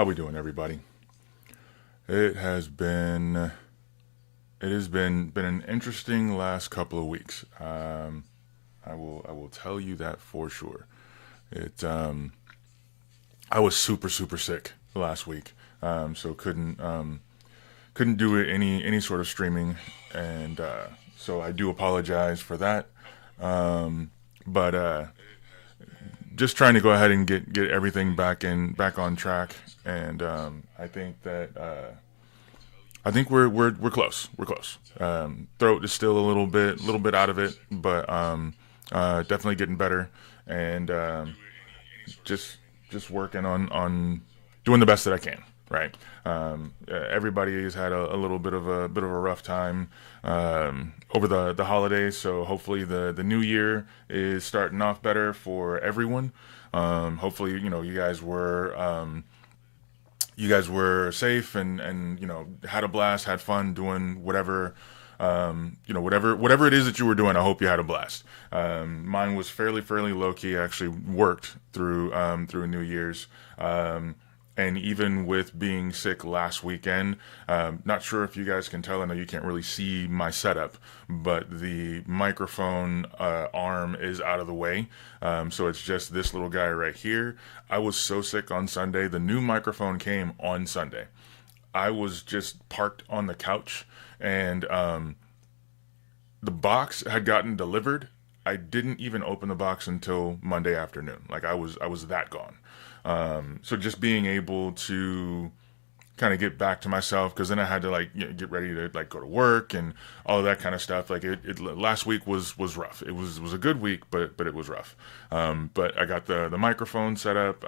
How we doing, everybody? It has been it has been an interesting last couple of weeks. I will tell you that for sure. It I was super sick last week, so couldn't do it any sort of streaming, and so I do apologize for that. But just trying to go ahead and get everything back on track, and I think we're close. We're close. Throat is still a little bit out of it, but definitely getting better, and just just working on doing the best that I can. Right. Everybody has had a little bit of a rough time over the holidays, so hopefully the new year is starting off better for everyone. Hopefully, you guys were safe and had a blast, had fun doing whatever whatever it is that you were doing. I hope you had a blast. Mine was fairly low key. I actually worked through New Year's. And even with being sick last weekend, not sure if you guys can tell. I know you can't really see my setup, but the microphone arm is out of the way. So it's just this little guy right here. I was so sick on Sunday. The new microphone came on Sunday. I was just parked on the couch, and the box had gotten delivered. I didn't even open the box until Monday afternoon. Like I was that gone. So just being able to kind of get back to myself, because then I had to get ready to go to work and all of that kind of stuff. Last week was rough. It was a good week, but it was rough. But I got the microphone set up.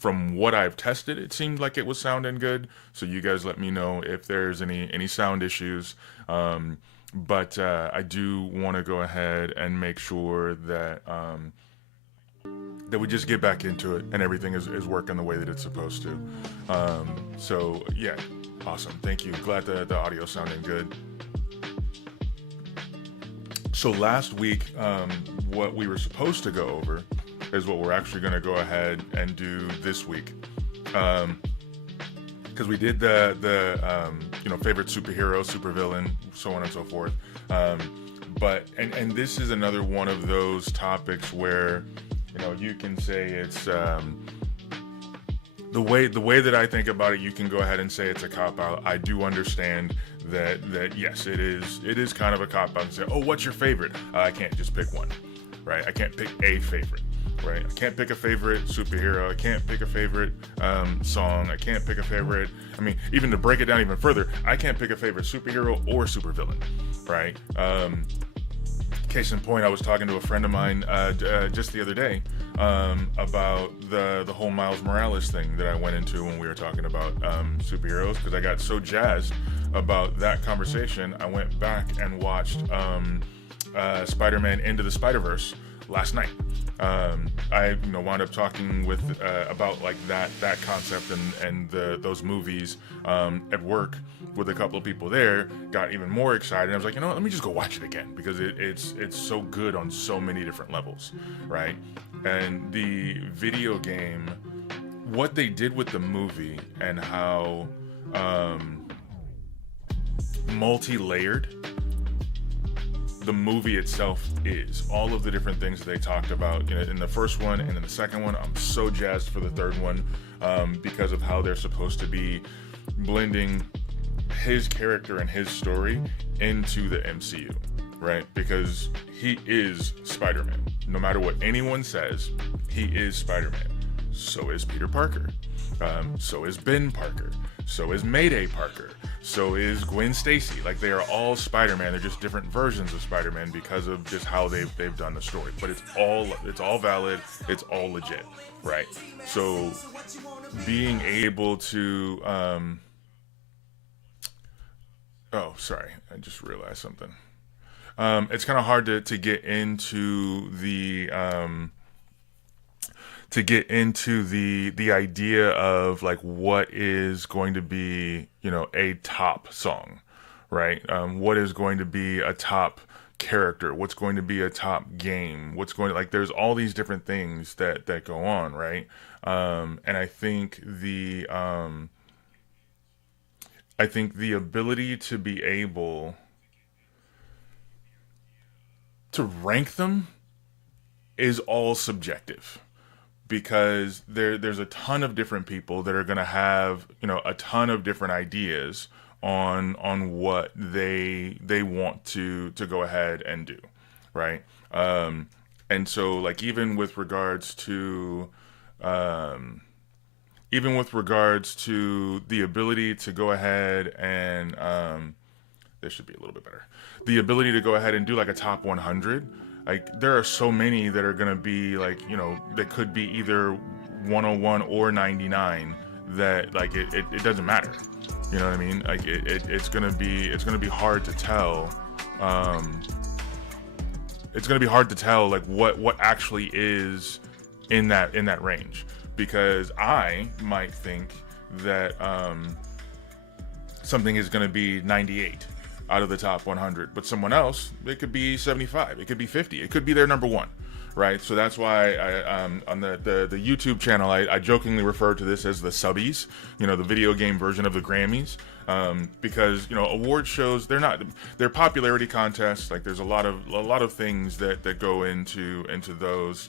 From what I've tested, it seemed like it was sounding good. So you guys let me know if there's any sound issues. But I do want to go ahead and make sure that we just get back into it and everything is working the way that it's supposed to. So yeah, awesome. Thank you. Glad that the audio sounding good. So last week, what we were supposed to go over is what we're actually going to go ahead and do this week. Because we did the favorite superhero, supervillain, so on and so forth. But this is another one of those topics where you can say it's the way that I think about it. You can go ahead and say it's a cop out. I do understand that yes, it is kind of a cop out to say, oh, what's your favorite? I can't just pick one, right? I can't pick a favorite, right? I can't pick a favorite superhero. I can't pick a favorite song. I can't pick a favorite. I mean, even to break it down even further, I can't pick a favorite superhero or supervillain, right? Case in point, I was talking to a friend of mine just the other day about the whole Miles Morales thing that I went into when we were talking about superheroes, because I got so jazzed about that conversation. I went back and watched Spider-Man Into the Spider-Verse last night. I wound up talking with about that concept and those movies at work with a couple of people there. Got even more excited. I was like, let me just go watch it again, because it's so good on so many different levels, right? And the video game, what they did with the movie and how multi-layered the movie itself is, all of the different things that they talked about in the first one and in the second one. I'm so jazzed for the third one, because of how they're supposed to be blending his character and his story into the MCU, right? Because he is Spider-Man. No matter what anyone says, he is Spider-Man. So is Peter Parker. So is Ben Parker. So is Mayday Parker. So is Gwen Stacy. They are all Spider-Man. They're just different versions of Spider-Man because of just how they've done the story. But it's all valid. It's all legit, right? So being able to oh, sorry, I just realized something. It's kind of hard to get into the idea of what is going to be a top song, right? What is going to be a top character? What's going to be a top game? What's going to there's all these different things that go on, right? And I think the ability to be able to rank them is all subjective, because there's a ton of different people that are going to have, a ton of different ideas on what they want to go ahead and do, right? And so, like, even with regards to the ability to go ahead and this should be a little bit better, the ability to go ahead and do like a top 100, like there are so many that are going to be like, that could be either 101 or 99, that like it doesn't matter. You know what I mean? Like it's gonna be hard to tell. It's gonna be hard to tell like what actually is in that range, because I might think that something is gonna be 98 out of the top 100, but someone else, it could be 75, it could be 50, it could be their number one, right? So that's why I on the YouTube channel, I jokingly refer to this as the Subbies, the video game version of the Grammys, because award shows, they're popularity contests. Like there's a lot of things that go into those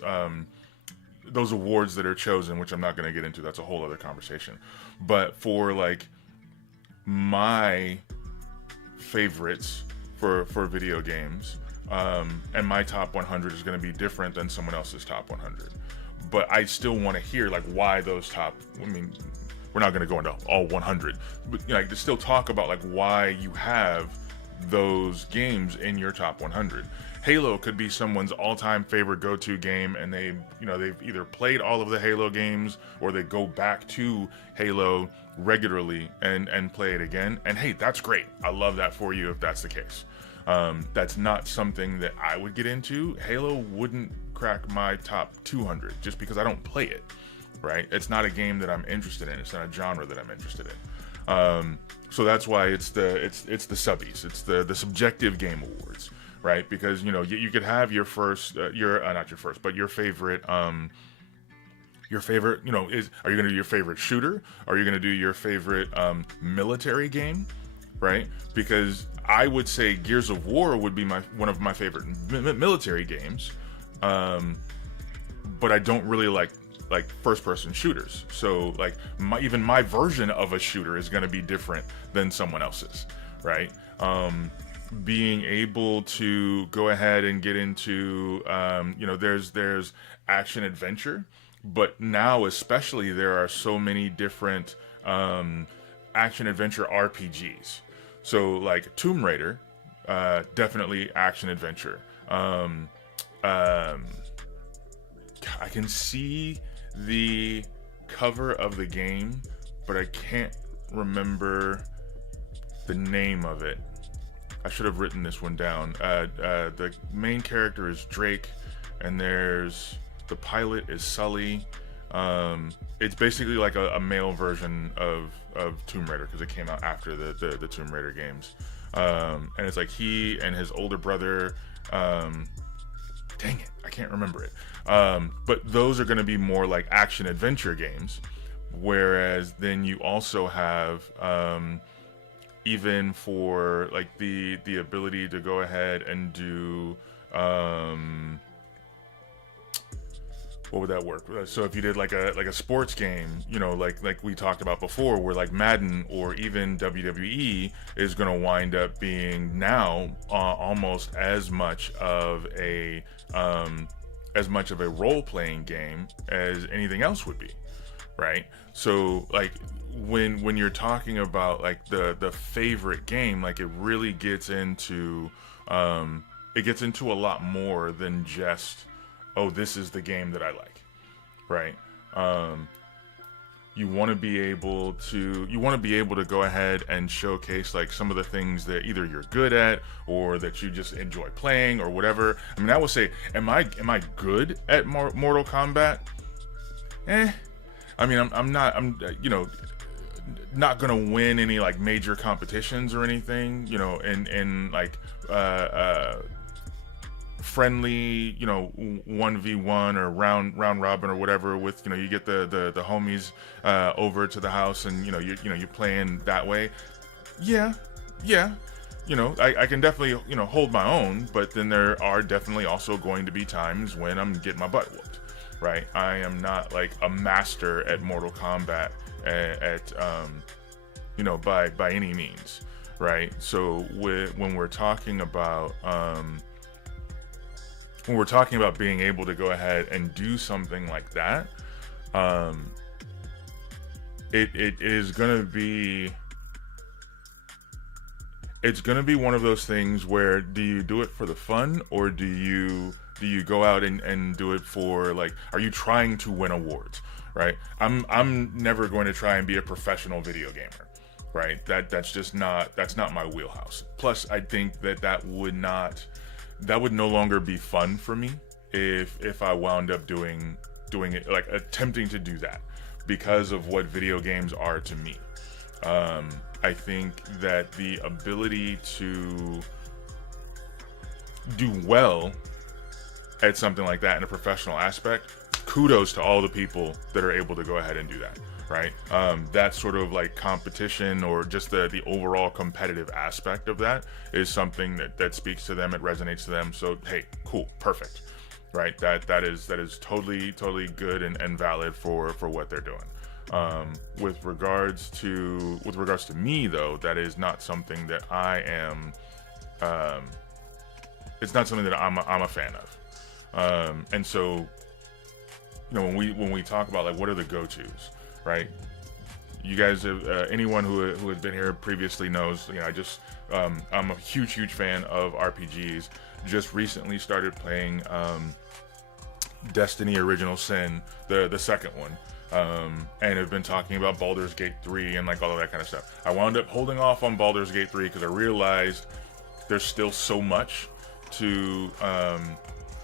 awards that are chosen, which I'm not going to get into. That's a whole other conversation. But for like my favorites for video games, and my top 100 is going to be different than someone else's top 100, but I still want to hear like why those we're not going to go into all 100, but like to still talk about like why you have those games in your top 100. Halo could be someone's all-time favorite go-to game, and they've either played all of the Halo games, or they go back to Halo regularly and play it again. And hey, that's great. I love that for you if that's the case. That's not something that I would get into. Halo wouldn't crack my top 200 just because I don't play it, right? It's not a game that I'm interested in. It's not a genre that I'm interested in. So that's why it's the Subbies. It's the subjective game awards, right? Because you could have your first, not your first, but your favorite. Your favorite, are you going to do your favorite shooter? Are you going to do your favorite military game, right? Because I would say Gears of War would be one of my favorite military games, but I don't really like first-person shooters. So like even my version of a shooter is going to be different than someone else's, right? Being able to go ahead and get into, there's action adventure. But now, especially, there are so many different action adventure RPGs. So, like Tomb Raider, definitely action adventure. I can see the cover of the game, but I can't remember the name of it. I should have written this one down. The main character is Drake, and the pilot is Sully. It's basically like a male version of Tomb Raider, because it came out after the Tomb Raider games. And it's like he and his older brother. Dang it, I can't remember it. But those are going to be more like action adventure games. Whereas then you also have, even for like the ability to go ahead and do, what would that work? So if you did like a sports game, like we talked about before, where like Madden or even WWE is going to wind up being now almost as much of a role-playing game as anything else would be, right? So like when you're talking about like the favorite game, like it really gets into a lot more than just, oh, this is the game that I like, right? You want to be able to go ahead and showcase like some of the things that either you're good at or that you just enjoy playing or whatever. I mean, I would say, am I good at Mortal Kombat? I mean, I'm not gonna win any like major competitions or anything, in like friendly, 1v1 or round robin or whatever with, you get the homies over to the house, and you're playing that way. Yeah, yeah. I can definitely, hold my own, but then there are definitely also going to be times when I'm getting my butt whooped, right? I am not like a master at Mortal Kombat by any means, right? So when we're talking about being able to go ahead and do something like that, it is gonna be it's gonna be one of those things where, do you do it for the fun, or do you go out and do it for, like, are you trying to win awards, right? I'm never going to try and be a professional video gamer, right? That's not my wheelhouse. Plus, I think that would no longer be fun for me if I wound up doing it, like attempting to do that, because of what video games are to me. I think that the ability to do well at something like that in a professional aspect, kudos to all the people that are able to go ahead and do that, right? That sort of like competition, or just the overall competitive aspect of that, is something that speaks to them, it resonates to them. So hey, cool, perfect, right? That is totally good and valid for what they're doing. With regards to me, though, that is not something that I am. It's not something that I'm a fan of. And so, when we talk about like what are the go-tos, right? You guys have anyone who has been here previously knows. I'm a huge fan of RPGs. Just recently started playing Destiny Original Sin, the second one. And have been talking about Baldur's Gate 3 and like all of that kind of stuff. I wound up holding off on Baldur's Gate 3 because I realized there's still so much to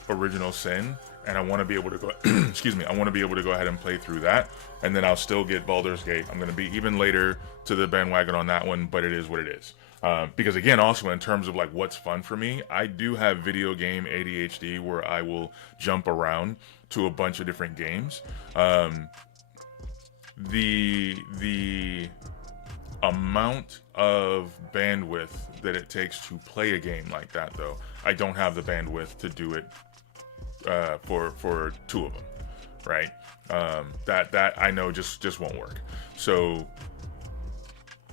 Original Sin, and I want to be able to go I want to be able to go ahead and play through that, and then I'll still get Baldur's Gate. I'm going to be even later to the bandwagon on that one, but it is what it is. Because again, also in terms of like what's fun for me, I do have video game ADHD where I will jump around to a bunch of different games. The amount of bandwidth that it takes to play a game like that, though, I don't have the bandwidth to do it for two of them, right? That I know just won't work. So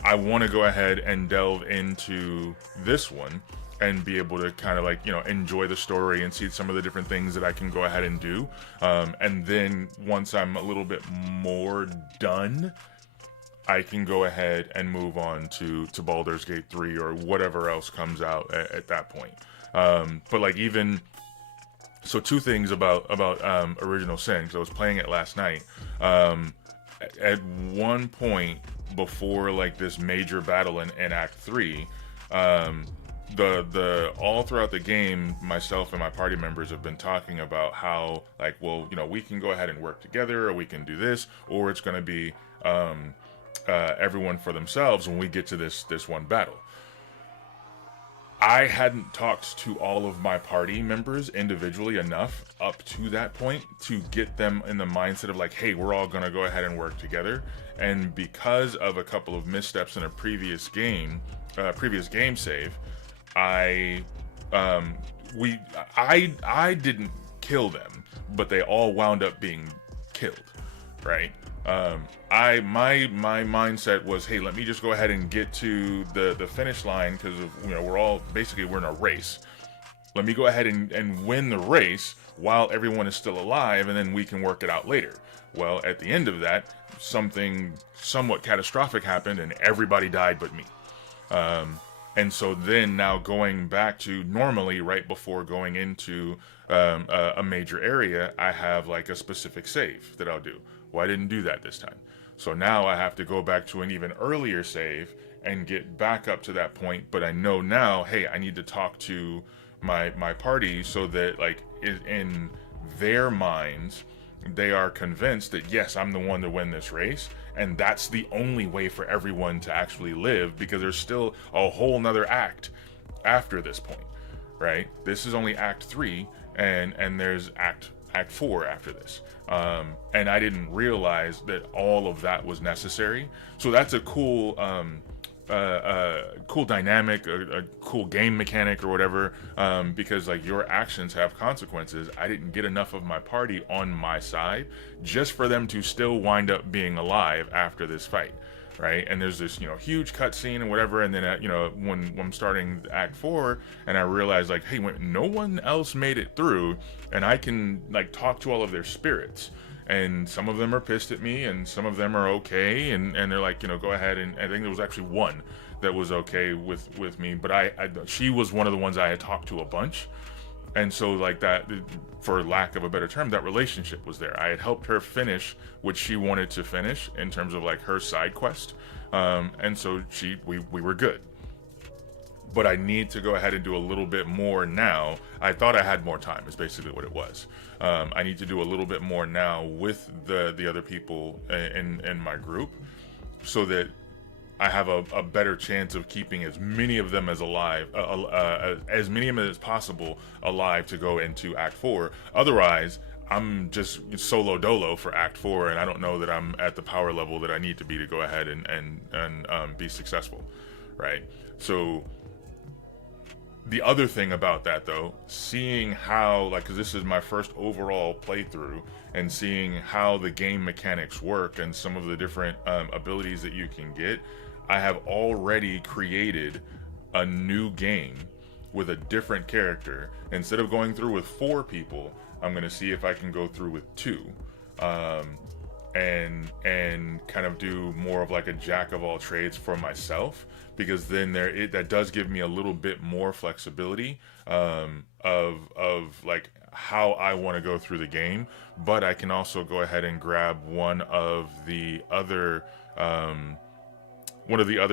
I want to go ahead and delve into this one and be able to kind of like, enjoy the story and see some of the different things that I can go ahead and do. And then once I'm a little bit more done, I can go ahead and move on to Baldur's Gate 3 or whatever else comes out at that point. But like so two things about Original Sin, because I was playing it last night. At one point before like this major battle in Act 3, the all throughout the game, myself and my party members have been talking about how, like, well, we can go ahead and work together, or we can do this, or it's going to be everyone for themselves when we get to this one battle. I hadn't talked to all of my party members individually enough up to that point to get them in the mindset of like, hey, we're all going to go ahead and work together. And because of a couple of missteps in a previous game save, I didn't kill them, but they all wound up being killed, right? My mindset was, hey, let me just go ahead and get to the finish line, because we're in a race. Let me go ahead and win the race while everyone is still alive, and then we can work it out later. Well, at the end of that, something somewhat catastrophic happened, and everybody died but me. And so then now going back to normally right before going into a major area, I have like a specific save that I'll do. Well, I didn't do that this time. So now I have to go back to an even earlier save and get back up to that point. But I know now, hey, I need to talk to my party so that like in their minds, they are convinced that yes, I'm the one to win this race. And that's the only way for everyone to actually live, because there's still a whole nother act after this point. right? This is only Act 3, and there's Act 4 after this. And I didn't realize that all of that was necessary. So that's a cool cool dynamic, a cool game mechanic or whatever, because like your actions have consequences. I didn't get enough of my party on my side just for them to still wind up being alive after this fight, right? And there's this, huge cutscene and whatever, and then when I'm starting Act 4, and I realize like, hey, no one else made it through, and I can like talk to all of their spirits. And some of them are pissed at me, and some of them are okay, and they're like, go ahead. And I think there was actually one that was okay with me, but she was one of the ones I had talked to a bunch, and so like that, for lack of a better term, that relationship was there. I had helped her finish what she wanted to finish in terms of like her side quest, and so we were good. But I need to go ahead and do a little bit more now. I thought I had more time, is basically what it was. I need to do a little bit more now with the other people in my group, so that I have a better chance of keeping as many of them as alive, as many of them as possible alive to go into Act 4. Otherwise, I'm just solo dolo for Act 4, and I don't know that I'm at the power level that I need to be to go ahead and be successful, right? So the other thing about that, though, seeing how, like, because this is my first overall playthrough, and seeing how the game mechanics work and some of the different abilities that you can get, I have already created a new game with a different character. Instead of going through with 4 people, I'm going to see if I can go through with 2. And kind of do more of like a jack of all trades for myself, because then that does give me a little bit more flexibility of like how I want to go through the game. But I can also go ahead and grab one of the other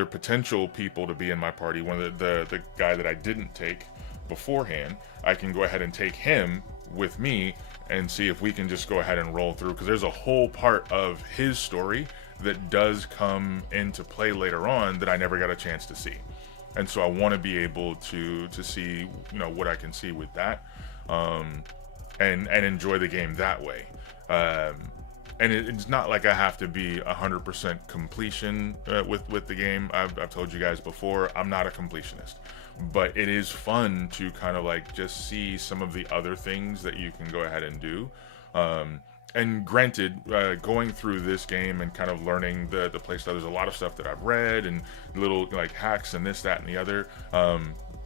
potential people to be in my party. One of the guy that I didn't take beforehand, I can go ahead and take him with me and see if we can just go ahead and roll through, because there's a whole part of his story that does come into play later on that I never got a chance to see. And so I want to be able to see what I can see with that, and enjoy the game that way. And it's not like I have to be 100% completion with the game. I've told you guys before, I'm not a completionist, but it is fun to kind of like just see some of the other things that you can go ahead and do. And granted, going through this game and kind of learning the playstyle, there's a lot of stuff that I've read and little like hacks and this, that, and the other,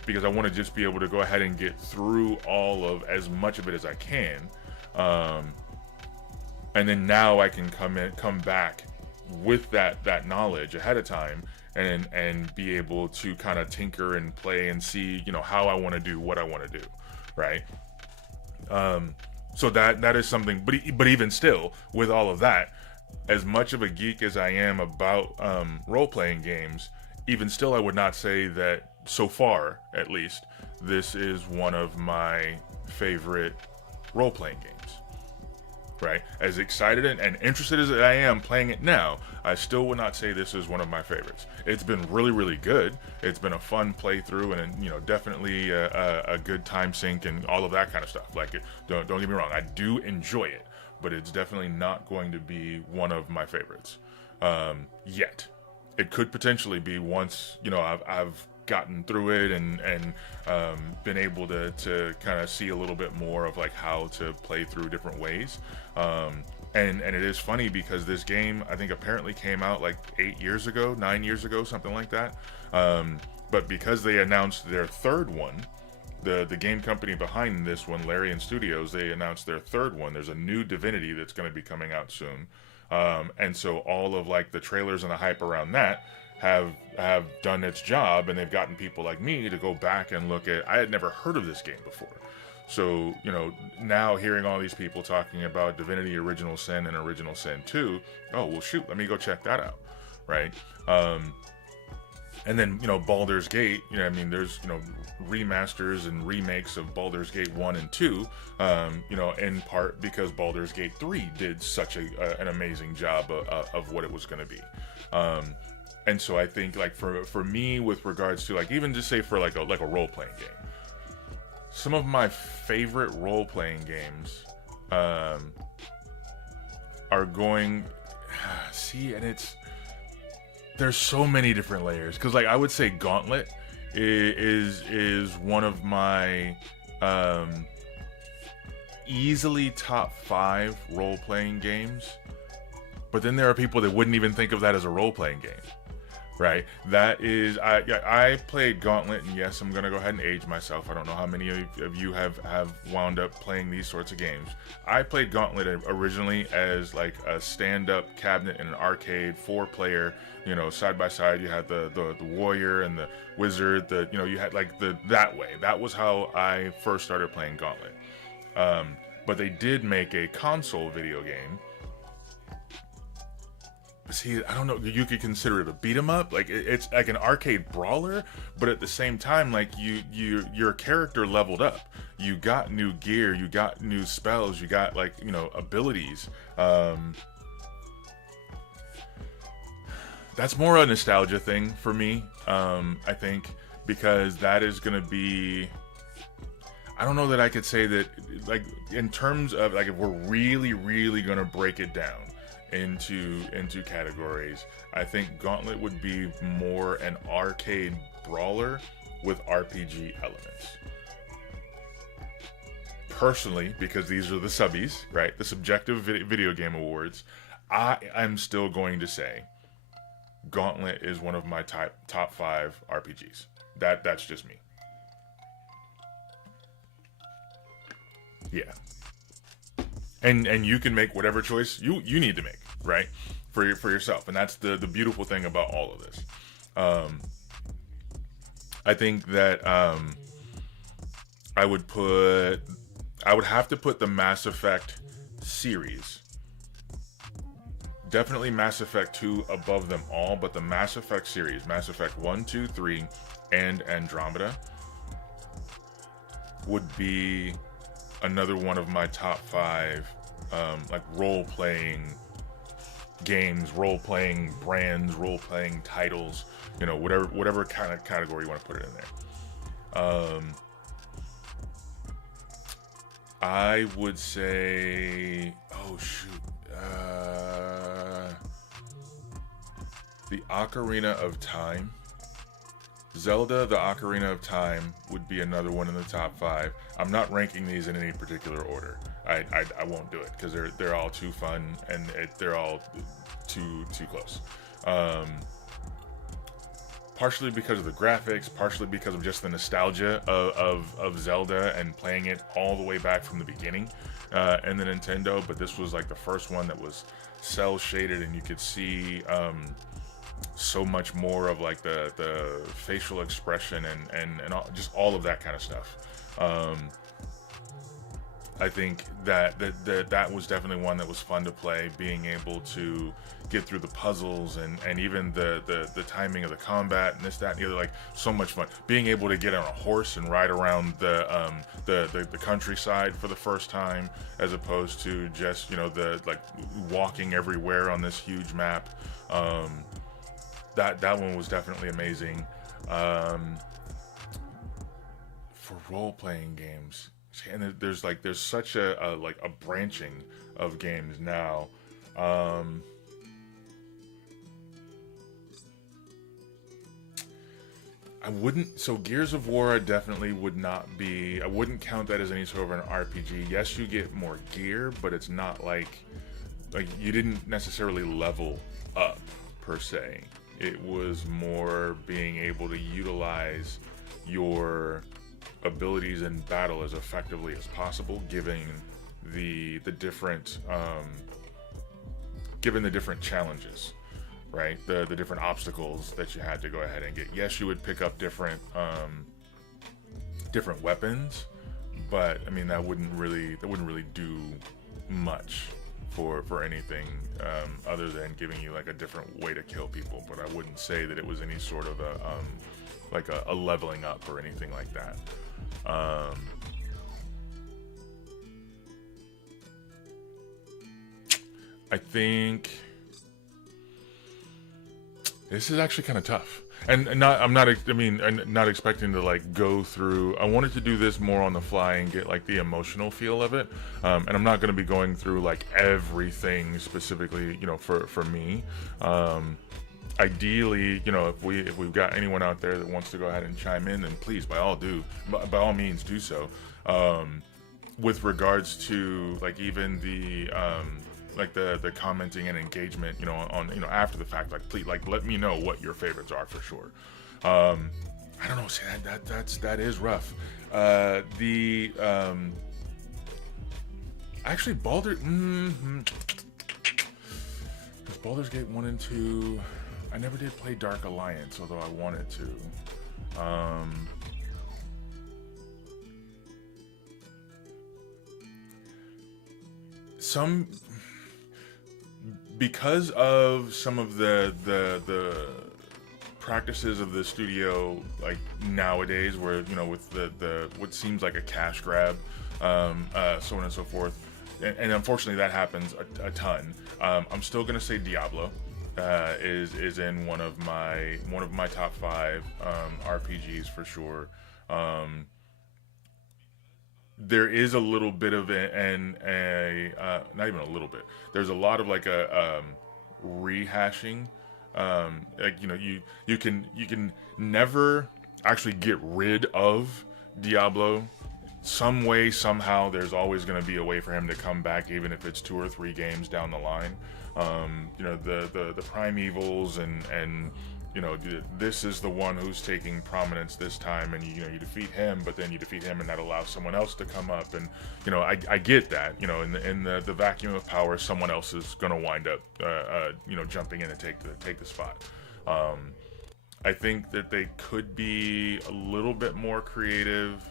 because I want to just be able to go ahead and get through all of as much of it as I can. And then now I can come back with that knowledge ahead of time, and be able to kind of tinker and play and see, how I want to do what I want to do, right? So that is something. But even still, with all of that, as much of a geek as I am about role-playing games, even still, I would not say that, so far at least, this is one of my favorite role-playing games. Right? As excited and interested as I am playing it now, I still would not say this is one of my favorites. It's been really, really good. It's been a fun playthrough, and definitely a good time sink and all of that kind of stuff. Like, don't get me wrong, I do enjoy it, but it's definitely not going to be one of my favorites yet. It could potentially be once I've gotten through it and been able to kind of see a little bit more of like how to play through different ways. And it is funny because this game, I think, apparently came out like 9 years ago, something like that. But because they announced their third one, the game company behind this one, Larian Studios, they announced their third one. There's a new Divinity that's going to be coming out soon. And so all of like the trailers and the hype around that have done its job, and they've gotten people like me to go back and look at. I had never heard of this game before, so now hearing all these people talking about Divinity Original Sin and Original Sin 2, oh well, shoot, let me go check that out, right? And then Baldur's Gate, there's remasters and remakes of Baldur's Gate 1 and 2, in part because Baldur's Gate 3 did such an amazing job of what it was going to be. And so I think, like, for me, with regards to, like, even just say for like a role-playing game, some of my favorite role-playing games are going. See, and there's so many different layers, because like I would say Gauntlet is one of my easily top 5 role-playing games, but then there are people that wouldn't even think of that as a role-playing game, right? That is, I played Gauntlet, and yes, I'm gonna go ahead and age myself. I don't know how many of you have wound up playing these sorts of games. I played Gauntlet originally as like a stand-up cabinet in an arcade, 4-player, you know, side by side. You had the warrior and the wizard. You had like that way. That was how I first started playing Gauntlet. But they did make a console video game. See, I don't know, you could consider it a beat 'em up. Like it's like an arcade brawler, but at the same time, like your character leveled up. You got new gear, you got new spells, you got like, you know, abilities. That's more a nostalgia thing for me, I think, because that is gonna be. I don't know that I could say that, like, in terms of, like, if we're really, really gonna break it down into categories, I think Gauntlet would be more an arcade brawler with RPG elements. Personally, because these are the subbies, right? The subjective video game awards, I'm still going to say Gauntlet is one of my top 5 RPGs. That's just me. Yeah. And you can make whatever choice you need to make, right? For yourself. And that's the beautiful thing about all of this. I think that I would have to put the Mass Effect series, definitely Mass Effect 2 above them all, but the Mass Effect series, Mass Effect 1, 2, 3, and Andromeda, would be another one of my top 5 like role-playing games, role-playing brands, role-playing titles, you know, whatever kind of category you want to put it in there. I would say, oh shoot, the Ocarina of Time. Zelda, the Ocarina of Time would be another one in the top 5. I'm not ranking these in any particular order. I won't do it because they're all too fun and they're all too close. Partially because of the graphics, partially because of just the nostalgia of Zelda and playing it all the way back from the beginning and the Nintendo. But this was like the first one that was cell shaded, and you could see so much more of like the facial expression and all, just all of that kind of stuff. I think that was definitely one that was fun to play, being able to get through the puzzles and even the timing of the combat and this, that, and the other, like so much fun. Being able to get on a horse and ride around the countryside for the first time, as opposed to just, you know, the like walking everywhere on this huge map. That one was definitely amazing. For role-playing games, and there's such a branching of games now. I wouldn't. So Gears of War definitely would not be. I wouldn't count that as any sort of an RPG. Yes, you get more gear, but it's not like you didn't necessarily level up per se. It was more being able to utilize your abilities in battle as effectively as possible, given the different challenges, right? The different obstacles that you had to go ahead and get. Yes, you would pick up different weapons, but I mean that wouldn't really do much for anything other than giving you like a different way to kill people. But I wouldn't say that it was any sort of a leveling up or anything like that. I think This is actually kind of tough, and not. I'm not. I mean, I'm not expecting to like go through. I wanted to do this more on the fly and get like the emotional feel of it. And I'm not going to be going through like everything specifically, for me. Ideally, if we've got anyone out there that wants to go ahead and chime in, then please, by all means, do so. With regards to like even the commenting and engagement, on after the fact, like please, like let me know what your favorites are for sure. I don't know, see that is rough. The actually Baldur's Gate 1 and 2. I never did play Dark Alliance, although I wanted to. Some Because of some of the practices of the studio, like nowadays, where with the what seems like a cash grab, so on and so forth, and unfortunately that happens a ton. I'm still gonna say Diablo is in one of my top five RPGs for sure. There is a little bit of not even a little bit. There's a lot of like a rehashing. Like you can never actually get rid of Diablo. Some way, somehow, there's always going to be a way for him to come back, even if it's 2 or 3 games down the line. The primevals and this is the one who's taking prominence this time, and you defeat him, but then you defeat him, and that allows someone else to come up, and I get that, in the vacuum of power, someone else is going to wind up jumping in and take the spot. I think that they could be a little bit more creative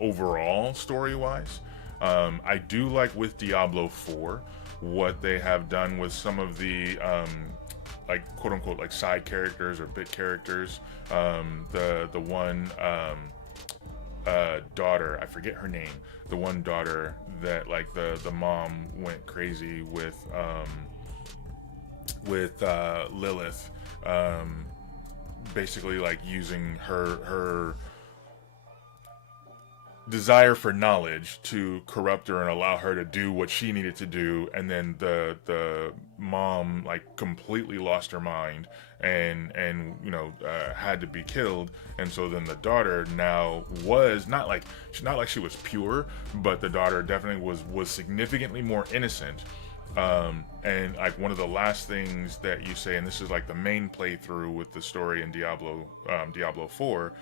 overall story wise. I do like with Diablo 4 what they have done with some of the like quote unquote like side characters or bit characters. The one daughter, I forget her name, the one daughter that like the mom went crazy with Lilith, basically like using her desire for knowledge to corrupt her and allow her to do what she needed to do, and then the mom like completely lost her mind and had to be killed. And so then the daughter now was not like she was pure, but the daughter definitely was significantly more innocent. And like one of the last things that you say, and this is like the main playthrough with the story in Diablo 4,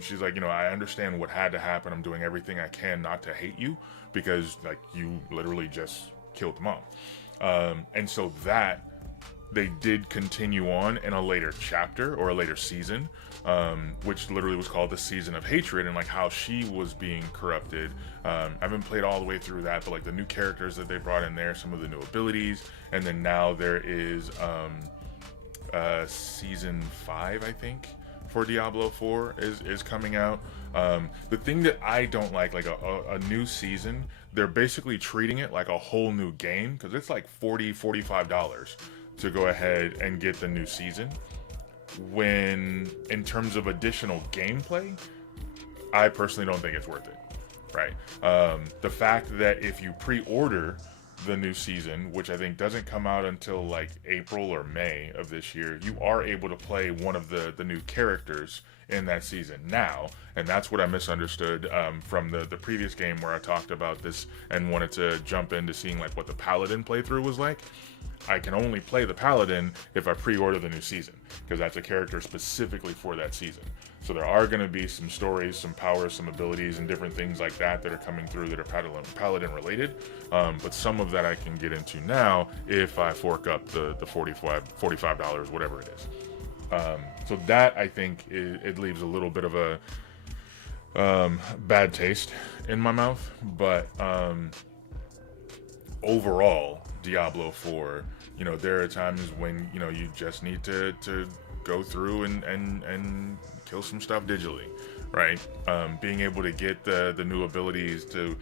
she's like, I understand what had to happen. I'm doing everything I can not to hate you, because like you literally just killed the mom. And so that they did continue on in a later chapter or a later season, which literally was called the Season of Hatred, and like how she was being corrupted. I haven't played all the way through that, but like the new characters that they brought in there, some of the new abilities, and then now there is season 5, I think, for Diablo 4 is coming out. The thing that I don't like a new season, they're basically treating it like a whole new game, because it's like $45 to go ahead and get the new season, when in terms of additional gameplay, I personally don't think it's worth it, right? The fact that if you pre-order the new season, which I think doesn't come out until like April or May of this year, you are able to play one of the new characters in that season now. And that's what I misunderstood from the previous game, where I talked about this and wanted to jump into seeing like what the Paladin playthrough was like. I can only play the Paladin if I pre-order the new season, because that's a character specifically for that season. So there are going to be some stories, some powers, some abilities, and different things like that that are coming through that are Paladin related. But some of that I can get into now if I fork up the $45, whatever it is. So that, I think, it leaves a little bit of a bad taste in my mouth. But overall, Diablo 4, there are times when you just need to go through and kill some stuff digitally, right? Being able to get the new abilities to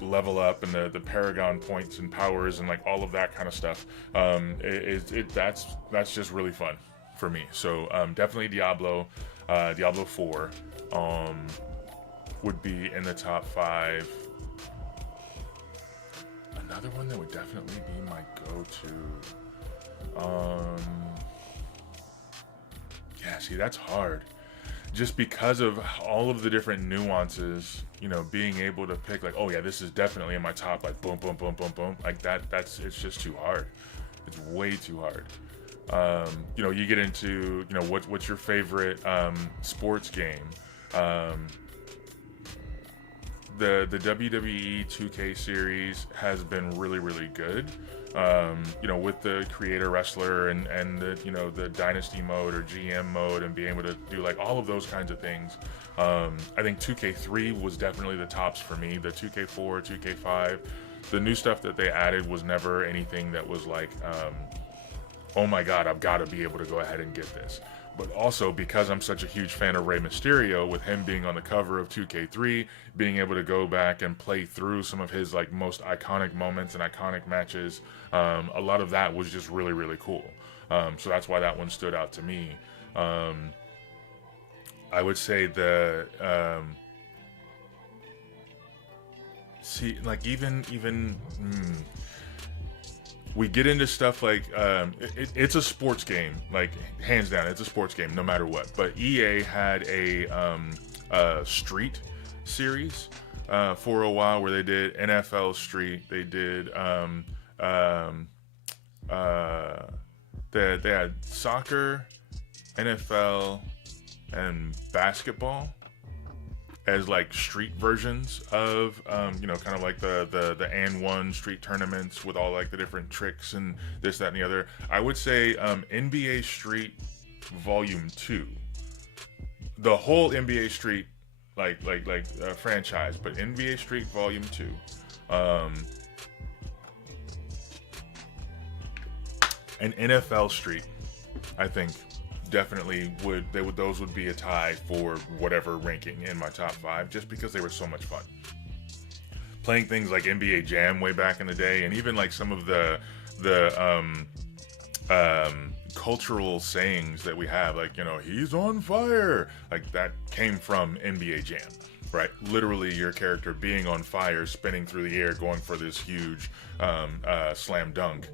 level up, and the Paragon points and powers and like all of that kind of stuff, that's just really fun for me. So definitely Diablo 4 would be in the top 5. Another one that would definitely be my go-to. Yeah, see, that's hard. Just because of all of the different nuances, being able to pick like, oh yeah, this is definitely in my top, like boom, boom, boom, boom, boom, like it's just too hard. It's way too hard. You get into, what's your favorite sports game? The WWE 2K series has been really, really good. With the creator wrestler and the dynasty mode or GM mode and being able to do like all of those kinds of things. I think 2K3 was definitely the tops for me. The 2K4, 2K5, the new stuff that they added was never anything that was like, oh my God, I've got to be able to go ahead and get this. But also because I'm such a huge fan of Rey Mysterio, with him being on the cover of 2K3, being able to go back and play through some of his like most iconic moments and iconic matches, a lot of that was just really, really cool. So that's why that one stood out to me. I would say we get into stuff like it's a sports game, like hands down, it's a sports game no matter what. But EA had a Street series for a while where they did NFL Street. They did they had soccer, NFL, and basketball as like street versions of kind of like the and one street tournaments with all like the different tricks and this, that, and the other. I would say NBA Street Volume 2, the whole NBA Street franchise, but NBA Street Volume 2, and NFL Street, I think definitely those would be a tie for whatever ranking in my top 5, just because they were so much fun. Playing things like NBA Jam way back in the day, and even like some of the cultural sayings that we have, like, he's on fire, like that came from NBA Jam, right? Literally your character being on fire, spinning through the air, going for this huge slam dunk.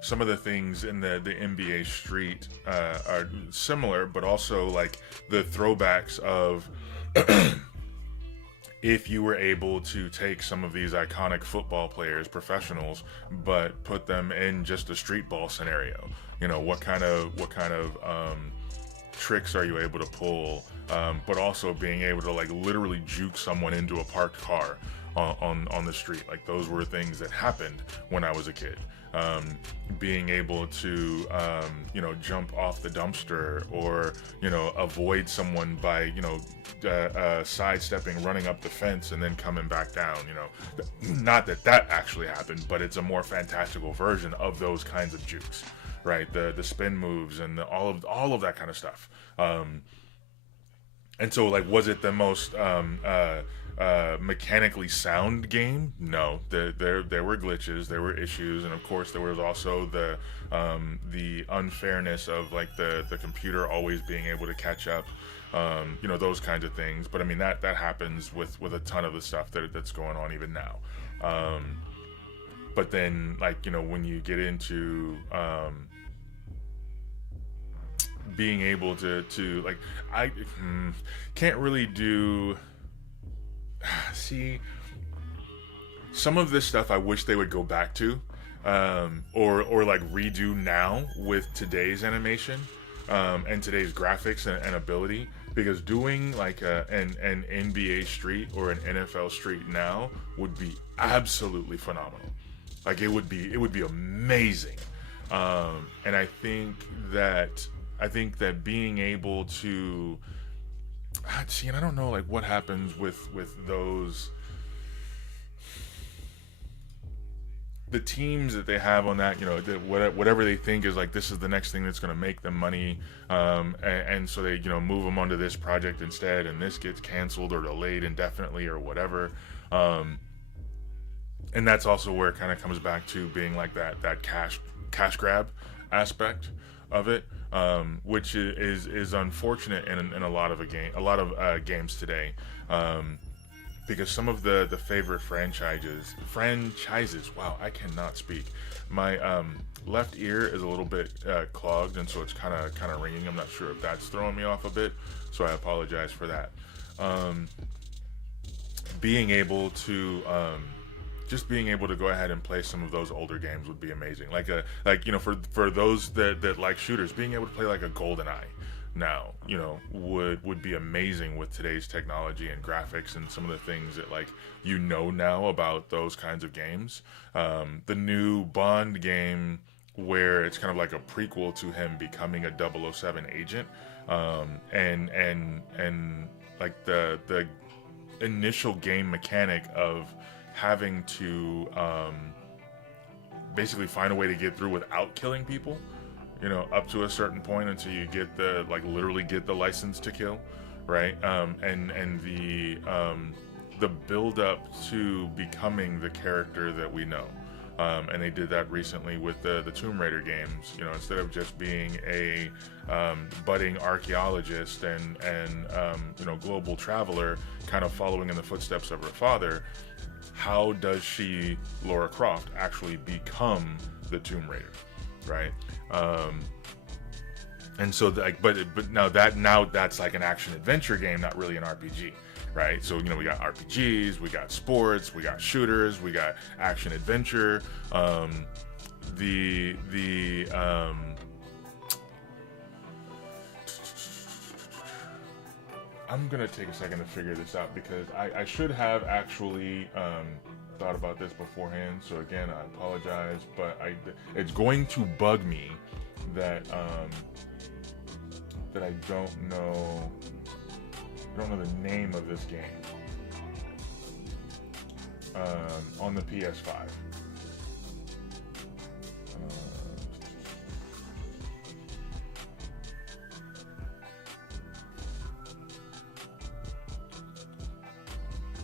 Some of the things in the NBA Street are similar, but also like the throwbacks of if you were able to take some of these iconic football players, professionals, but put them in just a street ball scenario. What kind of tricks are you able to pull? But also being able to like literally juke someone into a parked car on the street. Like those were things that happened when I was a kid. Being able to, jump off the dumpster or, avoid someone by, sidestepping, running up the fence and then coming back down, not that actually happened, but it's a more fantastical version of those kinds of jukes, right? The spin moves and all of that kind of stuff. And so like, was it the most, mechanically sound game? No, there were glitches, there were issues, and of course there was also the unfairness of like the computer always being able to catch up, those kinds of things. But I mean that happens with a ton of the stuff that's going on even now. But then like when you get into being able to like I can't really do. See, some of this stuff I wish they would go back to, or like redo now with today's animation, and today's graphics and ability. Because doing like an NBA Street or an NFL Street now would be absolutely phenomenal. Like it would be amazing. And I think that being able to see, and I don't know like what happens with those, the teams that they have on that, whatever they think is like this is the next thing that's going to make them money, and so they move them onto this project instead, and this gets canceled or delayed indefinitely or whatever, and that's also where it kind of comes back to being like that cash grab aspect. of it, which is unfortunate in a lot of games today. Because some of the favorite franchises, wow, I cannot speak. My left ear is a little bit clogged, and so it's kind of ringing. I'm not sure if that's throwing me off a bit, so I apologize for that. um, Being able to just being able to go ahead and play some of those older games would be amazing. For those that like shooters, being able to play like a GoldenEye now, would be amazing with today's technology and graphics and some of the things that now about those kinds of games. The new Bond game, where it's kind of like a prequel to him becoming a 007 agent, and like the initial game mechanic of having to basically find a way to get through without killing people, up to a certain point until you get literally get the license to kill, right? And the build up to becoming the character that we know. And they did that recently with the Tomb Raider games. Instead of just being a budding archaeologist and global traveler, kind of following in the footsteps of her father, how does she, Lara Croft, actually become the Tomb Raider, right? And so but now that's like an action adventure game, not really an RPG. Right, so we got RPGs, we got sports, we got shooters, we got action adventure. I'm gonna take a second to figure this out, because I should have actually thought about this beforehand. So again, I apologize, but it's going to bug me that I don't know the name of this game on the PS5.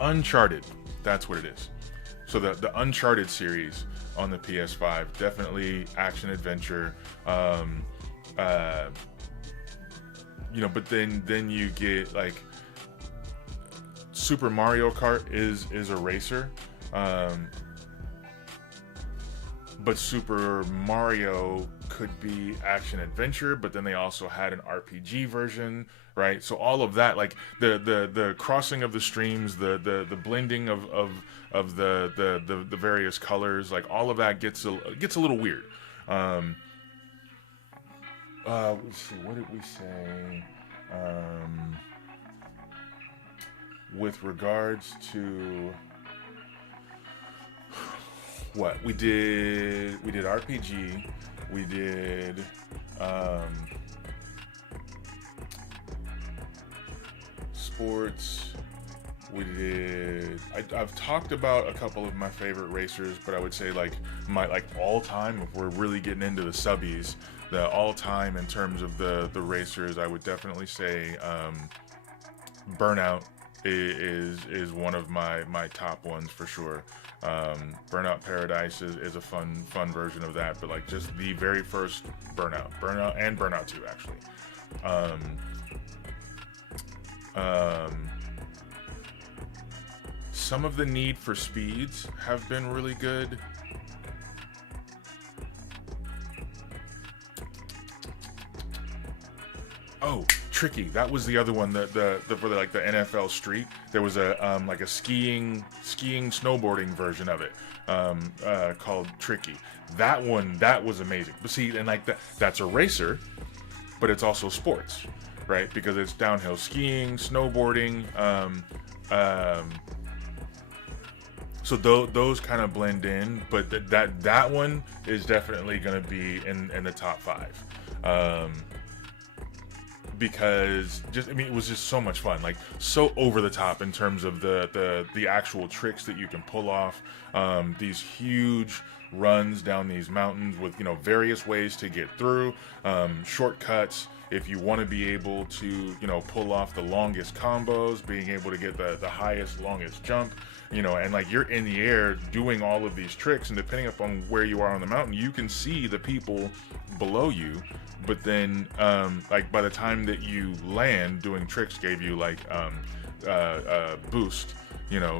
Uncharted, that's what it is. So the Uncharted series on the PS5, definitely action adventure. But then you get Super Mario Kart is a racer, but Super Mario could be action adventure, but then they also had an RPG version, right? So all of that, the crossing of the streams, the blending of the various colors, all of that gets a little weird. Let's see, what did we say? With regards to what we did RPG, we did sports, we did I've talked about a couple of my favorite racers, but I would say my all time, if we're really getting into the subbies, the all time in terms of the racers, I would definitely say Burnout is one of my top ones for sure. Burnout Paradise is a fun version of that, but just the very first Burnout and Burnout 2 actually. Some of the Need for Speeds have been really good. Oh, Tricky. That was the other one. For the NFL Street, there was a a skiing snowboarding version of it called Tricky. That was amazing. But see, and that's a racer, but it's also sports, right? Because it's downhill skiing, snowboarding. So those kind of blend in, but that one is definitely going to be in the top 5. Because it was just so much fun, so over the top in terms of the actual tricks that you can pull off, these huge runs down these mountains with various ways to get through, shortcuts. If you want to be able to pull off the longest combos, being able to get the highest, longest jump, and you're in the air doing all of these tricks, and depending upon where you are on the mountain, you can see the people below you, but then like by the time that you land, doing tricks gave you like boost.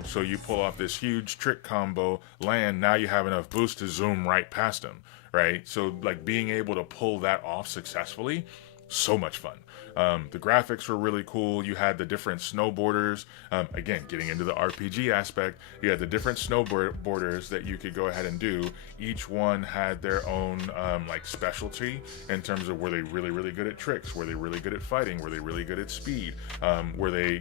So you pull off this huge trick combo, land. Now you have enough boost to zoom right past him, right? So like being able to pull that off successfully, so much fun. The graphics were really cool. You had the different snowboarders. Again, getting into the RPG aspect, you had the different snowboarders that you could go ahead and do. Each one had their own like specialty in terms of were they really, really good at tricks? Were they really good at fighting? Were they really good at speed? Were they,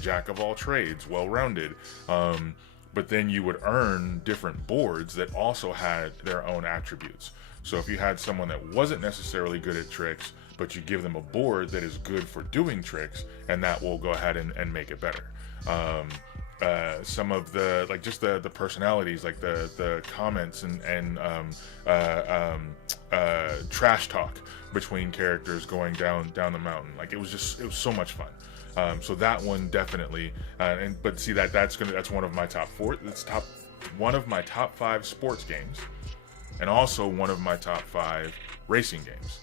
jack of all trades, well-rounded? But then you would earn different boards that also had their own attributes. So if you had someone that wasn't necessarily good at tricks, but you give them a board that is good for doing tricks, and that will go ahead and make it better. Some of the like just the personalities, like the comments and trash talk between characters going down the mountain, like it was so much fun. So that one definitely, but see that's one of my top four. That's one of my top 5 sports games, and also one of my top 5 racing games.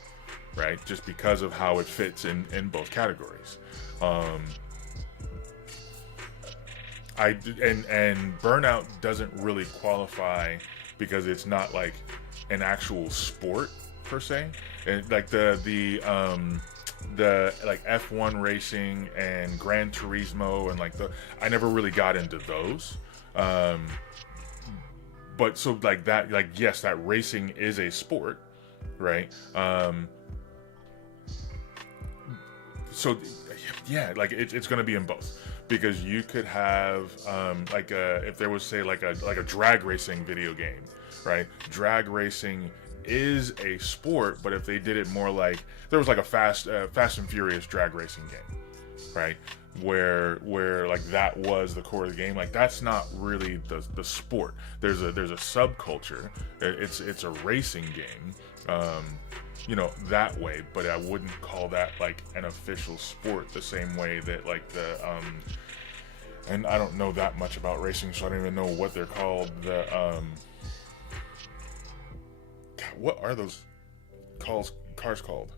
Right, just because of how it fits in both categories. And Burnout doesn't really qualify because it's not like an actual sport per se. And like the like F1 racing and Gran Turismo and like I never really got into those. But so like that, like yes, that racing is a sport, right? So yeah, like it's going to be in both, because you could have if there was say like a drag racing video game, right? Drag racing is a sport, but if they did it more like there was like a Fast and Furious drag racing game, right? Where like that was the core of the game, like that's not really the sport. There's a subculture. It's a racing game. That way, but I wouldn't call that like an official sport the same way that like and I don't know that much about racing, so I don't even know what they're called. God, what are those cars called?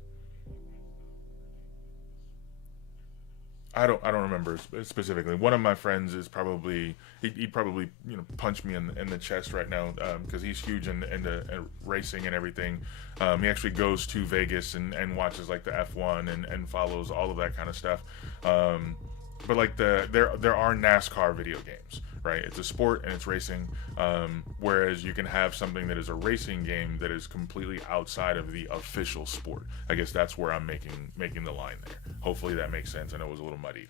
I don't remember specifically. One of my friends is probably he'd probably punch me in the chest right now, because he's huge into racing and everything. He actually goes to Vegas and watches like the F1 and follows all of that kind of stuff. But like there are NASCAR video games, right? It's a sport and it's racing. Whereas you can have something that is a racing game that is completely outside of the official sport. I guess that's where I'm making the line there. Hopefully that makes sense. I know it was a little muddied.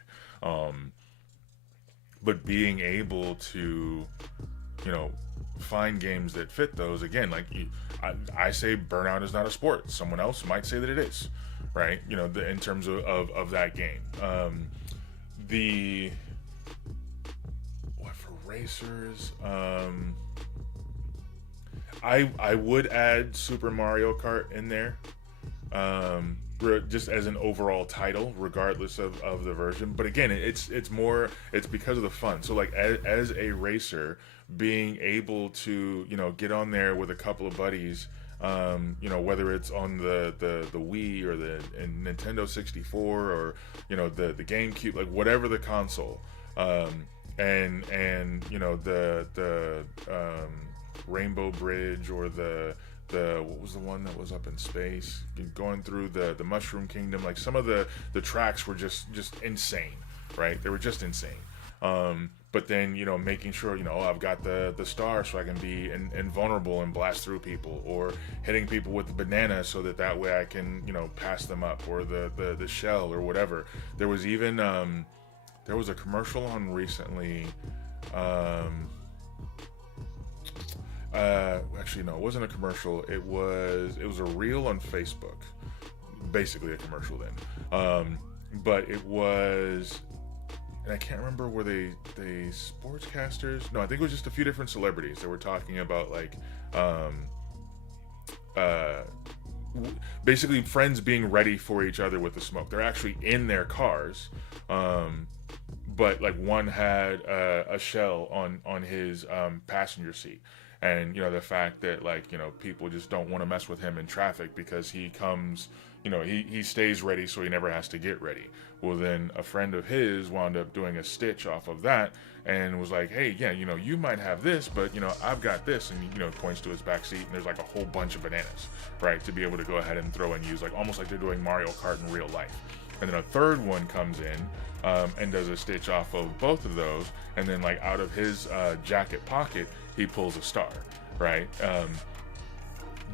But being able to, find games that fit those, again, like I say Burnout is not a sport. Someone else might say that it is, right? In terms of that game. For racers, I would add Super Mario Kart in there, just as an overall title, regardless of the version. But again, it's because of the fun. So like as a racer, being able to get on there with a couple of buddies, whether it's on the Wii or the Nintendo 64 or the GameCube, like whatever the console, and the Rainbow Bridge or the what was the one that was up in space, going through the Mushroom Kingdom, like some of the tracks were just insane, right? They were just insane. But then making sure I've got the star so I can be invulnerable and blast through people, or hitting people with the banana so that way I can pass them up, or the shell or whatever. There was even there was a commercial on recently. Actually no, it wasn't a commercial. It was a reel on Facebook, basically a commercial then. But it was. And I can't remember, were they sportscasters? No, I think it was just a few different celebrities that were talking about like basically friends being ready for each other with the smoke. They're actually in their cars, but like one had a shell on his passenger seat, and the fact that like people just don't want to mess with him in traffic because he comes, he stays ready, so he never has to get ready. Well, then a friend of his wound up doing a stitch off of that and was like, hey, yeah, you might have this, but I've got this, and points to his back seat, and there's like a whole bunch of bananas, right, to be able to go ahead and throw and use, like almost like they're doing Mario Kart in real life. And then a third one comes in and does a stitch off of both of those, and then like out of his jacket pocket he pulls a star, right?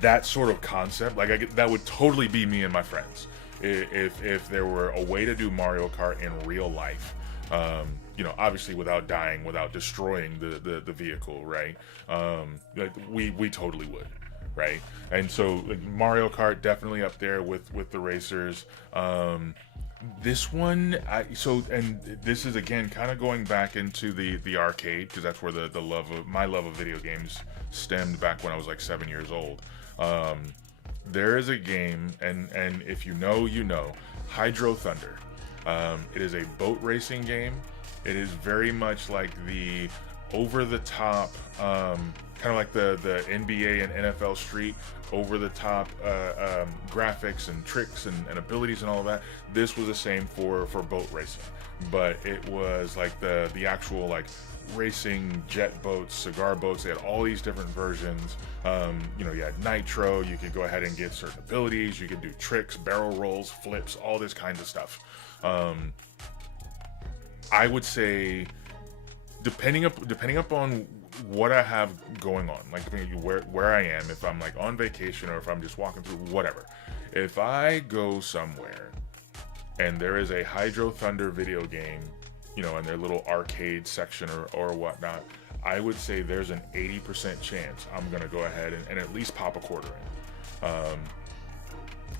That sort of concept, like that would totally be me and my friends if there were a way to do Mario Kart in real life. Obviously without dying, without destroying the vehicle, right? Like we totally would, right? And so like, Mario Kart definitely up there with the racers. This one, and this is again kind of going back into the arcade, because that's where my love of video games stemmed back when I was like 7 years old. There is a game, and if you know, Hydro Thunder. It is a boat racing game. It is very much like the over-the-top, kind of like the NBA and NFL Street, over-the-top graphics and tricks and abilities and all of that. This was the same for boat racing, but it was like the actual like racing jet boats, cigar boats. They had all these different versions. You had nitro. You could go ahead and get certain abilities. You could do tricks, barrel rolls, flips, all this kind of stuff. I would say, depending upon what I have going on, like where I am, if I'm like on vacation or if I'm just walking through whatever, if I go somewhere and there is a Hydro Thunder video game, in their little arcade section or whatnot, I would say there's an 80% chance I'm gonna go ahead and at least pop a quarter in.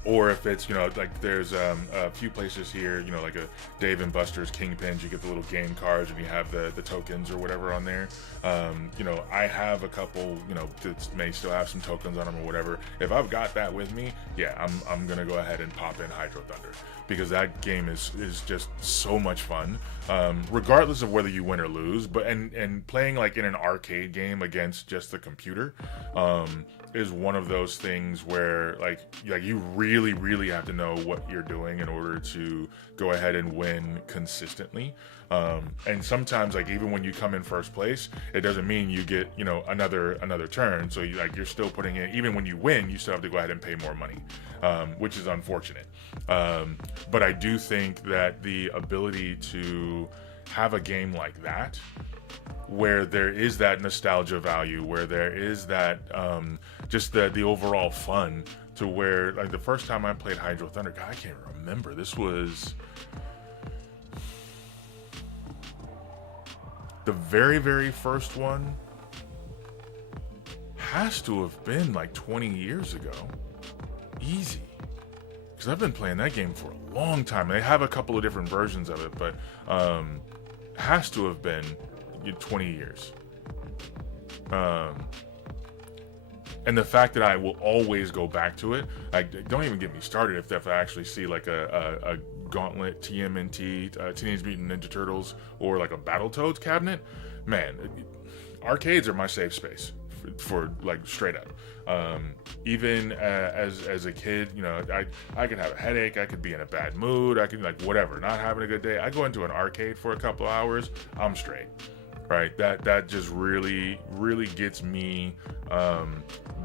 Or if it's, like there's a few places here, like a Dave and Buster's Kingpins, you get the little game cards and you have the tokens or whatever on there. I have a couple, that may still have some tokens on them or whatever. If I've got that with me, yeah, I'm going to go ahead and pop in Hydro Thunder, because that game is just so much fun, regardless of whether you win or lose. But and playing like in an arcade game against just the computer, is one of those things where like you really have to know what you're doing in order to go ahead and win consistently. And sometimes, like, even when you come in first place, it doesn't mean you get another turn. So you're still putting in, even when you win, you still have to go ahead and pay more money, which is unfortunate. But I do think that the ability to have a game like that, where there is that nostalgia value, where there is that just the overall fun, to where like the first time I played Hydro Thunder, God, I can't remember. This was the very first one. Has to have been like 20 years ago, easy, because I've been playing that game for a long time. They have a couple of different versions of it, but has to have been 20 years. And the fact that I will always go back to it, like, don't even get me started if I actually see like a Gauntlet TMNT, Teenage Mutant Ninja Turtles, or like a Battletoads cabinet. Man, arcades are my safe space for like straight up. Even as a kid, I could have a headache, I could be in a bad mood, I could like whatever, not having a good day. I go into an arcade for a couple hours, I'm straight. Right, that just really gets me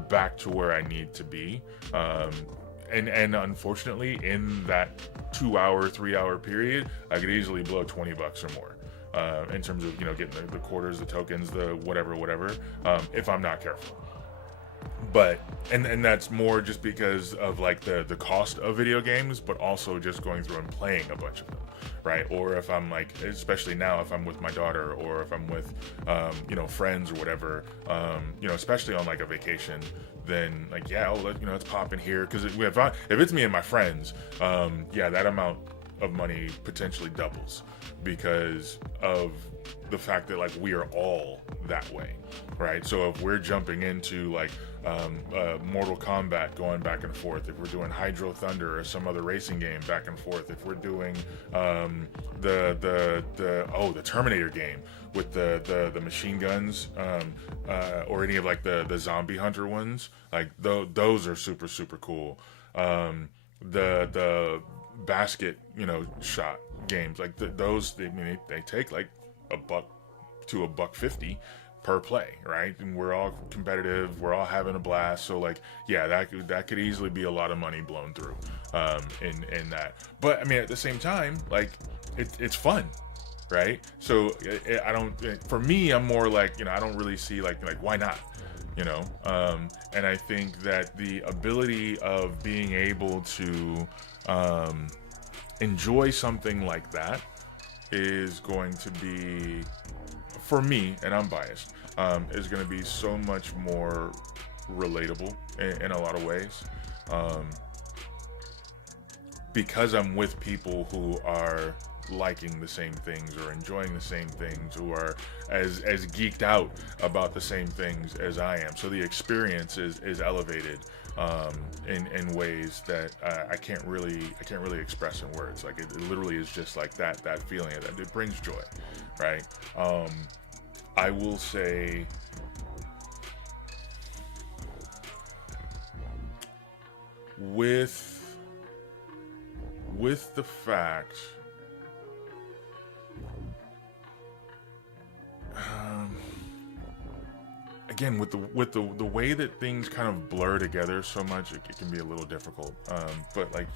back to where I need to be, and unfortunately, in that 2 hour, 3 hour period, I could easily blow $20 or more, in terms of getting the quarters, the tokens, the whatever, if I'm not careful. But and that's more just because of like the cost of video games, but also just going through and playing a bunch of them, right? Or if I'm like, especially now, if I'm with my daughter, or if I'm with friends or whatever, especially on like a vacation, then like, yeah, let's pop in here, because if it's me and my friends, that amount of money potentially doubles because of the fact that like we are all that way, right? So if we're jumping into like Mortal Kombat going back and forth, if we're doing Hydro Thunder or some other racing game back and forth, if we're doing the Terminator game with the machine guns, or any of like the zombie hunter ones, like those are super cool. The basket shot games like those, they take like $1 to $1.50 per play, right? And we're all competitive, we're all having a blast. So like, yeah, that could easily be a lot of money blown through in that. But I mean, at the same time, like it's fun, right? So I don't. For me, I'm more like I don't really see like why not, and I think that the ability of being able to enjoy something like that is going to be, for me, and I'm biased, is going to be so much more relatable in a lot of ways, because I'm with people who are liking the same things or enjoying the same things, who are as geeked out about the same things as I am. So the experience is elevated in ways that I can't really express in words. Like it literally is just like that feeling that it brings joy, right? I will say with the fact again, with the way that things kind of blur together so much, it can be a little difficult. But like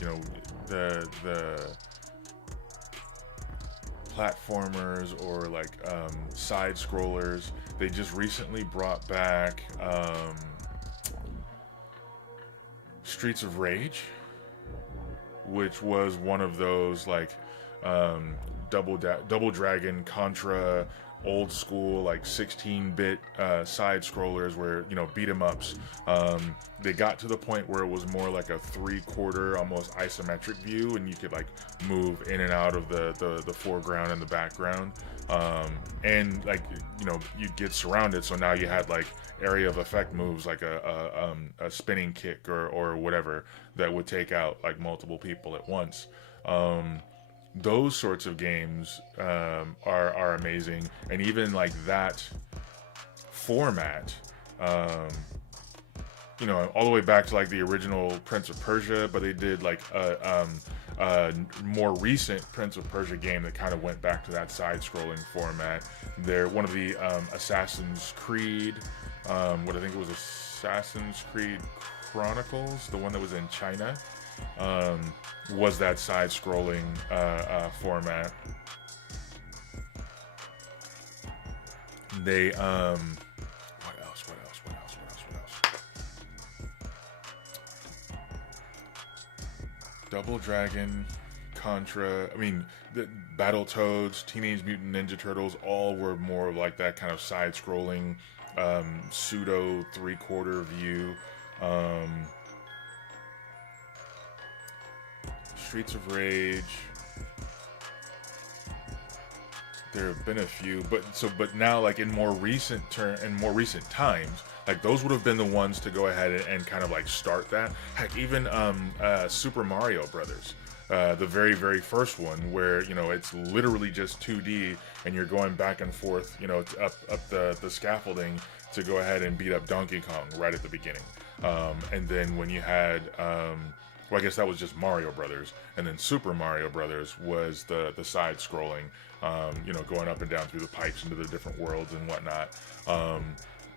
the platformers or like side scrollers, they just recently brought back Streets of Rage, which was one of those like Double Dragon, Contra, old school like 16-bit side scrollers where beat 'em ups. They got to the point where it was more like a 3/4 almost isometric view, and you could like move in and out of the foreground and the background, and like you'd get surrounded, so now you had like area of effect moves like a spinning kick or whatever that would take out like multiple people at once. Those sorts of games are amazing, and even like that format, all the way back to like the original Prince of Persia, but they did like a more recent Prince of Persia game that kind of went back to that side-scrolling format. They're one of the Assassin's Creed, what I think it was Assassin's Creed Chronicles, the one that was in China. Was that side-scrolling format. They what else? Double Dragon, Contra. I mean, the Battletoads, Teenage Mutant Ninja Turtles, all were more like that kind of side-scrolling pseudo 3/4 view. Streets of Rage. There have been a few, but now like in more recent times, like those would have been the ones to go ahead and kind of like start that. Heck, even Super Mario Brothers, the very first one, where it's literally just 2D and you're going back and forth, up the scaffolding to go ahead and beat up Donkey Kong right at the beginning. And then when you had well, I guess that was just Mario Brothers, and then Super Mario Brothers was the side-scrolling, going up and down through the pipes into the different worlds and whatnot.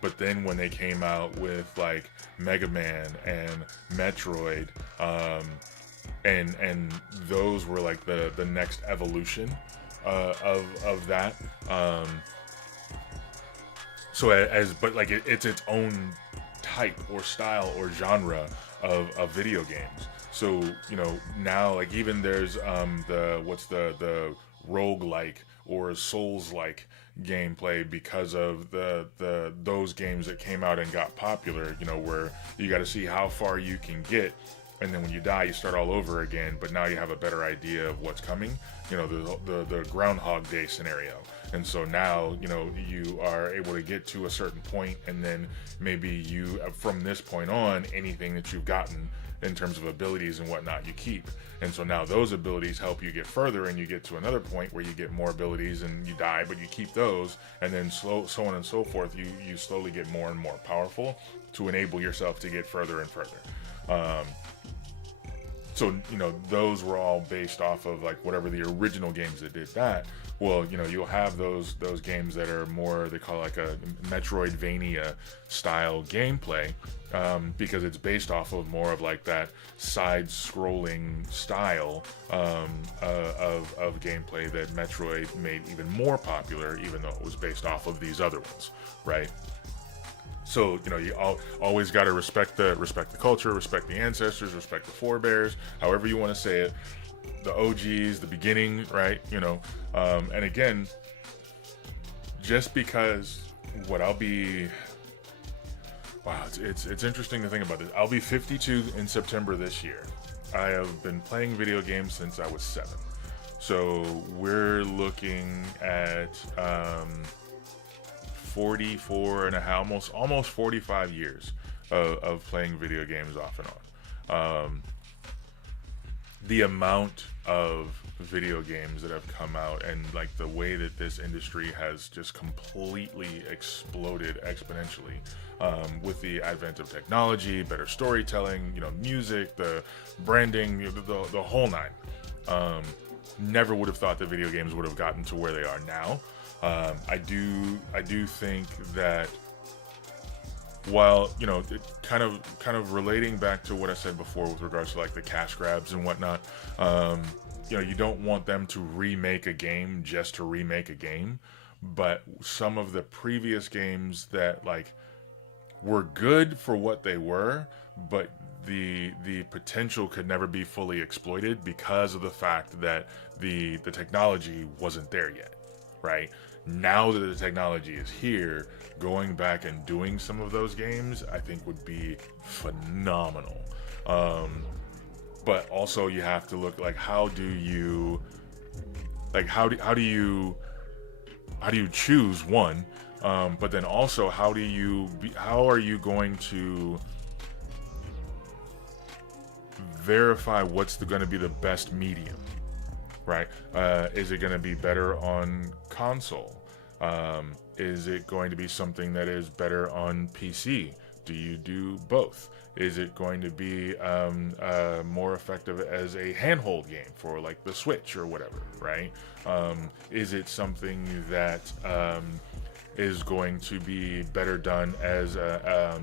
But then when they came out with like Mega Man and Metroid, and those were like the next evolution of that. But like it's its own type or style or genre of video games. So now like even there's the roguelike or Souls-like gameplay because of those games that came out and got popular, where you got to see how far you can get and then when you die, you start all over again. But now you have a better idea of what's coming. You know, the Groundhog Day scenario. And so now, you know, you are able to get to a certain point, and then maybe you, from this point on, anything that you've gotten in terms of abilities and whatnot, you keep. And so now those abilities help you get further, and you get to another point where you get more abilities and you die, but you keep those, and then so on and so forth. You slowly get more and more powerful to enable yourself to get further and further. So, you know, those were all based off of like whatever the original games that did that. Well, you know, you'll have those games that are more, they call it like a Metroidvania style gameplay, because it's based off of more of like that side-scrolling style of gameplay that Metroid made even more popular, even though it was based off of these other ones, right? So, you know, you always got to respect the culture, respect the ancestors, respect the forebears, however you want to say it, the OGs, the beginning, right? You know, and again, just because wow, it's interesting to think about this. I'll be 52 in September this year. I have been playing video games since I was 7. So we're looking at 44 and a half, almost 45 years of playing video games off and on. The amount of video games that have come out, and like the way that this industry has just completely exploded exponentially, with the advent of technology, better storytelling, you know, music, the branding, the whole nine. Never would have thought that video games would have gotten to where they are now. I do think that, while, you know, it kind of relating back to what I said before with regards to like the cash grabs and whatnot, you know, you don't want them to remake a game just to remake a game, but some of the previous games that like were good for what they were, but the potential could never be fully exploited because of the fact that the technology wasn't there yet, right? Now that the technology is here, going back and doing some of those games, I think would be phenomenal. But also you have to look like, how do you choose one? But then also, how are you going to verify what's going to be the best medium, right? Is it going to be better on console? Is it going to be something that is better on PC? Do you do both? Is it going to be more effective as a handhold game for like the Switch or whatever, right? Is it something that is going to be better done as a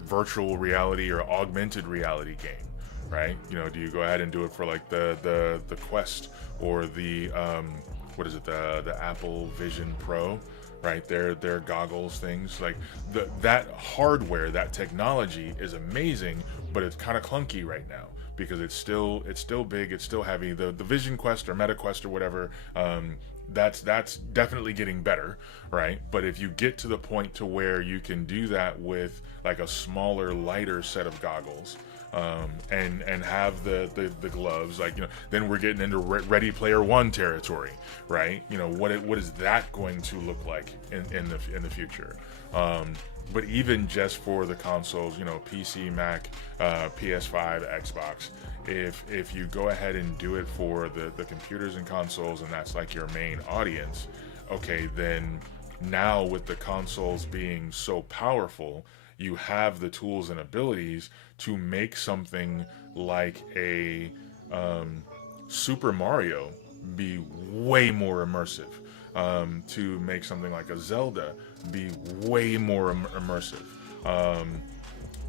virtual reality or augmented reality game, right? You know, do you go ahead and do it for like the Quest or the what is it, the Apple Vision Pro, right? Their goggles things, like that hardware, that technology is amazing, but it's kind of clunky right now because it's still big, it's still heavy. The Vision Quest or Meta Quest or whatever, that's definitely getting better, right? But if you get to the point to where you can do that with like a smaller, lighter set of goggles, and have the gloves, like, you know, then we're getting into Ready Player One territory, right? You know, what is that going to look like in the future? But even just for the consoles, you know, PC, Mac, PS5, Xbox, if you go ahead and do it for the computers and consoles, and that's like your main audience, okay, then now with the consoles being so powerful, you have the tools and abilities to make something like a Super Mario be way more immersive, to make something like a Zelda be way more immersive.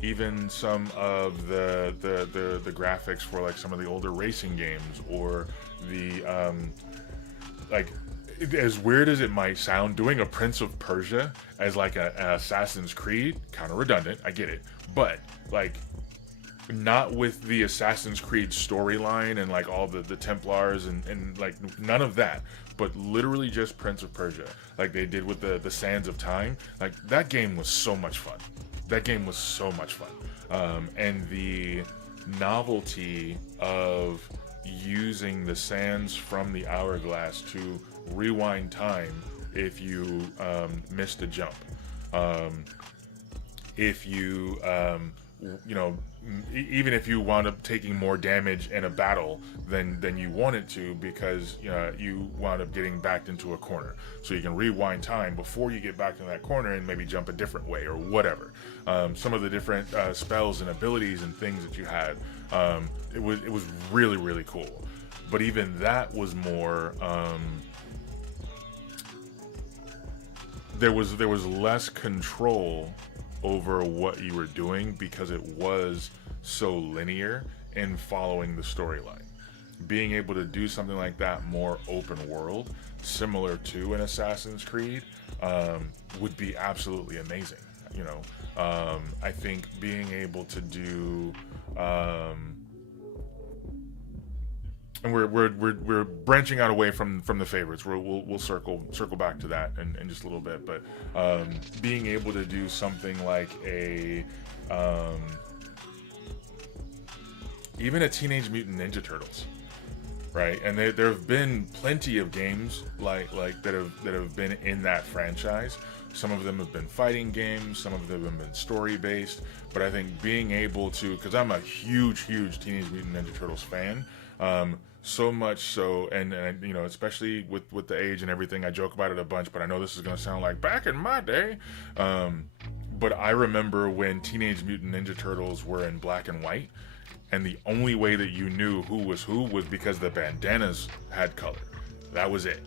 Even some of the graphics for like some of the older racing games, or the like, as weird as it might sound, doing a Prince of Persia as like an Assassin's Creed, kind of redundant, I get it, but like, not with the Assassin's Creed storyline and like all the Templars and like none of that, but literally just Prince of Persia, like they did with the Sands of Time. Like, that game was so much fun. that game was so much fun. And the novelty of using the sands from the hourglass to rewind time if you missed a jump. If you, you know, even if you wound up taking more damage in a battle than you wanted to because you wound up getting backed into a corner, so you can rewind time before you get back in that corner and maybe jump a different way or whatever. Some of the different spells and abilities and things that you had, it was really, really cool. But even that was more. There was less control over what you were doing because it was so linear in following the storyline. Being able to do something like that more open world, similar to an Assassin's Creed, would be absolutely amazing. I think being able to do, and we're branching out away from the favorites. We'll circle back to that in just a little bit. But being able to do something like even a Teenage Mutant Ninja Turtles, right? And there have been plenty of games like that have been in that franchise. Some of them have been fighting games, some of them have been story based. But I think being able to, because I'm a huge Teenage Mutant Ninja Turtles fan. So much so, and especially with the age and everything, I joke about it a bunch, but I know this is going to sound like back in my day. But I remember when Teenage Mutant Ninja Turtles were in black and white, and the only way that you knew who was because the bandanas had color. That was it.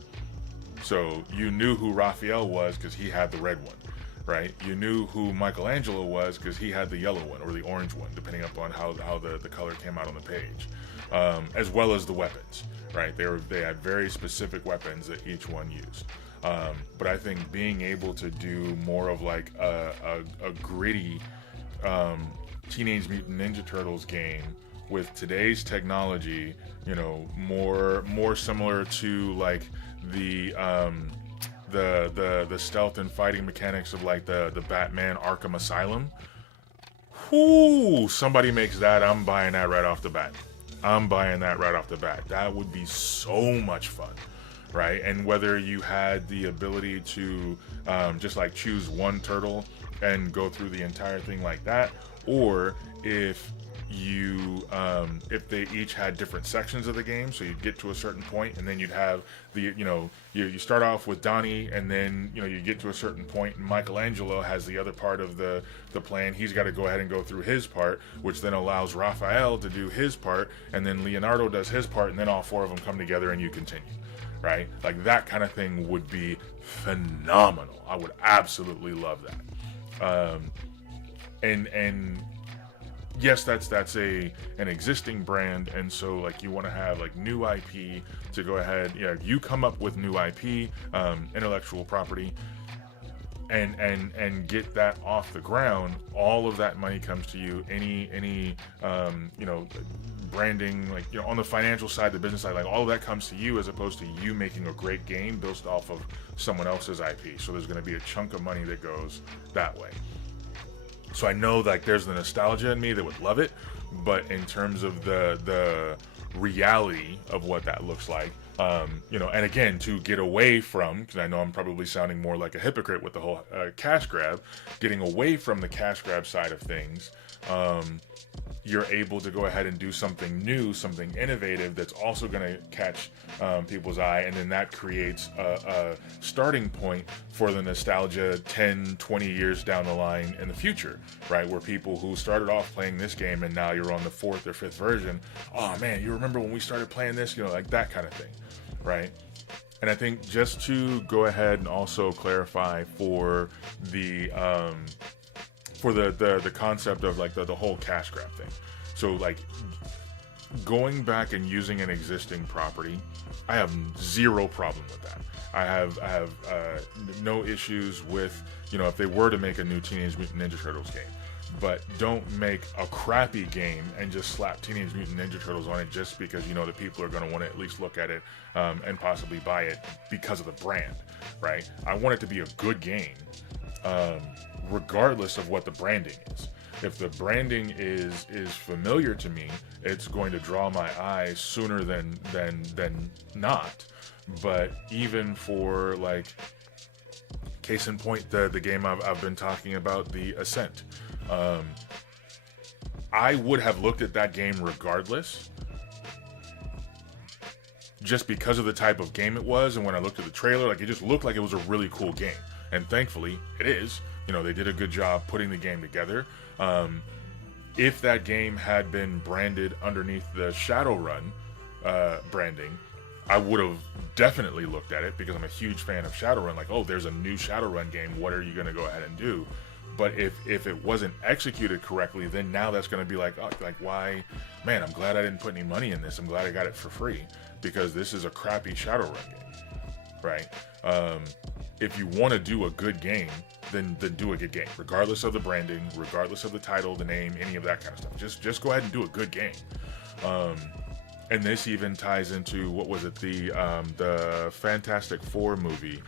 So you knew who Raphael was because he had the red one, right? You knew who Michelangelo was because he had the yellow one or the orange one, depending upon how the color came out on the page. As well as the weapons, right? They had very specific weapons that each one used. But I think being able to do more of like a gritty Teenage Mutant Ninja Turtles game with today's technology, more similar to like the stealth and fighting mechanics of like the Batman Arkham Asylum. Whoo! Somebody makes that, I'm buying that right off the bat. That would be so much fun, right? And whether you had the ability to just like choose one turtle and go through the entire thing like that, or if they each had different sections of the game, so you'd get to a certain point and then you'd have you start off with Donnie, and then you get to a certain point and Michelangelo has the other part of the plan. He's got to go ahead and go through his part, which then allows Raphael to do his part, and then Leonardo does his part, and then all four of them come together and you continue, right? Like that kind of thing would be phenomenal. I would absolutely love that. And yes, that's an existing brand, and so like you want to have like new IP to go ahead. You come up with new IP, intellectual property, and get that off the ground. All of that money comes to you. Any branding, like on the financial side, the business side, like all of that comes to you, as opposed to you making a great game built off of someone else's IP. So there's going to be a chunk of money that goes that way. So I know like there's the nostalgia in me that would love it, but in terms of the reality of what that looks like, and again, to get away from, because I know I'm probably sounding more like a hypocrite with the whole cash grab, getting away from the cash grab side of things, you're able to go ahead and do something new, something innovative that's also going to catch people's eye, and then that creates a starting point for the nostalgia 10, 20 years down the line in the future, right? Where people who started off playing this game and now you're on the 4th or 5th version, oh man, you remember when we started playing this, like that kind of thing, right? And I think just to go ahead and also clarify for the concept of like the whole cash grab thing. So like going back and using an existing property, I have zero problem with that. I have no issues with, if they were to make a new Teenage Mutant Ninja Turtles game. But don't make a crappy game and just slap Teenage Mutant Ninja Turtles on it just because the people are going to want to at least look at it and possibly buy it because of the brand, right? I want it to be a good game, regardless of what the branding is. If the branding is familiar to me, it's going to draw my eye sooner than not. But even for like case in point, the game I've been talking about, the Ascent, I would have looked at that game regardless, just because of the type of game it was. And when I looked at the trailer, like, it just looked like it was a really cool game, and thankfully it is. You know, they did a good job putting the game together. If that game had been branded underneath the Shadowrun branding, I would have definitely looked at it, because I'm a huge fan of Shadowrun. Like, oh, there's a new Shadowrun game, what are you going to go ahead and do? But if it wasn't executed correctly, then now that's going to be like, oh, like, why, man, I'm glad I didn't put any money in this. I'm glad I got it for free, because this is a crappy Shadowrun game, right? If you want to do a good game, then do a good game, regardless of the branding, regardless of the title, the name, any of that kind of stuff. Just go ahead and do a good game. And this even ties into, what was it, the Fantastic Four movie.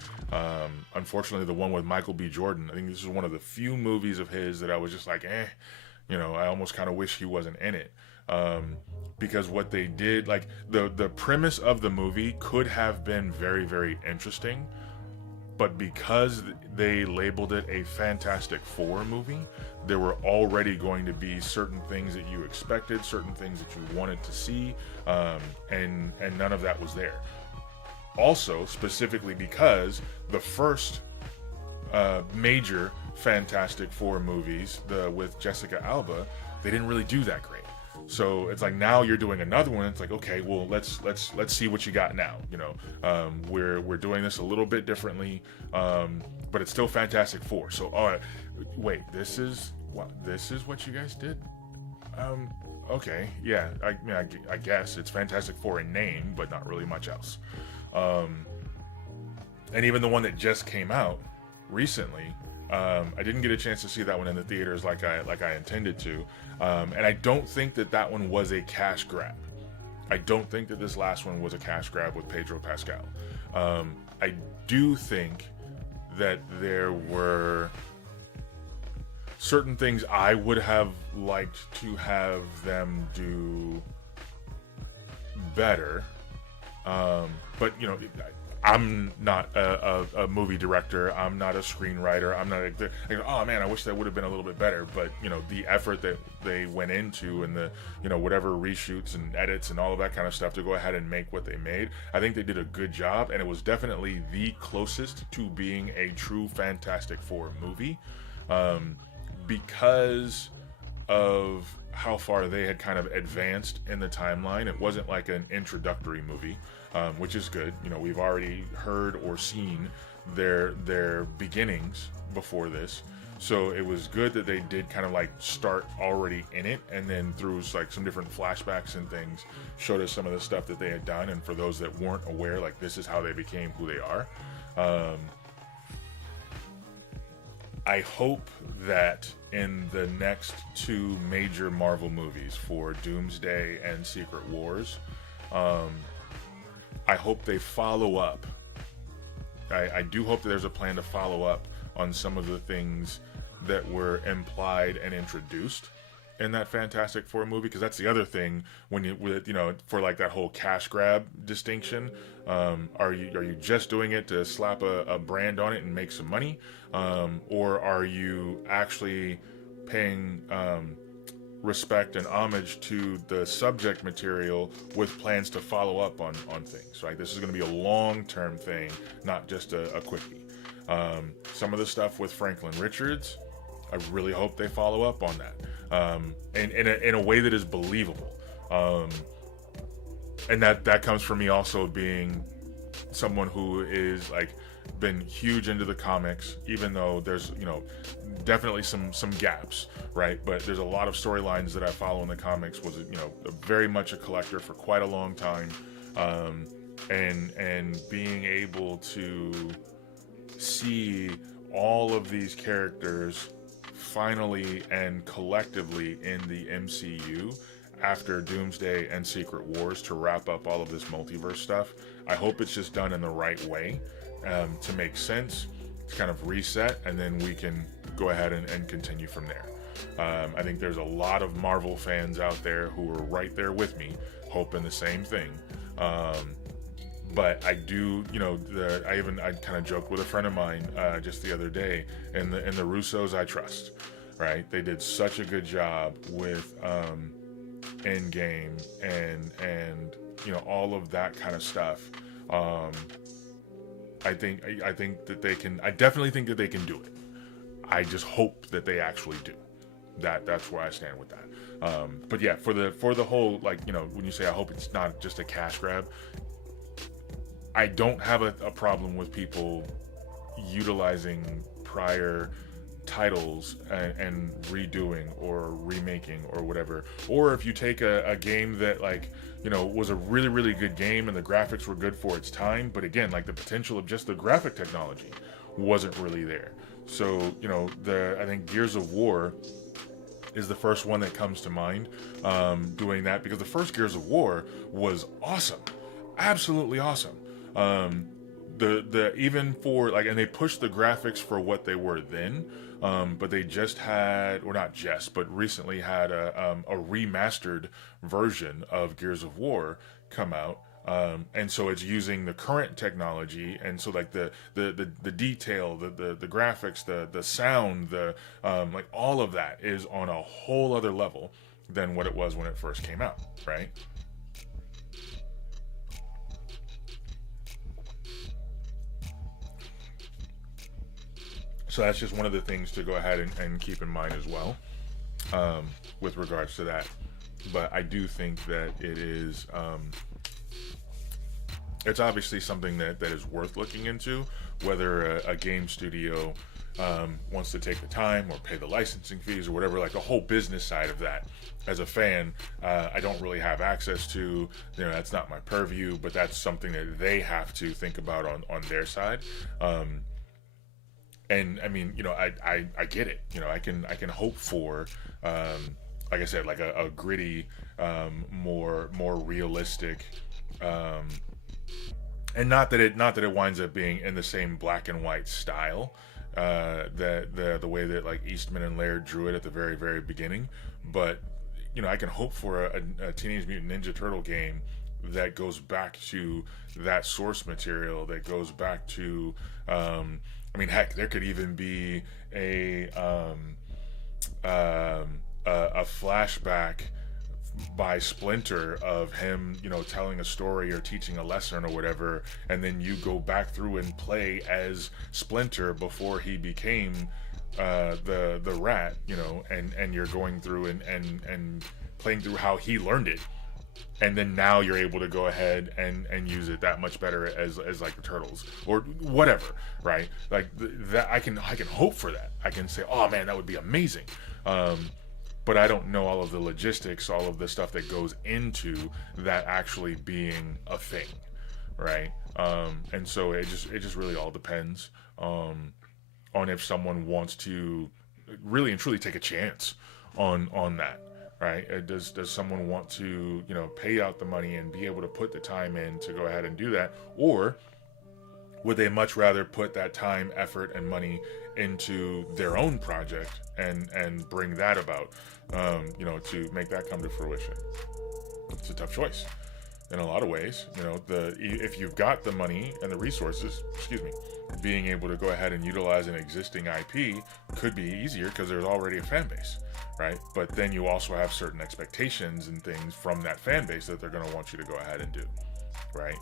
Unfortunately, the one with Michael B. Jordan. I think this is one of the few movies of his that I was just like, you know, I almost kind of wish he wasn't in it. Because what they did, like, the premise of the movie could have been very, very interesting. But because they labeled it a Fantastic Four movie, there were already going to be certain things that you expected, certain things that you wanted to see, and none of that was there. Also, specifically because the first major Fantastic Four movies, with Jessica Alba, they didn't really do that great. So it's like, now you're doing another one. It's like, okay, well, let's see what you got now. You know, we're doing this a little bit differently, but it's still Fantastic Four. So, wait, this is what you guys did. Okay, yeah, I guess it's Fantastic Four in name, but not really much else. And even the one that just came out recently, I didn't get a chance to see that one in the theaters like I intended to, and I don't think that one was a cash grab. I don't think that this last one was a cash grab with Pedro Pascal. I do think that there were certain things I would have liked to have them do better, but you know, I'm not a movie director. I'm not a screenwriter. I'm not oh man, I wish that would have been a little bit better. But you know, the effort that they went into, and the, you know, whatever reshoots and edits and all of that kind of stuff to go ahead and make what they made, I think they did a good job, and it was definitely the closest to being a true Fantastic Four movie, because of how far they had kind of advanced in the timeline. It wasn't like an introductory movie, which is good. You know, we've already heard or seen their beginnings before this, so it was good that they did kind of like start already in it, and then through like some different flashbacks and things showed us some of the stuff that they had done. And for those that weren't aware, like, this is how they became who they are. I hope that in the next two major Marvel movies, for Doomsday and Secret Wars, I hope they follow up. I do hope that there's a plan to follow up on some of the things that were implied and introduced in that Fantastic Four movie, because that's the other thing, when you know, for like that whole cash grab distinction, are you just doing it to slap a brand on it and make some money, or are you actually paying respect and homage to the subject material with plans to follow up on things, right? This is going to be a long-term thing, not just a quickie. Some of the stuff with Franklin Richards, I really hope they follow up on that, and in a way that is believable. And that comes from me also being someone who is like been huge into the comics, even though there's, you know, definitely some gaps, right? But there's a lot of storylines that I follow in the comics. Was, you know, very much a collector for quite a long time, and being able to see all of these characters finally and collectively in the MCU after Doomsday and Secret Wars to wrap up all of this multiverse stuff. I hope it's just done in the right way, to make sense, to kind of reset, and then we can go ahead and continue from there. I think there's a lot of Marvel fans out there who are right there with me, hoping the same thing. But I do, I kind of joked with a friend of mine just the other day, and the Russos I trust, right? They did such a good job with Endgame and all of that kind of stuff. I think that they can. I definitely think that they can do it. I just hope that they actually do. That's where I stand with that. But yeah, for the whole, when you say I hope it's not just a cash grab, I don't have a problem with people utilizing prior titles and redoing or remaking or whatever. Or if you take a game that was a really, really good game and the graphics were good for its time, but again, the potential of just the graphic technology wasn't really there. So, I think Gears of War is the first one that comes to mind doing that, because the first Gears of War was awesome. Absolutely awesome. The even for and they pushed the graphics for what they were then, but they just had, or not just, but recently had a remastered version of Gears of War come out. And so it's using the current technology, and so the detail, the graphics, the sound, all of that is on a whole other level than what it was when it first came out, right? So that's just one of the things to go ahead and keep in mind as well, with regards to that. But I do think that it is, it's obviously something that is worth looking into, whether a game studio wants to take the time or pay the licensing fees or whatever, the whole business side of that. As a fan, I don't really have access to, that's not my purview, but that's something that they have to think about on their side. And I mean, I get it. I can hope for, like I said, a gritty, more realistic, and not that it winds up being in the same black and white style, the way that Eastman and Laird drew it at the very, very beginning. But I can hope for a Teenage Mutant Ninja Turtle game that goes back to that source material, that goes back to, I mean, heck, there could even be a flashback by Splinter of him, telling a story or teaching a lesson or whatever, and then you go back through and play as Splinter before he became the rat, and you're going through and playing through how he learned it. And then now you're able to go ahead and use it that much better as the Turtles or whatever, right? That I can hope for that. I can say, oh man, that would be amazing. But I don't know all of the logistics, all of the stuff that goes into that actually being a thing, right? And so it just really all depends on if someone wants to really and truly take a chance on that. Right? Does someone want to, pay out the money and be able to put the time in to go ahead and do that? Or would they much rather put that time, effort, and money into their own project and bring that about, to make that come to fruition? It's a tough choice in a lot of ways. If you've got the money and the resources, being able to go ahead and utilize an existing IP could be easier because there's already a fan base. Right, but then you also have certain expectations and things from that fan base that they're going to want you to go ahead and do, right?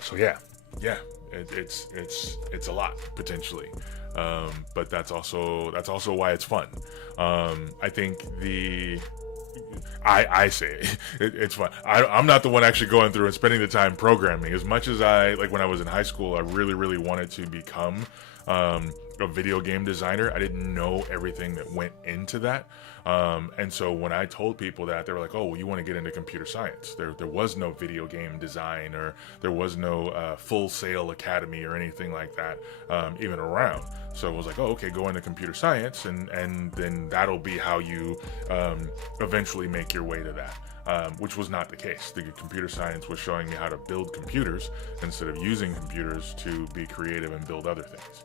So yeah, it's a lot potentially, but that's also why it's fun. I think I say it's fun. I'm not the one actually going through and spending the time programming as much as when I was in high school. I really wanted to become a video game designer. I didn't know everything that went into that. And so when I told people that, they were like, oh, well, you want to get into computer science. There was no video game design, or there was no Full Sail Academy or anything like that even around. So I was like, oh, okay, go into computer science, and then that'll be how you eventually make your way to that. Which was not the case. The computer science was showing me how to build computers instead of using computers to be creative and build other things.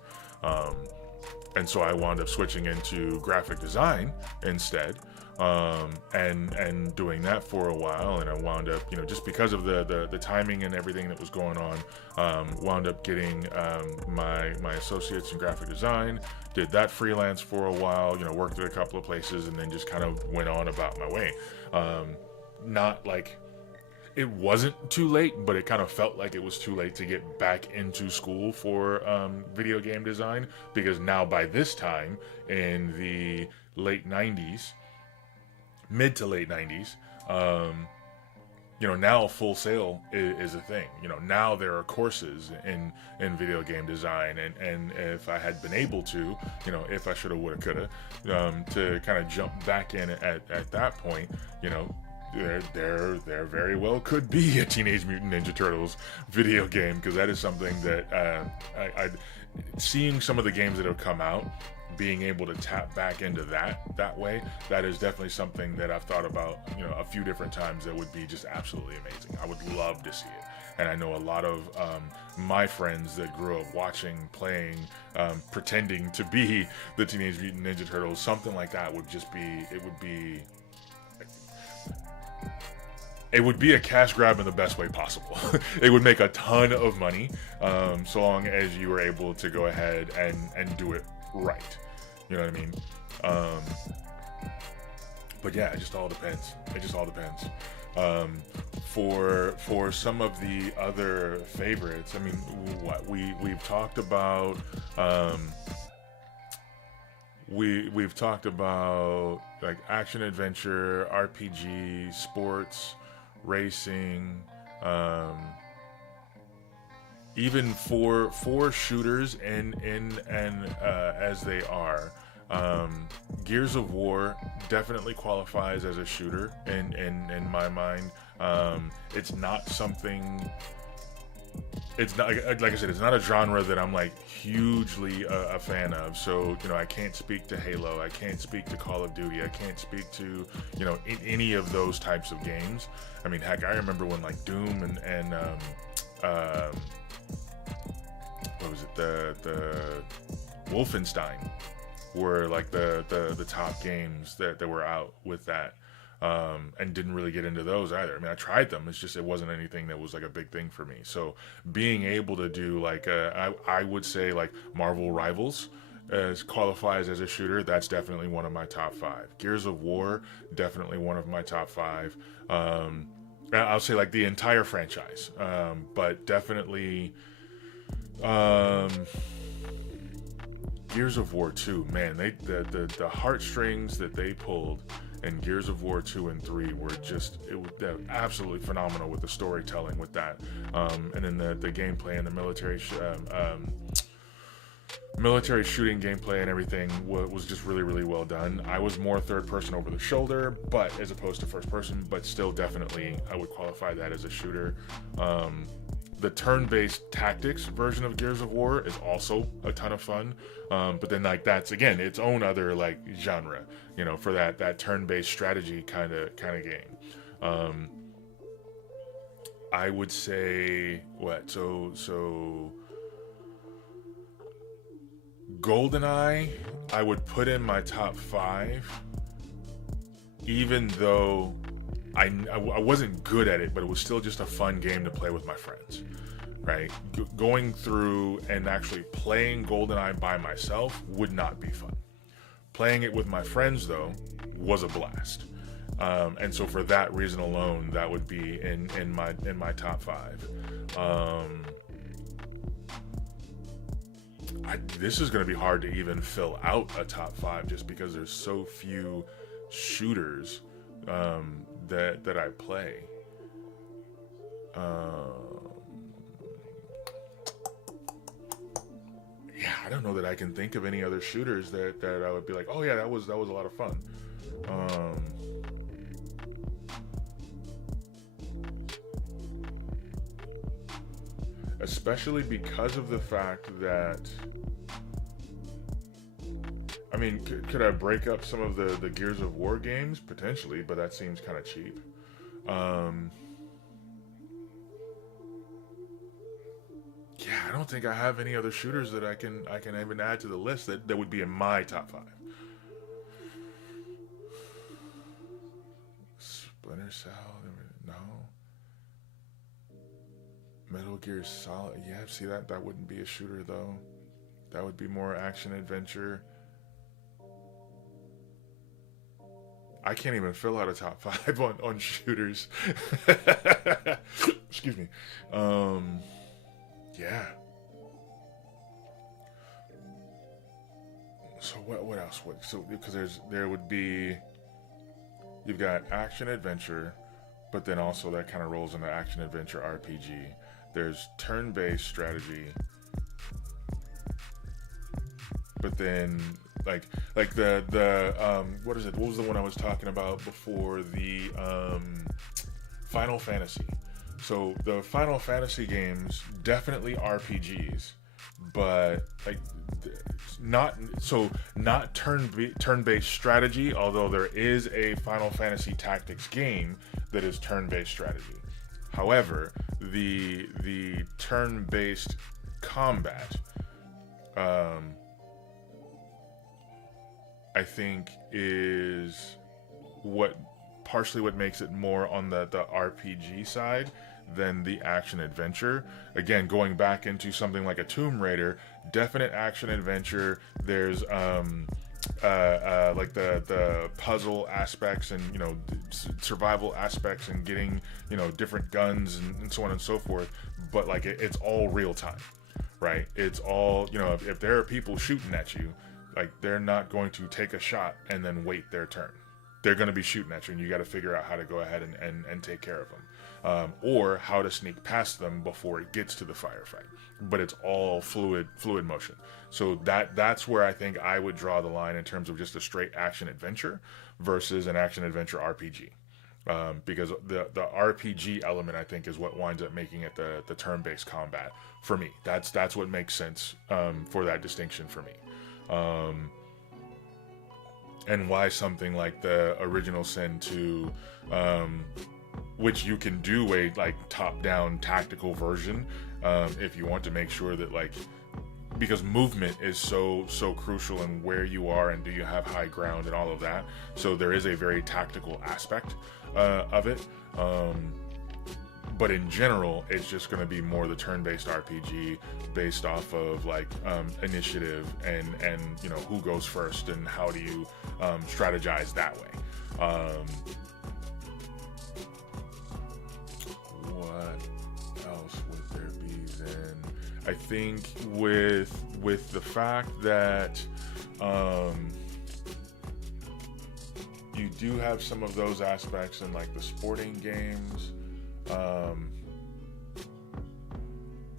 And so I wound up switching into graphic design instead, and doing that for a while. And I wound up, just because of the timing and everything that was going on, wound up getting my associates in graphic design. Did that freelance for a while, worked at a couple of places, and then just kind of went on about my way. Not like it wasn't too late, but it kind of felt like it was too late to get back into school for video game design, because now by this time in the late 90s, mid to late 90s, now Full Sail is a thing. Now there are courses in video game design, and if I had been able to, if I shoulda, woulda, coulda, to kind of jump back in at that point, there very well could be a Teenage Mutant Ninja Turtles video game, because that is something that I seeing some of the games that have come out, being able to tap back into that way, that is definitely something that I've thought about a few different times. That would be just absolutely amazing. I would love to see it. And I know a lot of my friends that grew up watching, playing, pretending to be the Teenage Mutant Ninja Turtles, something like that would just be, it would be a cash grab in the best way possible. It would make a ton of money, so long as you were able to go ahead and do it right. You know what I mean? But yeah, it just all depends. For some of the other favorites, I mean, what we've talked about, we've talked about like action adventure, RPG, sports, racing, even for shooters and as they are, Gears of War definitely qualifies as a shooter in my mind. It's not something. It's not, like I said, it's not a genre that I'm like hugely a fan of. So I can't speak to Halo, I can't speak to Call of Duty, I can't speak to any of those types of games. I mean, heck, I remember when like Doom and what was it, the Wolfenstein were like the top games that were out with that. And didn't really get into those either. I mean, I tried them. It's just, it wasn't anything that was like a big thing for me. So being able to do like, I would say like Marvel Rivals qualifies as a shooter. That's definitely one of my top 5. Gears of War, definitely one of my top 5. I'll say like the entire franchise. But definitely, Gears of War 2, man, the heartstrings that they pulled and Gears of War 2 and 3 were just, they're absolutely phenomenal with the storytelling with that. And then the gameplay and the military shooting gameplay and everything was just really, really well done. I was more third person over the shoulder, but as opposed to first person, but still definitely I would qualify that as a shooter. The turn-based tactics version of Gears of War is also a ton of fun, but then like that's again its own other like genre, for that turn-based strategy kind of game. I would say so GoldenEye I would put in my top 5, even though I wasn't good at it, but it was still just a fun game to play with my friends, right? Going through and actually playing GoldenEye by myself would not be fun. Playing it with my friends, though, was a blast. And so for that reason alone, that would be in my top 5. This is going to be hard to even fill out a top 5 just because there's so few shooters that I play. Yeah, don't know that I can think of any other shooters that I would be like, oh yeah, that was a lot of fun. Um, Especially because of the fact that, I mean, could I break up some of the Gears of War games? Potentially, but that seems kind of cheap. Um, yeah, I don't think I have any other shooters that I can even add to the list that would be in my top five. Splinter Cell, no. Metal Gear Solid, yeah. See that wouldn't be a shooter though. That would be more action adventure. I can't even fill out a top five on shooters. Excuse me. Um, yeah. So what else? So because there would be, you've got action adventure, but then also that kind of rolls into action adventure RPG. There's turn-based strategy, but then like the what is it? What was the one I was talking about before? The Final Fantasy. So the Final Fantasy games definitely RPGs, but like not turn-based strategy. Although there is a Final Fantasy Tactics game that is turn-based strategy. However, the turn-based combat, I think, is what partially what makes it more on the RPG side than the action adventure. Again, going back into something like a Tomb Raider, definite action adventure. There's like the puzzle aspects and survival aspects and getting different guns and so on and so forth. But like it's all real time, right? It's all if there are people shooting at you, like they're not going to take a shot and then wait their turn. They're going to be shooting at you, and you got to figure out how to go ahead and take care of them, or how to sneak past them before it gets to the firefight. But it's all fluid motion. So that's where I think I would draw the line in terms of just a straight action adventure versus an action adventure RPG. Because the RPG element, I think, is what winds up making it the turn-based combat for me. That's what makes sense for that distinction for me. And why something like the original Sin 2, which you can do a like top-down tactical version if you want to make sure that because movement is so crucial in where you are and do you have high ground and all of that. So there is a very tactical aspect of it. But in general, it's just going to be more the turn-based RPG based off of initiative and who goes first and how do you strategize that way. What else would there be then? I think with the fact that you do have some of those aspects in like the sporting games.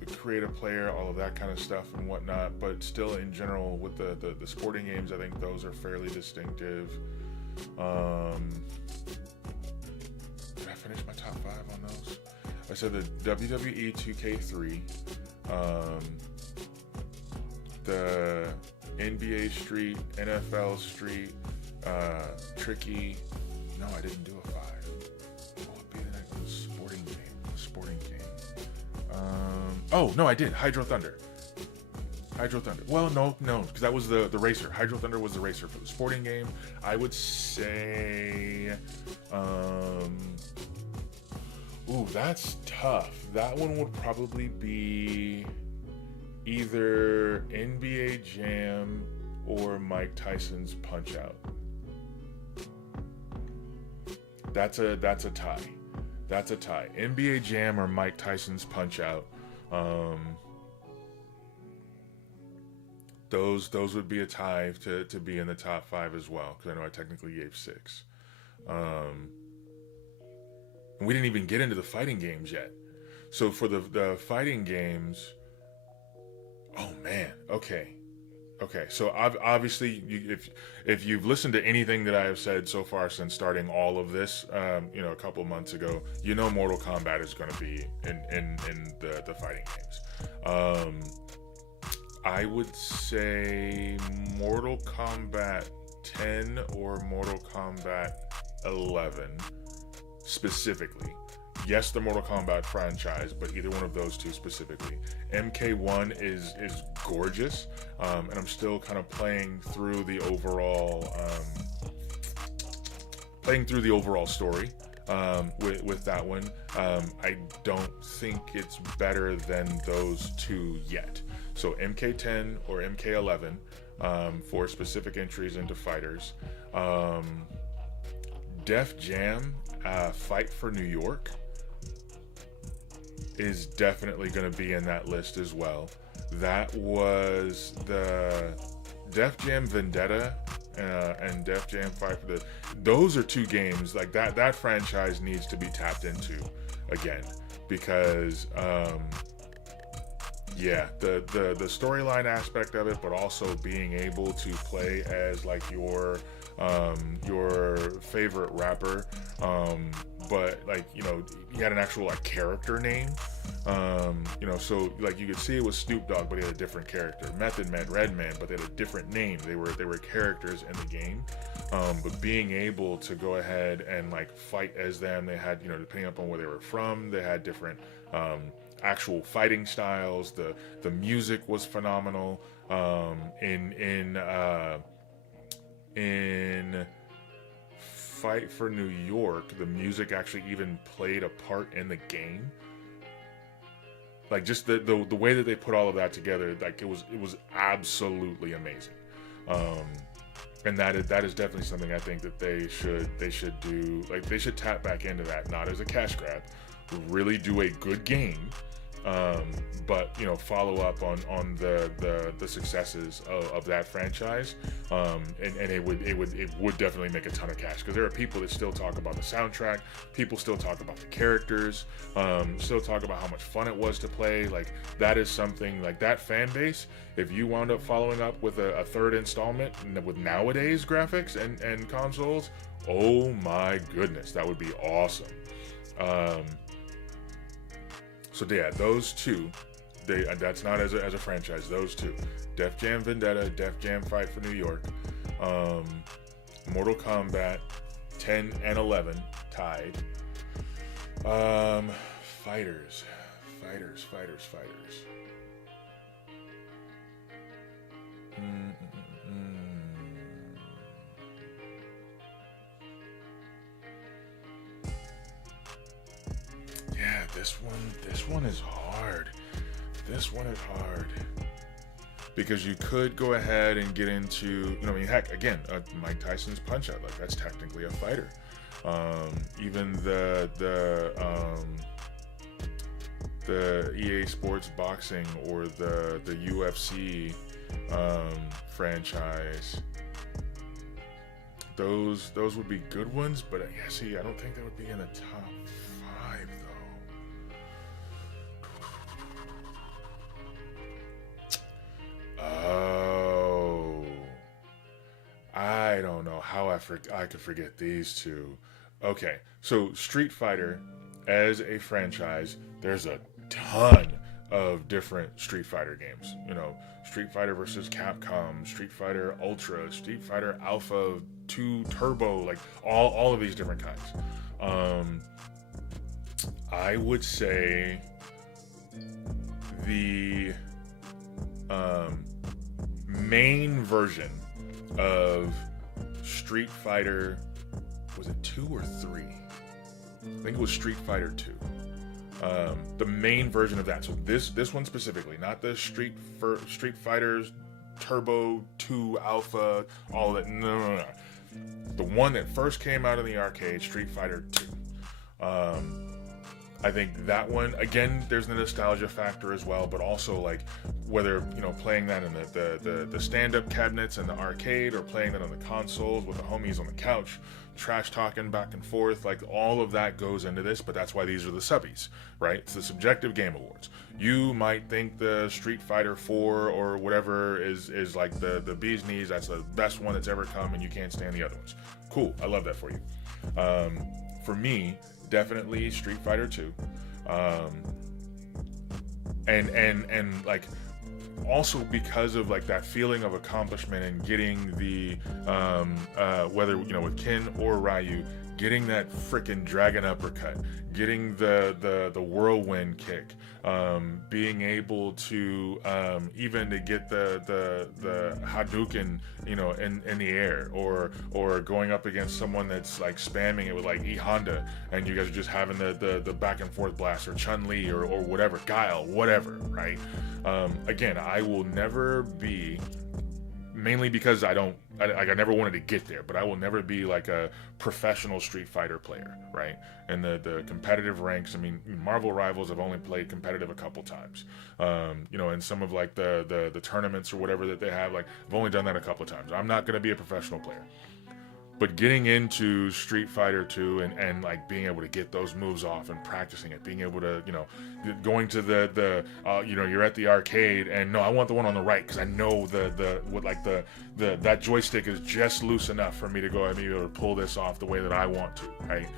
The creative player, all of that kind of stuff and whatnot, but still in general with the sporting games, I think those are fairly distinctive. Did I finish my top five on those? I said the WWE 2K3, the NBA Street, NFL Street, Tricky. No, I didn't do a five. Oh, no, I did. Hydro Thunder. Well, no, because that was the racer. Hydro Thunder was the racer. For the sporting game, I would say... ooh, that's tough. That one would probably be either NBA Jam or Mike Tyson's Punch-Out. That's a tie. That's a tie. NBA Jam or Mike Tyson's Punch-Out. Those would be a tie to be in the top five as well, because I know I technically gave six. And we didn't even get into the fighting games yet. So for the fighting games, oh man, okay. Okay, so obviously, if you've listened to anything that I have said so far since starting all of this, a couple of months ago, Mortal Kombat is going to be in the fighting games. I would say Mortal Kombat 10 or Mortal Kombat 11 specifically. Yes, the Mortal Kombat franchise, but either one of those two specifically. MK1 is gorgeous, and I'm still kind of playing through the overall story with that one. I don't think it's better than those two yet. So MK10 or MK11 for specific entries into fighters. Def Jam, Fight for New York is definitely going to be in that list as well. That was the Def Jam Vendetta and Def Jam Fight for the. Those are two games like that. That franchise needs to be tapped into again because, the storyline aspect of it, but also being able to play as like your favorite rapper. But like he had an actual like character name, so like you could see it was Snoop Dogg, but he had a different character. Method Man, Redman, but they had a different name. They were characters in the game, but being able to go ahead and like fight as them, they had depending upon where they were from, they had different actual fighting styles. The music was phenomenal. In Fight for New York, the music actually even played a part in the game. Like just the way that they put all of that together, like it was absolutely amazing. And that is definitely something I think that they should do. Like they should tap back into that, not as a cash grab, really do a good game. But follow up on the successes of that franchise, and it would definitely make a ton of cash because there are people that still talk about the soundtrack, people still talk about the characters, still talk about how much fun it was to play. Like that is something like that fan base. If you wound up following up with a third installment with nowadays graphics and consoles, oh my goodness, that would be awesome. So yeah, those two, that's not as a franchise. Those two, Def Jam Vendetta, Def Jam Fight for New York, Mortal Kombat 10 and 11 tied. Fighters. Yeah, this one is hard. Because you could go ahead and get into, heck, again, Mike Tyson's Punch Out, like that's technically a fighter. Even the EA Sports Boxing or the UFC franchise. Those would be good ones, but I don't think they would be in the top 5 though. Oh, I don't know how I could forget these two. Okay, so Street Fighter as a franchise, there's a ton of different Street Fighter games. Street Fighter versus Capcom, Street Fighter Ultra, Street Fighter Alpha 2 Turbo, like all of these different kinds. I would say the main version of Street Fighter, was it 2 or 3? I think it was Street Fighter 2. The main version of that. So this one specifically, not the Street Fighters Turbo 2 Alpha, all of that. No. The one that first came out in the arcade, Street Fighter 2. I think that one, again, there's the nostalgia factor as well, but also like whether playing that in the stand-up cabinets in the arcade, or playing that on the consoles with the homies on the couch, trash talking back and forth, like all of that goes into this. But that's why these are the Subbies, right? It's the Subjective Game Awards. You might think the Street Fighter 4 or whatever is like the bee's knees, that's the best one that's ever come, and you can't stand the other ones. Cool, I love that for you. For me, definitely Street Fighter 2. And like, also because of like that feeling of accomplishment and getting the whether with Ken or Ryu, getting that freaking dragon uppercut, getting the whirlwind kick, being able to even to get the Hadouken in the air, or going up against someone that's like spamming it with like E Honda, and you guys are just having the back and forth blast, or Chun-Li, or whatever, Guile, whatever, right? Again, I will never be, mainly because I never wanted to get there, but I will never be like a professional Street Fighter player, right? And the competitive ranks, I mean, Marvel Rivals, I've only played competitive a couple times. And some of like the tournaments or whatever that they have, like I've only done that a couple times. I'm not going to be a professional player. But getting into Street Fighter 2 and like being able to get those moves off and practicing it, being able to, going to you're at the arcade, and no, I want the one on the right because I know that joystick is just loose enough for me to go ahead and be able to pull this off the way that I want to, right?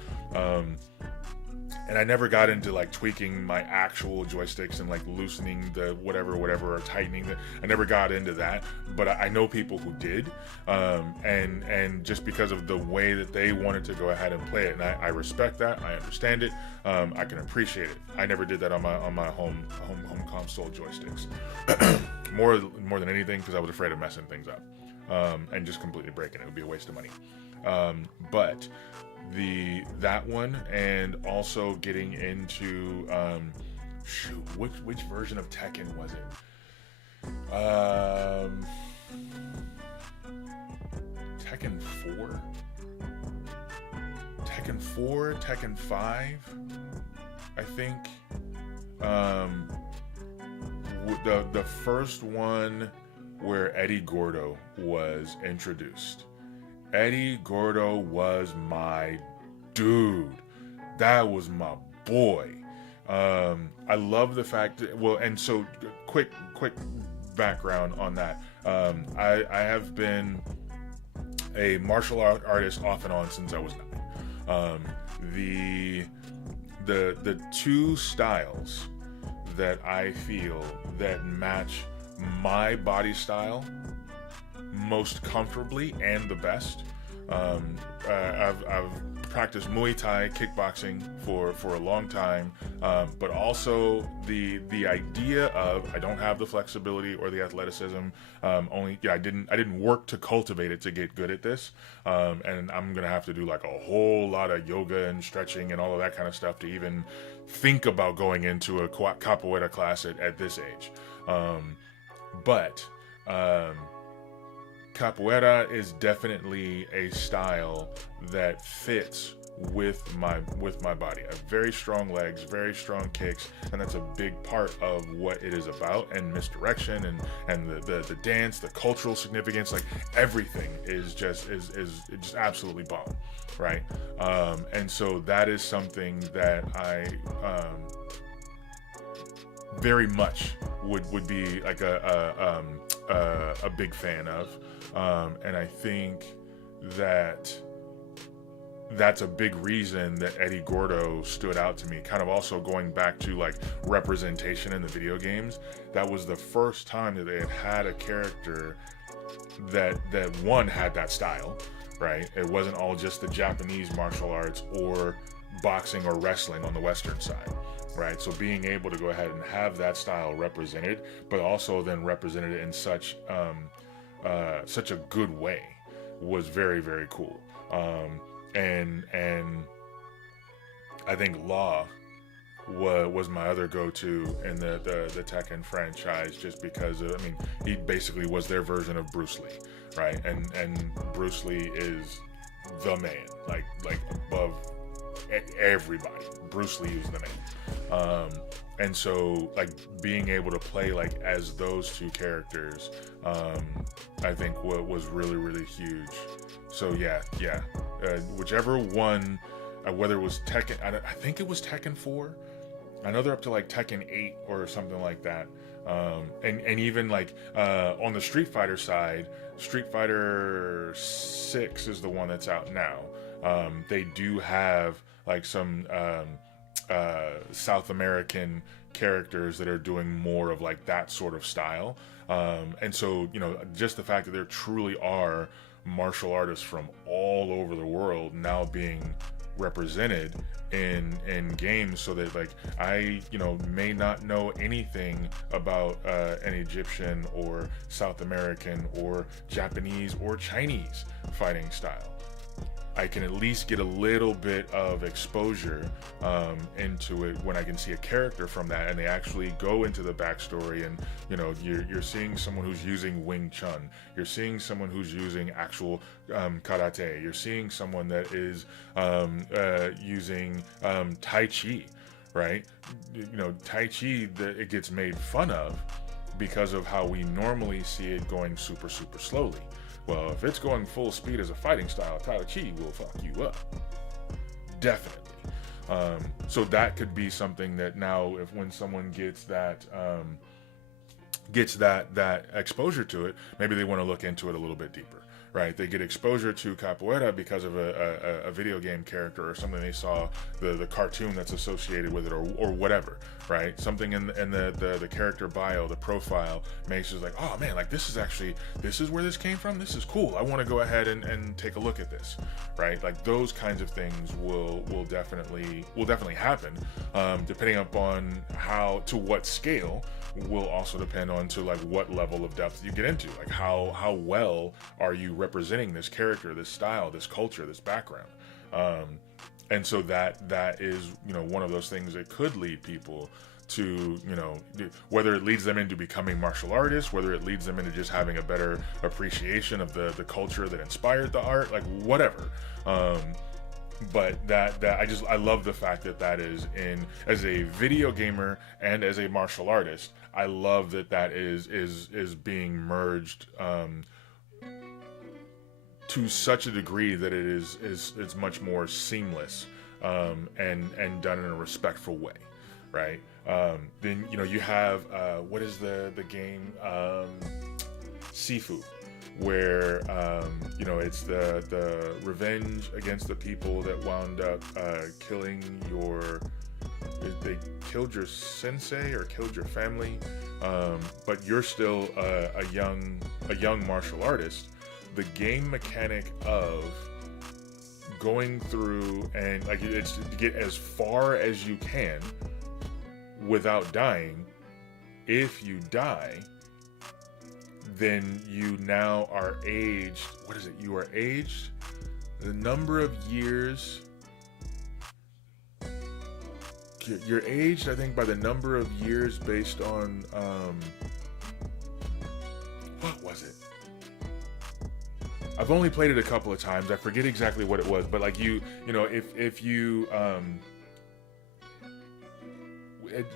And I never got into like tweaking my actual joysticks and like loosening the whatever, or tightening the. I never got into that, but I know people who did, and just because of the way that they wanted to go ahead and play it, and I respect that. I understand it. I can appreciate it. I never did that on my home console joysticks, more than anything because I was afraid of messing things up, and just completely breaking it. It would be a waste of money. But that one, and also getting into which version of Tekken was it? Tekken 4? Tekken 4, Tekken 5, I think. The first one where Eddie Gordo was introduced. Eddie Gordo was my dude. That was my boy. I love the fact that, and so quick background on that. I have been a martial artist off and on since I was 9. The two styles that I feel that match my body style most comfortably and the best. I've practiced Muay Thai, kickboxing for a long time, but also the idea of I don't have the flexibility or the athleticism. I didn't work to cultivate it to get good at this, and I'm gonna have to do like a whole lot of yoga and stretching and all of that kind of stuff to even think about going into a capoeira class at this age. But capoeira is definitely a style that fits with my body. I have very strong legs, very strong kicks, and that's a big part of what it is about. And misdirection and the dance, the cultural significance, like everything is just absolutely bomb, right? And so that is something that I very much would be like a big fan of, and I think that's a big reason that Eddie Gordo stood out to me. Kind of also going back to like representation in the video games. That was the first time that they had a character that one had that style, right? It wasn't all just the Japanese martial arts or boxing or wrestling on the Western side, right? So being able to go ahead and have that style represented, but also then represented it in such a good way was very, very cool. And I think Law was my other go-to in the Tekken franchise, just because of, I mean, he basically was their version of Bruce Lee, right? And Bruce Lee is the man, like above everybody. Bruce Lee is the man. and so like being able to play like as those two characters, I think what was really really huge. So yeah, whichever one, whether it was Tekken, I think it was Tekken 4. I know they're up to like Tekken 8 or something like that. And even like on the Street Fighter side, Street Fighter 6 is the one that's out now. They do have like some South American characters that are doing more of like that sort of style. And so, you know, just the fact that there truly are martial artists from all over the world now being represented in games, so that like I, you know, may not know anything about an Egyptian or South American or Japanese or Chinese fighting style, I can at least get a little bit of exposure into it when I can see a character from that, and they actually go into the backstory, and you know, you're seeing someone who's using Wing Chun, you're seeing someone who's using actual karate, you're seeing someone that is using Tai Chi, right? You know, Tai Chi, it gets made fun of because of how we normally see it going super super slowly. Well, if it's going full speed as a fighting style, Tai Chi will fuck you up. Definitely. So that could be something that now, if when someone gets that exposure to it, maybe they want to look into it a little bit deeper, right? They get exposure to capoeira because of a video game character or something they saw, the cartoon that's associated with it, or whatever, right? Something in the character bio, the profile makes it like, oh man, like this is where this came from. This is cool. I want to go ahead and take a look at this, right? Like those kinds of things will definitely happen, depending upon to what scale. Will also depend on to like what level of depth you get into, like how well are you representing this character, this style, this culture, this background. And so that is, you know, one of those things that could lead people to, you know, whether it leads them into becoming martial artists, whether it leads them into just having a better appreciation of the culture that inspired the art, like whatever. But that I love the fact that is in, as a video gamer and as a martial artist, I love that is being merged to such a degree that it is much more seamless, and done in a respectful way, right? Then, you know, you have what is the game, Sifu, where you know, it's the revenge against the people that wound up killing they killed your sensei or killed your family, but you're still a young martial artist. The game mechanic of going through and like it's to get as far as you can without dying. If you die, then you now are aged. What is it? You are aged the number of years. You're aged, I think, by the number of years based on what was it? I've only played it a couple of times. I forget exactly what it was, but like you know, if you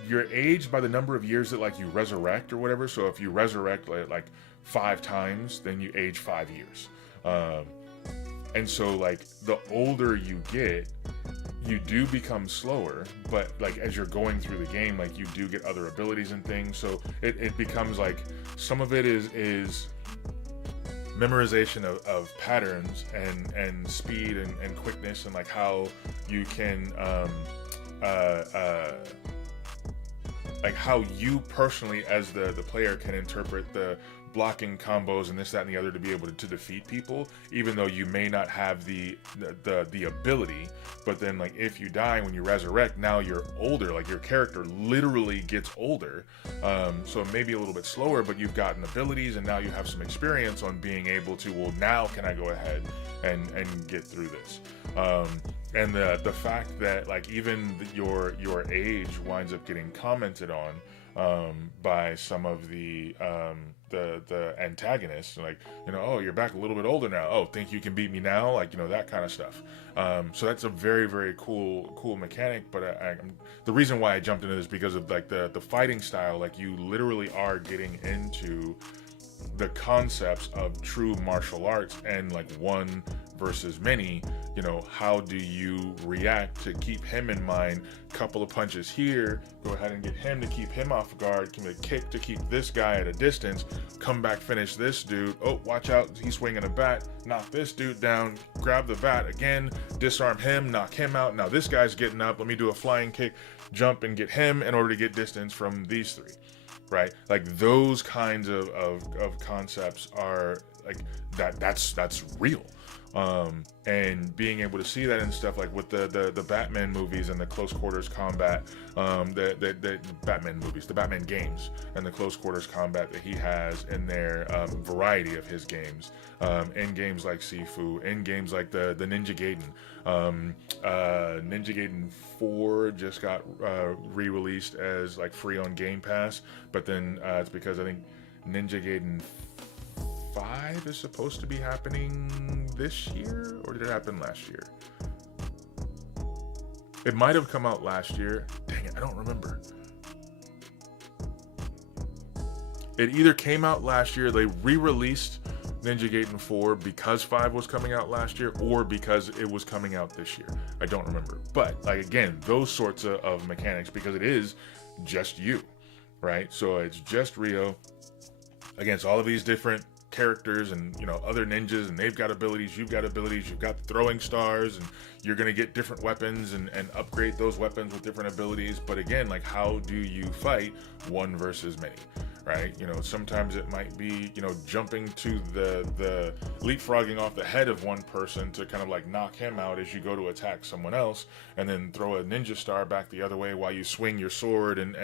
you're aged by the number of years that like you resurrect or whatever. So if you resurrect like 5 times, then you age 5 years. And so like the older you get, you do become slower, but like as you're going through the game, like you do get other abilities and things. So it becomes like some of it is memorization of patterns and speed and quickness, and like how you can like how you personally as the player can interpret the blocking combos and this, that, and the other to be able to defeat people, even though you may not have the ability. But then like if you die, when you resurrect, now you're older, like your character literally gets older, so it may be a little bit slower, but you've gotten abilities and now you have some experience on being able to, well, now can I go ahead and get through this. And the fact that like even your age winds up getting commented on by some of the antagonists, like, oh, you're back a little bit older now. Oh, think you can beat me now? Like, that kind of stuff. So that's a very, very cool mechanic. But the reason why I jumped into this because of like the fighting style. Like, you literally are getting into the concepts of true martial arts and like one versus many. How do you react to keep him in mind? Couple of punches here, go ahead and get him to keep him off guard. Give me a kick to keep this guy at a distance. Come back, finish this dude. Oh, watch out, he's swinging a bat. Knock this dude down. Grab the bat again. Disarm him. Knock him out. Now this guy's getting up. Let me do a flying kick, jump and get him in order to get distance from these three. Right? Like those kinds of concepts are like that's real. And being able to see that and stuff like with the Batman movies and the close quarters combat, the Batman movies, the Batman games and the close quarters combat that he has in their variety of his games, in games like Sifu, in games like the Ninja Gaiden. Ninja Gaiden 4 just got re-released as like free on Game Pass, but then it's because I think Ninja Gaiden 5 is supposed to be happening this year, or did it happen last year? It might have come out last year. Dang it, I don't remember. It either came out last year, they re-released Ninja Gaiden 4 because 5 was coming out last year, or because it was coming out this year. I don't remember. But like again, those sorts of mechanics, because it is just you, right? So it's just Ryo against all of these different characters and other ninjas, and they've got abilities, you've got abilities, you've got throwing stars, and you're going to get different weapons and upgrade those weapons with different abilities. But again, like, how do you fight one versus many, right? Sometimes it might be jumping to the leapfrogging off the head of one person to kind of like knock him out as you go to attack someone else, and then throw a ninja star back the other way while you swing your sword and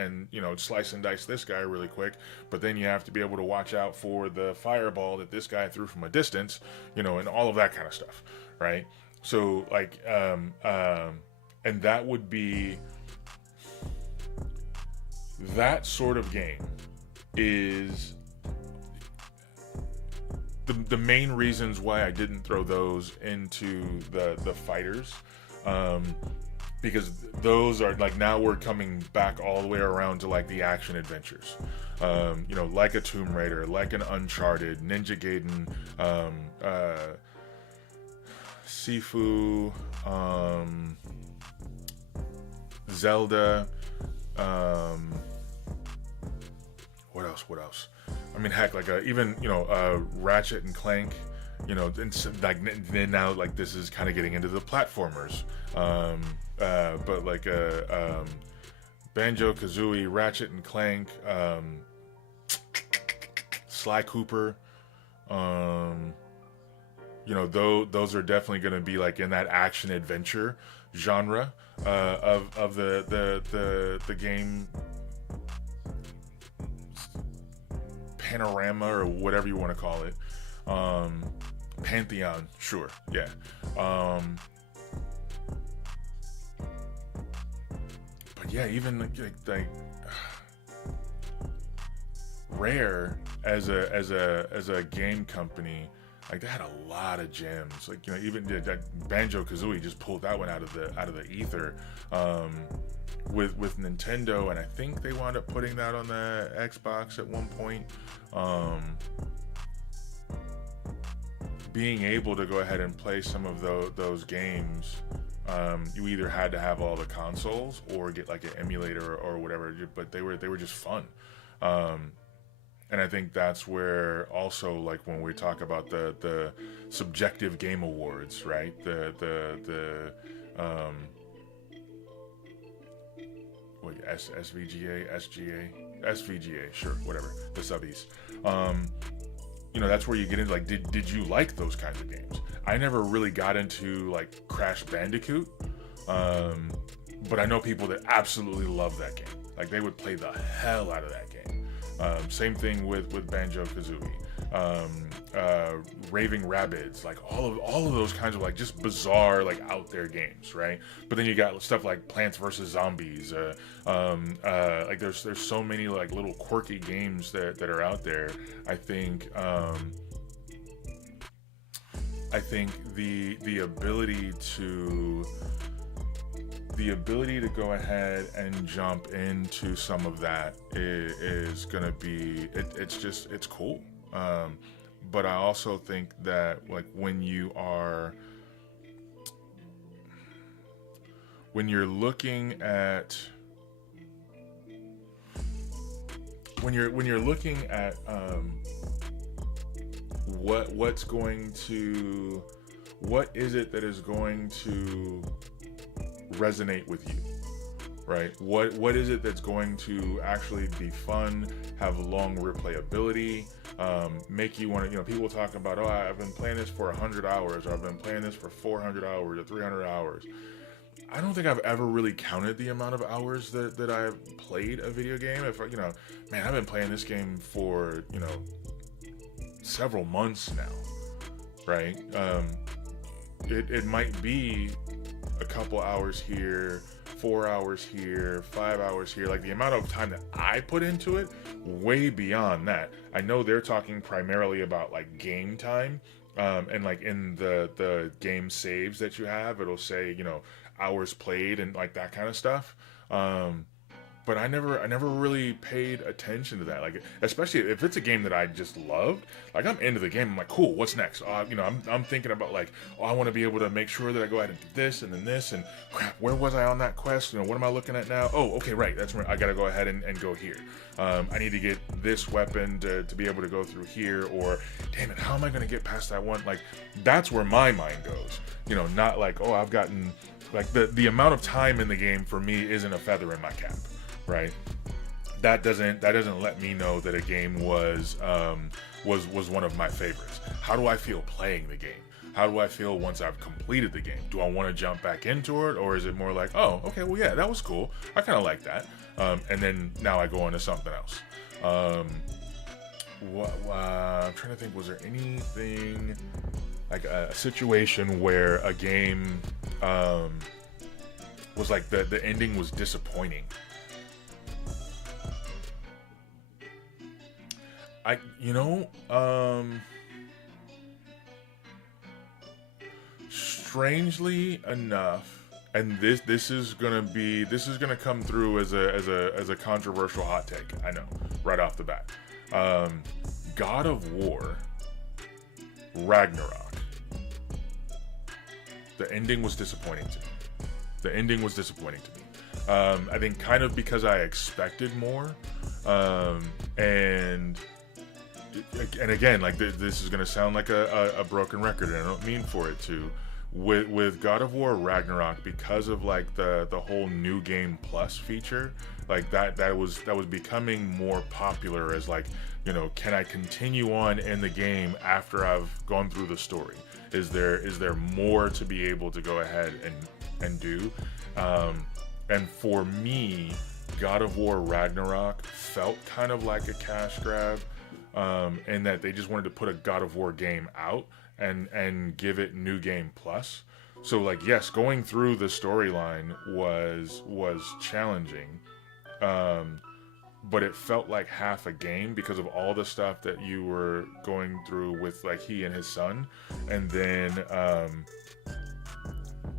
slice and dice this guy really quick. But then you have to be able to watch out for the fireball that this guy threw from a distance, and all of that kind of stuff, right? So like and that would be that sort of game is the main reasons why I didn't throw those into the fighters, because those are like, now we're coming back all the way around to like the action adventures, like a Tomb Raider, like an Uncharted, Ninja Gaiden, Sifu, Zelda, what else? I mean, heck, like even Ratchet and Clank, and like then now like this is kind of getting into the platformers, but like Banjo-Kazooie, Ratchet and Clank, Sly Cooper, those are definitely going to be like in that action adventure genre of the game panorama, or whatever you want to call it. Pantheon, sure, yeah. But yeah, even like Rare as a game company, like they had a lot of gems. Like even that Banjo-Kazooie just pulled that one out of the ether. With Nintendo, and I think they wound up putting that on the Xbox at one point. Being able to go ahead and play some of those games, you either had to have all the consoles or get like an emulator or whatever, but they were just fun. And I think that's where also, like, when we talk about the subjective game awards, right? SVGA, sure, whatever, the Subbies. That's where you get into like, did you like those kinds of games? I never really got into like Crash Bandicoot, but I know people that absolutely love that game. Like they would play the hell out of that game. Same thing with Banjo-Kazooie. Raving Rabbids, like all of those kinds of like just bizarre like out there games, right? But then you got stuff like Plants vs Zombies. Like there's so many like little quirky games that are out there. I think the ability to go ahead and jump into some of that is gonna be it's cool. But I also think that like when you're looking at when you're looking at what is it that is going to resonate with you, right? What is it that's going to actually be fun, have long replayability, make you want to, people talking about, oh, I've been playing this for 100 hours, or I've been playing this for 400 hours or 300 hours. I don't think I've ever really counted the amount of hours that I've played a video game. If man, I've been playing this game for several months now, right? It might be a couple hours here, 4 hours here, 5 hours here. Like the amount of time that I put into it, way beyond that. I know they're talking primarily about like game time, and like in the game saves that you have, it'll say hours played and like that kind of stuff. But I never really paid attention to that. Like, especially if it's a game that I just loved, like I'm into the game. I'm like, cool, what's next? I'm thinking about like, oh, I want to be able to make sure that I go ahead and do this and then this and crap. Where was I on that quest? What am I looking at now? Oh, okay, right. That's where I got to go ahead and go here. I need to get this weapon to be able to go through here, or damn it, how am I going to get past that one? Like, that's where my mind goes. Not like, oh, I've gotten like the amount of time in the game for me isn't a feather in my cap. Right, that doesn't let me know that a game was one of my favorites. How do I feel playing the game? How do I feel once I've completed the game? Do I want to jump back into it, or is it more like, oh, okay, well, yeah, that was cool, I kind of like that, and then now I go on to something else. I'm trying to think, was there anything like a situation where a game was like the ending was disappointing? Strangely enough, and this is gonna come through as a controversial hot take, I know, right off the bat. God of War Ragnarok, the ending was disappointing to me. I think kind of because I expected more, and again, like this is gonna sound like a broken record, and I don't mean for it to. With God of War Ragnarok, because of like the whole new game plus feature, like that was becoming more popular as like, can I continue on in the game after I've gone through the story? Is there more to be able to go ahead and do? And for me, God of War Ragnarok felt kind of like a cash grab, in that they just wanted to put a God of War game out and give it new game plus. So like, yes, going through the storyline was challenging, but it felt like half a game because of all the stuff that you were going through with like he and his son, and then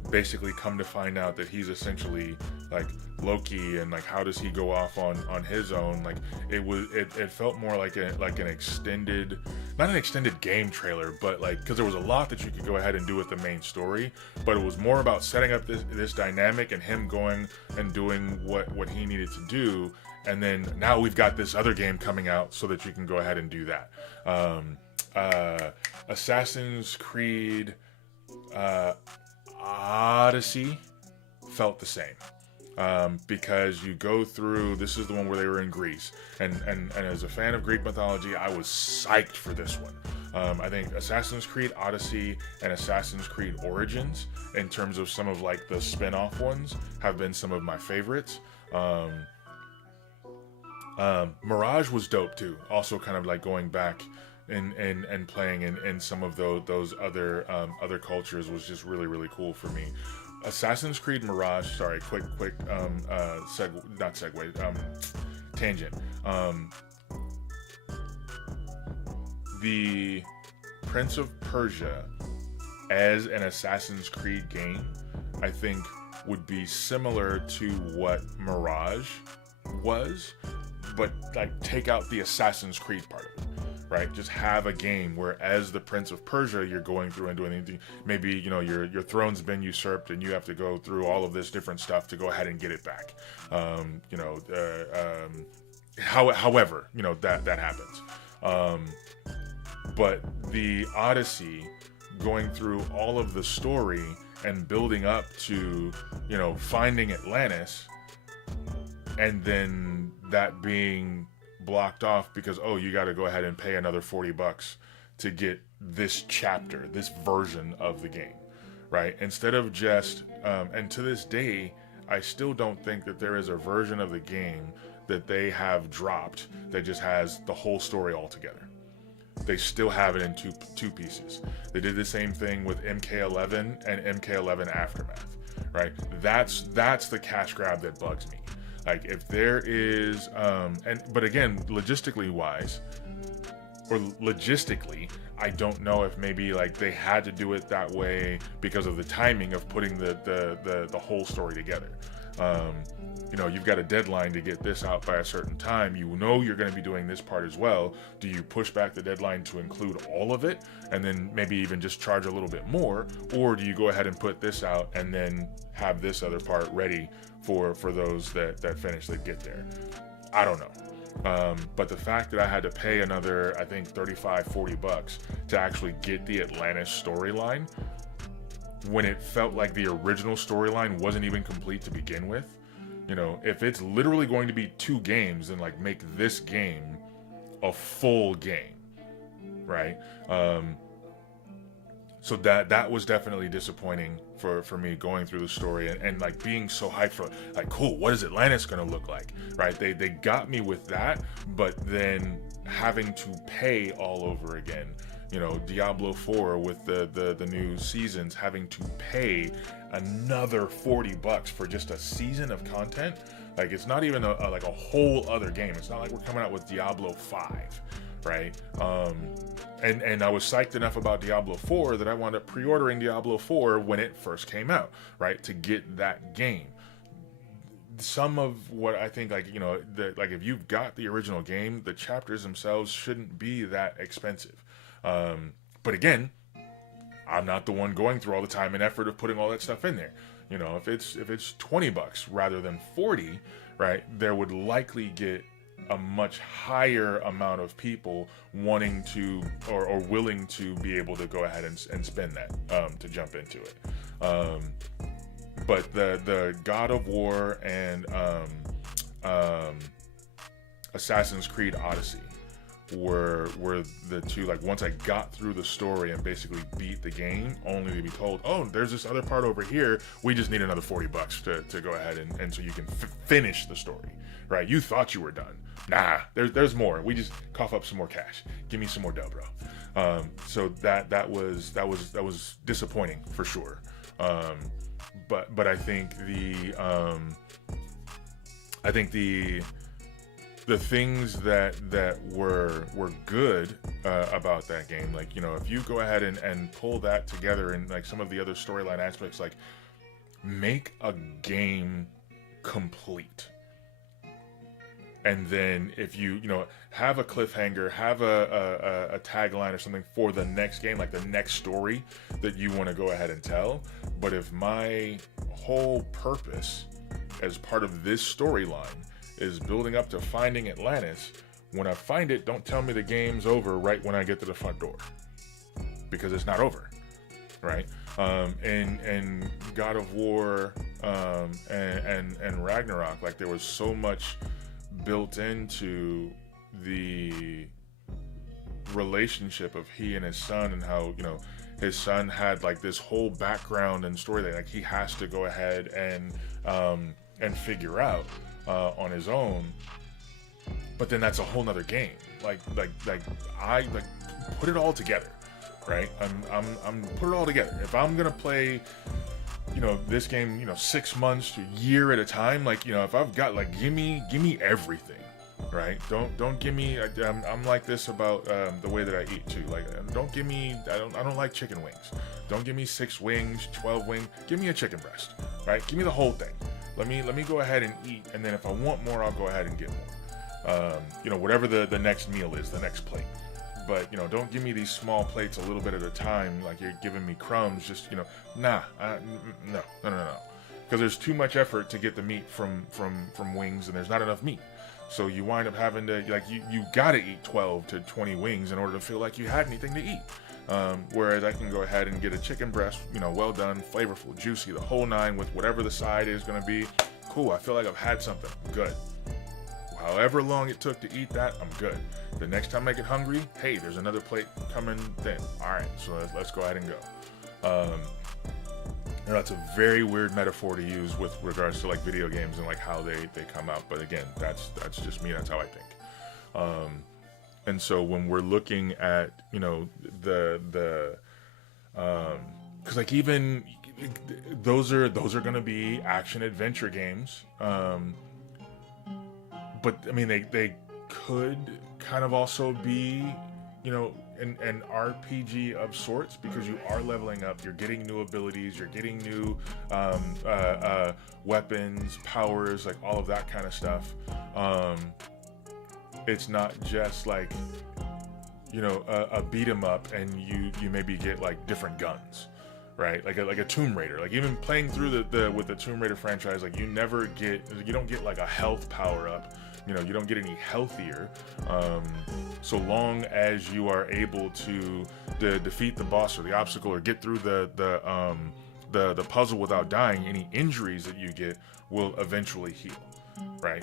basically come to find out that he's essentially like Loki, and like how does he go off on his own? Like it felt more like an extended, not an extended game trailer, but like, because there was a lot that you could go ahead and do with the main story, but it was more about setting up this dynamic and him going and doing what he needed to do, and then now we've got this other game coming out so that you can go ahead and do that. Assassin's Creed Odyssey felt the same, because you go through, this is the one where they were in Greece, and as a fan of Greek mythology, I was psyched for this one. I think Assassin's Creed Odyssey and Assassin's Creed Origins, in terms of some of like the spin-off ones, have been some of my favorites. Mirage was dope too, also kind of like going back and playing in some of those other cultures was just really really cool for me. Assassin's Creed Mirage. Sorry, quick not segue, tangent. The Prince of Persia as an Assassin's Creed game, I think, would be similar to what Mirage was, but like take out the Assassin's Creed part of it, right? Just have a game where, as the Prince of Persia, you're going through and doing anything. Maybe, you know, your throne's been usurped and you have to go through all of this different stuff to go ahead and get it back. However, you know, that happens. But the Odyssey, going through all of the story and building up to, you know, finding Atlantis, and then that being blocked off because, oh, you got to go ahead and pay another $40 to get this chapter, this version of the game, right? Instead of just, and to this day, I still don't think that there is a version of the game that they have dropped that just has the whole story all together. They still have it in two pieces. They did the same thing with MK11 and MK11 Aftermath, right? That's the cash grab that bugs me. Like, if there is, but again, logistically, I don't know if maybe like they had to do it that way because of the timing of putting the whole story together. You know, you've got a deadline to get this out by a certain time. You know you're going to be doing this part as well. Do you push back the deadline to include all of it and then maybe even just charge a little bit more? Or do you go ahead and put this out and then have this other part ready for those that finish, that get there? I don't know. But the fact that I had to pay another, I think, $35-40 to actually get the Atlantis storyline, when it felt like the original storyline wasn't even complete to begin with. You know, if it's literally going to be 2 games, then like make this game a full game, right? So that was definitely disappointing for me, going through the story and like being so hyped for like, cool, what is Atlantis gonna look like, right? They got me with that, but then having to pay all over again. You know, Diablo 4 with the new seasons, having to pay another $40 for just a season of content. Like, it's not even like a whole other game. It's not like we're coming out with Diablo 5, right? And I was psyched enough about Diablo 4 that I wound up pre-ordering Diablo 4 when it first came out, right? To get that game. Some of what I think, like, you know, like if you've got the original game, the chapters themselves shouldn't be that expensive. But again, I'm not the one going through all the time and effort of putting all that stuff in there. You know, if it's $20 rather than 40, right, there would likely get a much higher amount of people wanting to or willing to be able to go ahead and spend that to jump into it. But the God of War and Assassin's Creed Odyssey were the two, like, once I got through the story and basically beat the game, only to be told, oh, there's this other part over here, we just need another $40 to go ahead and so you can finish the story, right? You thought you were done. Nah, there's more. We just cough up some more cash. Give me some more dough, bro. So that was disappointing for sure. But I think the things that were good about that game, like, you know, if you go ahead and pull that together and like some of the other storyline aspects, like make a game complete. And then if you have a cliffhanger, have a tagline or something for the next game, like the next story that you want to go ahead and tell. But if my whole purpose as part of this storyline is building up to finding Atlantis, when I find it, don't tell me the game's over right when I get to the front door, because it's not over, right? And God of War and Ragnarok, like, there was so much built into the relationship of he and his son, and how, you know, his son had like this whole background and story that like he has to go ahead and figure out on his own. but then that's a whole nother game. I put it all together, right? I'm put it all together. If I'm gonna play, this game, 6 months to a year at a time, if I've got give me everything. Right? Don't give me. I'm like this about the way that I eat too. Don't give me. I don't like chicken wings. Don't give me 6 wings, 12 wings. Give me a chicken breast. Right? Give me the whole thing. Let me go ahead and eat, and then if I want more, I'll go ahead and get more. Whatever the next meal is, the next plate. But don't give me these small plates a little bit at a time, like you're giving me crumbs. Just no. Because there's too much effort to get the meat from wings, and there's not enough meat. So you wind up having to, you gotta eat 12 to 20 wings in order to feel like you had anything to eat. Whereas I can go ahead and get a chicken breast, well done, flavorful, juicy, the whole 9 with whatever the side is gonna be. Cool, I feel like I've had something. Good. However long it took to eat that, I'm good. The next time I get hungry, hey, there's another plate coming then. All right, so let's go ahead and go. That's a very weird metaphor to use with regards to video games and how they come out. But again, that's just me. That's how I think. And so when we're looking at because even those are going to be action adventure games. But I mean they could kind of also be an RPG of sorts, because you are leveling up, you're getting new abilities, you're getting new weapons, powers, all of that kind of stuff. It's not just a beat 'em up and you maybe get different guns, right? Like a Tomb Raider. Even playing through with the Tomb Raider franchise, you don't get a health power up. You don't get any healthier, so long as you are able to defeat the boss or the obstacle or get through the puzzle without dying. Any injuries that you get will eventually heal, right?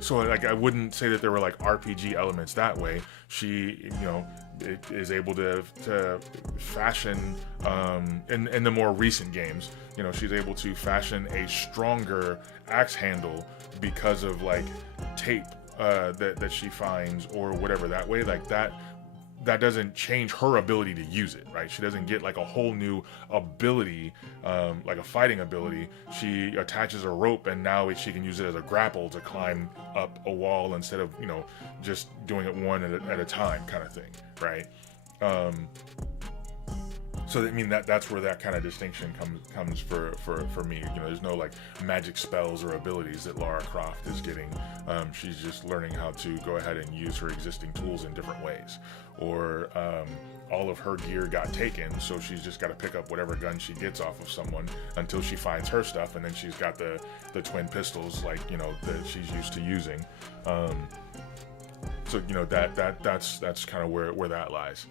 So I wouldn't say that there were RPG elements that way. She is able to fashion in the more recent games, she's able to fashion a stronger axe handle because of tape that she finds or whatever. That way, that doesn't change her ability to use it, right? She doesn't get a whole new ability, a fighting ability. She attaches a rope and now she can use it as a grapple to climb up a wall instead of just doing it one at a time kind of thing, right? So I mean that's where that kind of distinction comes for me. There's no magic spells or abilities that Lara Croft is getting. She's just learning how to go ahead and use her existing tools in different ways. Or all of her gear got taken, so she's just got to pick up whatever gun she gets off of someone until she finds her stuff, and then she's got the twin pistols that she's used to using. So that's kind of where that lies.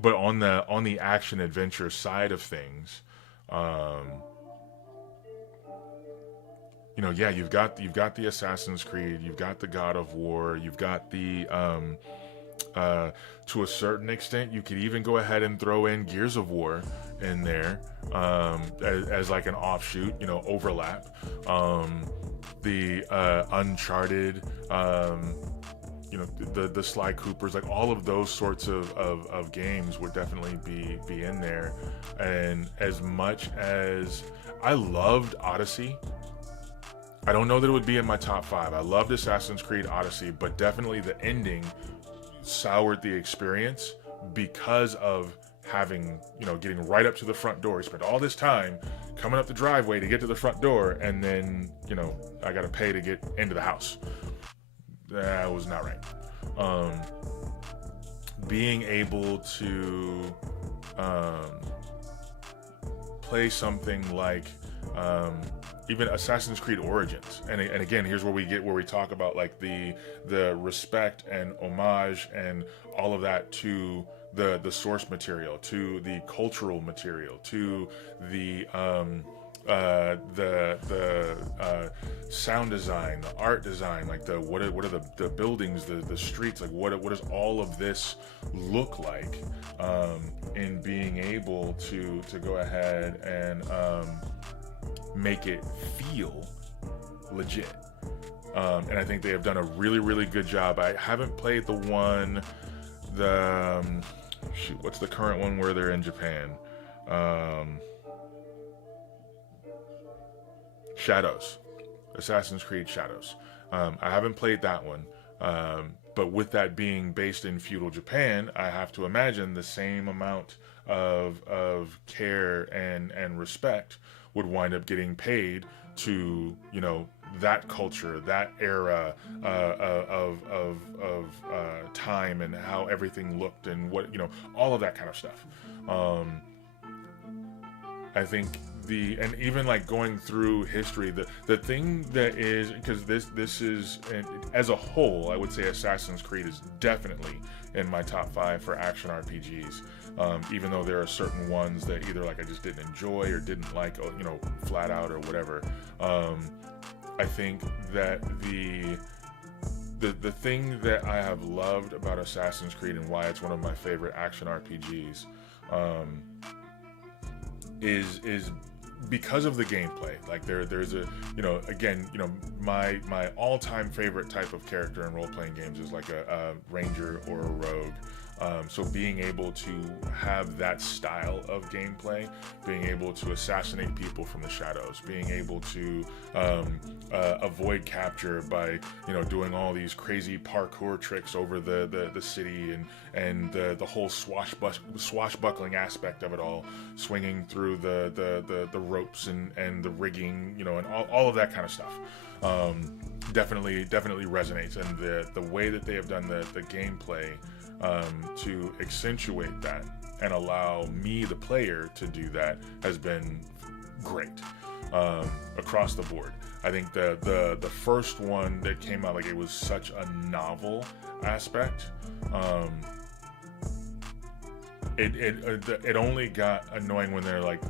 But on the action adventure side of things, you've got the Assassin's Creed, you've got the God of War, you've got the to a certain extent, you could even go ahead and throw in Gears of War in there as an offshoot, overlap. The Uncharted, the Sly Coopers, all of those sorts of games would definitely be in there. And as much as I loved Odyssey, I don't know that it would be in my top 5. I loved Assassin's Creed Odyssey, but definitely the ending soured the experience because of having, getting right up to the front door. You spent all this time coming up the driveway to get to the front door, and then, I got to pay to get into the house. That was not right. Being able to play something like even Assassin's Creed Origins, and again, here's where we talk about the respect and homage and all of that to the source material, to the cultural material, to the sound design, the art design, what are the buildings, the streets, what does all of this look like, in being able to go ahead and make it feel legit. And I think they have done a really, really good job. I haven't played the one, what's the current one where they're in Japan? Shadows. Assassin's Creed Shadows. I haven't played that one. But with that being based in feudal Japan, I have to imagine the same amount of care and respect would wind up getting paid to, you know, that culture, that era of time, and how everything looked, and what, you know, all of that kind of stuff. I think and even like going through history, the thing that is, because this is, as a whole, I would say Assassin's Creed is definitely in my top 5 for action RPGs. Even though there are certain ones that either like I just didn't enjoy or didn't like, you know, flat out or whatever. I think that the thing that I have loved about Assassin's Creed, and why it's one of my favorite action RPGs, is because of the gameplay. Like there's a, you know, again, you know, my all-time favorite type of character in role-playing games is like a ranger or a rogue. So being able to have that style of gameplay, being able to assassinate people from the shadows, being able to avoid capture by, you know, doing all these crazy parkour tricks over the city, and the whole swashbuckling aspect of it all, swinging through the ropes and the rigging, you know, and all of that kind of stuff. Definitely resonates, and the way that they have done the gameplay to accentuate that and allow me, the player, to do that has been great across the board. I think the first one that came out, like, it was such a novel aspect. It only got annoying when they're like,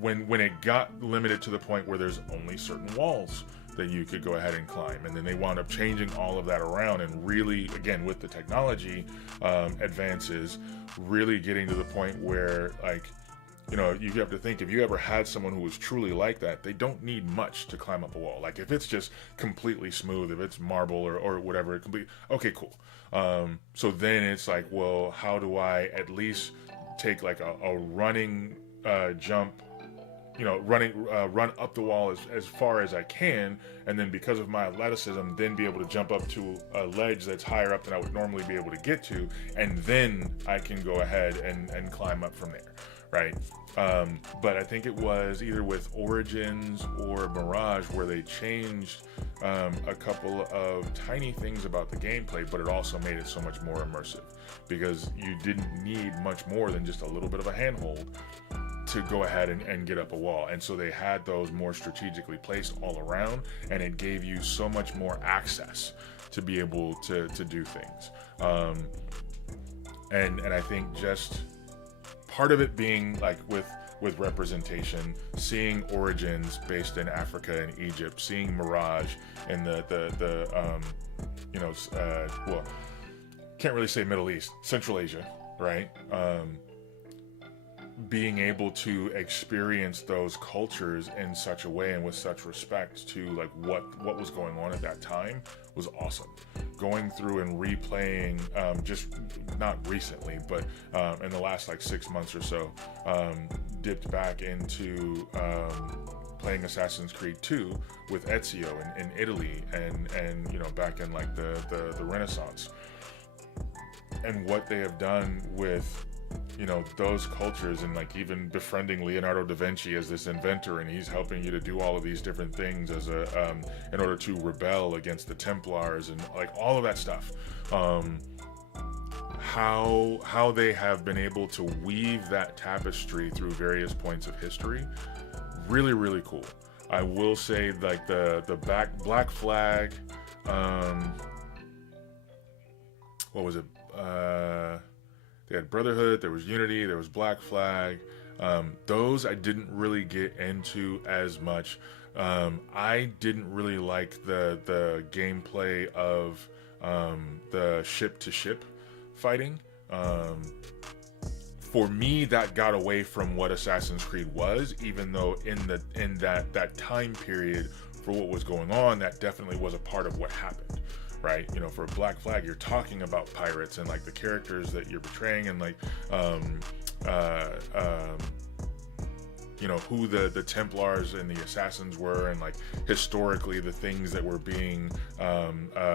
when it got limited to the point where there's only certain walls that you could go ahead and climb, and then they wound up changing all of that around, and really, again, with the technology advances, really getting to the point where, like, you know, you have to think, if you ever had someone who was truly like that, they don't need much to climb up a wall. Like, if it's just completely smooth, if it's marble or whatever, okay, cool. So then it's like, well, how do I at least take like a running jump, you know, run up the wall as far as I can, and then because of my athleticism, then be able to jump up to a ledge that's higher up than I would normally be able to get to, and then I can go ahead and climb up from there, right? But I think it was either with Origins or Mirage where they changed a couple of tiny things about the gameplay, but it also made it so much more immersive, because you didn't need much more than just a little bit of a handhold to go ahead and get up a wall. And so they had those more strategically placed all around, and it gave you so much more access to be able to do things. And I think just part of it being like with representation, seeing Origins based in Africa and Egypt, seeing Mirage in the well, can't really say Middle East, Central Asia, right? Being able to experience those cultures in such a way and with such respect to like what was going on at that time was awesome. Going through and replaying, just not recently, but in the last like 6 months or so, dipped back into playing Assassin's Creed 2 with Ezio in Italy, and you know, back in like the Renaissance, and what they have done with, you know, those cultures, and like even befriending Leonardo da Vinci as this inventor, and he's helping you to do all of these different things as a in order to rebel against the Templars, and like all of that stuff. How they have been able to weave that tapestry through various points of history, really, really cool. I will say, like the Black Flag, what was it? They had Brotherhood, there was Unity, there was Black Flag. Those I didn't really get into as much. I didn't really like the gameplay of the ship-to-ship fighting. For me, that got away from what Assassin's Creed was, even though in that time period, for what was going on, that definitely was a part of what happened, right? You know, for Black Flag, you're talking about pirates and like the characters that you're portraying, and like you know, who the Templars and the Assassins were, and like historically the things that were being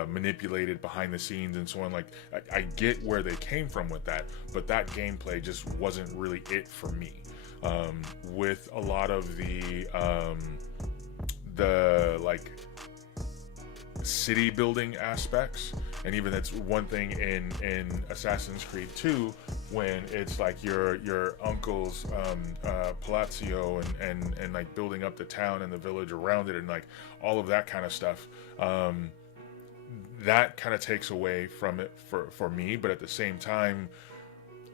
manipulated behind the scenes and so on. Like I get where they came from with that, but that gameplay just wasn't really it for me. With a lot of the like city building aspects, and even that's one thing in Assassin's Creed 2, when it's like your uncle's palazzo and like building up the town and the village around it, and like all of that kind of stuff. That kind of takes away from it for me, but at the same time,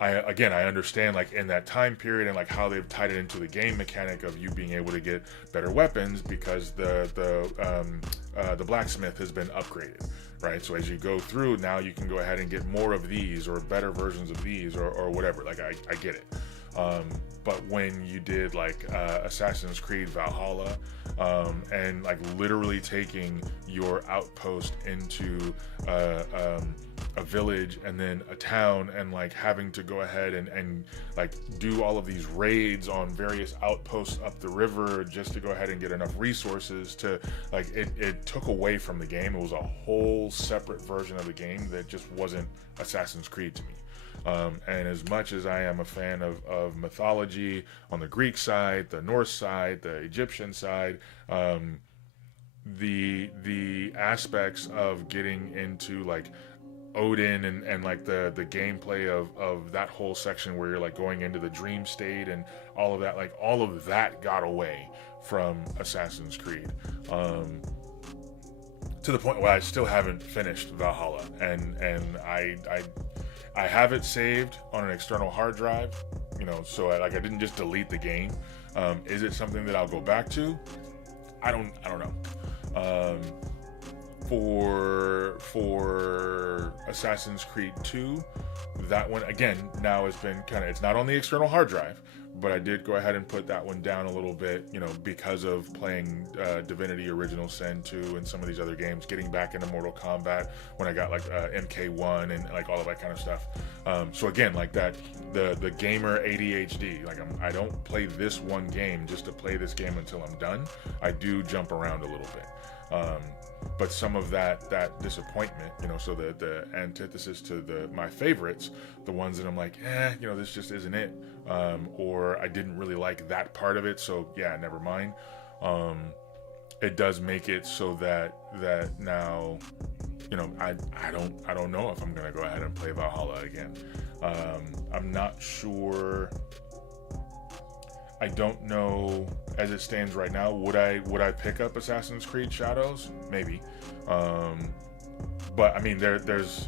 I understand like in that time period and like how they've tied it into the game mechanic of you being able to get better weapons because the blacksmith has been upgraded, right? So as you go through, now you can go ahead and get more of these or better versions of these or whatever. Like I get it. But when you did like Assassin's Creed Valhalla, and like literally taking your outpost into a village and then a town, and like having to go ahead and like do all of these raids on various outposts up the river just to go ahead and get enough resources to like it took away from the game. It was a whole separate version of the game that just wasn't Assassin's Creed to me. And as much as I am a fan of mythology on the Greek side, the Norse side, the Egyptian side, the aspects of getting into like Odin and like the gameplay of that whole section where you're like going into the dream state and all of that, like all of that got away from Assassin's Creed, to the point where I still haven't finished Valhalla, and I have it saved on an external hard drive, you know, so I didn't just delete the game. Is it something that I'll go back to? I don't know. For Assassin's Creed 2, that one again now has been it's not on the external hard drive, but I did go ahead and put that one down a little bit, you know, because of playing Divinity Original Sin 2 and some of these other games, getting back into Mortal Kombat when I got like MK1 and like all of that kind of stuff. So again, like that, the gamer ADHD, like I don't play this one game just to play this game until I'm done. I do jump around a little bit. But some of that disappointment, you know, so the antithesis to my favorites, the ones that I'm like, you know, this just isn't it, or I didn't really like that part of it, so yeah, never mind. It does make it so that now, you know, I don't know if I'm gonna go ahead and play Valhalla again. I'm not sure. I don't know as it stands right now. Would I pick up Assassin's Creed Shadows? Maybe. But I mean, there's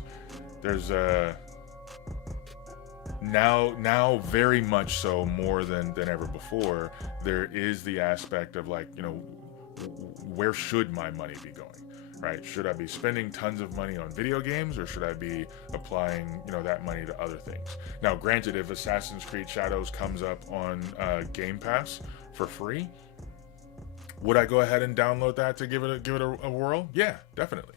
now very much so, more than ever before, there is the aspect of like, you know, where should my money be going? Right? Should I be spending tons of money on video games, or should I be applying, you know, that money to other things? Now, granted, if Assassin's Creed Shadows comes up on Game Pass for free, would I go ahead and download that to give it a whirl? Yeah, definitely.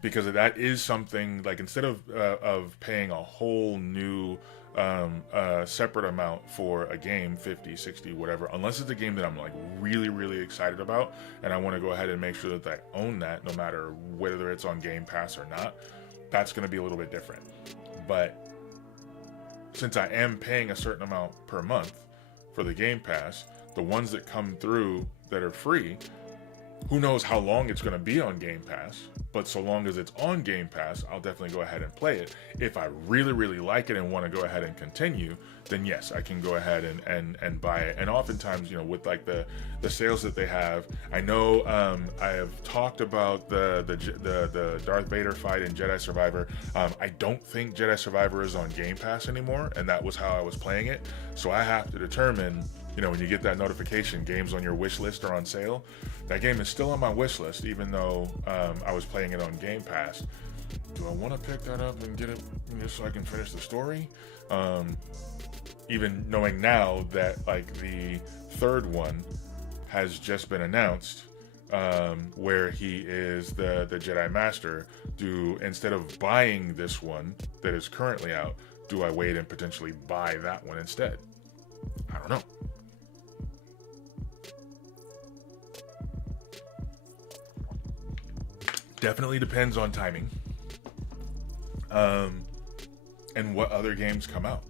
Because that is something like, instead of paying a whole new separate amount for a game, 50, 60, whatever, unless it's a game that I'm like really, really excited about and I want to go ahead and make sure that I own that no matter whether it's on Game Pass or not, that's going to be a little bit different. But since I am paying a certain amount per month for the Game Pass, the ones that come through that are free, who knows how long it's going to be on Game Pass, but so long as it's on Game Pass, I'll definitely go ahead and play it. If I really, really like it and want to go ahead and continue, then yes, I can go ahead and buy it. And oftentimes, you know, with like the sales that they have, I know I have talked about the Darth Vader fight in Jedi Survivor. I don't think Jedi Survivor is on Game Pass anymore, and that was how I was playing it. So I have to determine, you know, when you get that notification, games on your wish list are on sale, that game is still on my wish list, even though I was playing it on Game Pass. Do I want to pick that up and get it just so I can finish the story? Even knowing now that like the third one has just been announced, where he is the Jedi Master. Do, instead of buying this one that is currently out, do I wait and potentially buy that one instead? I don't know. Definitely depends on timing, and what other games come out.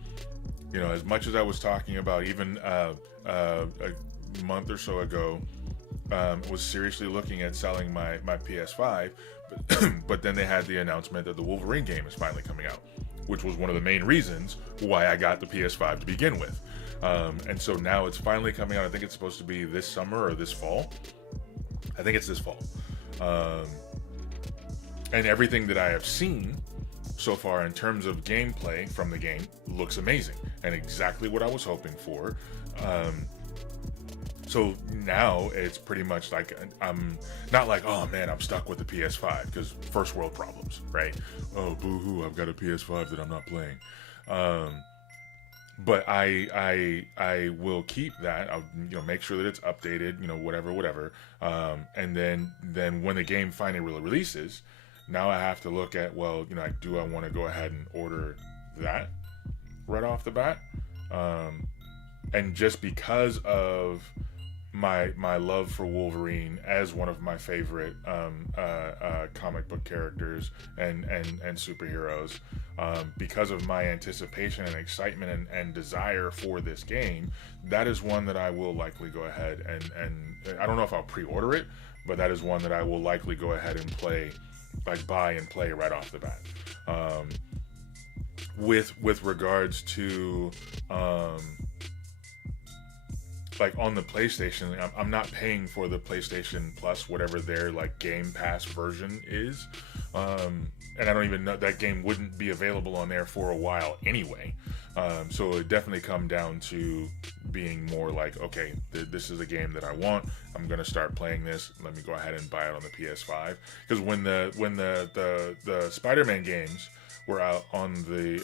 You know, as much as I was talking about, even a month or so ago, was seriously looking at selling my PS5, but then they had the announcement that the Wolverine game is finally coming out, which was one of the main reasons why I got the PS5 to begin with. And so now it's finally coming out. I think it's supposed to be this summer or this fall. I think it's this fall. And everything that I have seen so far in terms of gameplay from the game looks amazing and exactly what I was hoping for. So now it's pretty much like, I'm not like, oh man, I'm stuck with the PS5, because first world problems, right? Oh, boo-hoo, I've got a PS5 that I'm not playing. But I will keep that. I'll, you know, make sure that it's updated, you know, whatever. And then when the game finally really releases, now I have to look at, well, you know, do I want to go ahead and order that right off the bat? And just because of my love for Wolverine as one of my favorite comic book characters and superheroes, because of my anticipation and excitement and desire for this game, that is one that I will likely go ahead and I don't know if I'll pre-order it, but that is one that I will likely go ahead and play, like buy and play right off the bat. With regards to like on the PlayStation, I'm not paying for the PlayStation Plus, whatever their like Game Pass version is, and I don't even know, that game wouldn't be available on there for a while anyway. So it definitely come down to being more like, okay, this is a game that I want. I'm gonna start playing this. Let me go ahead and buy it on the PS5. Because when the Spider-Man games were out on the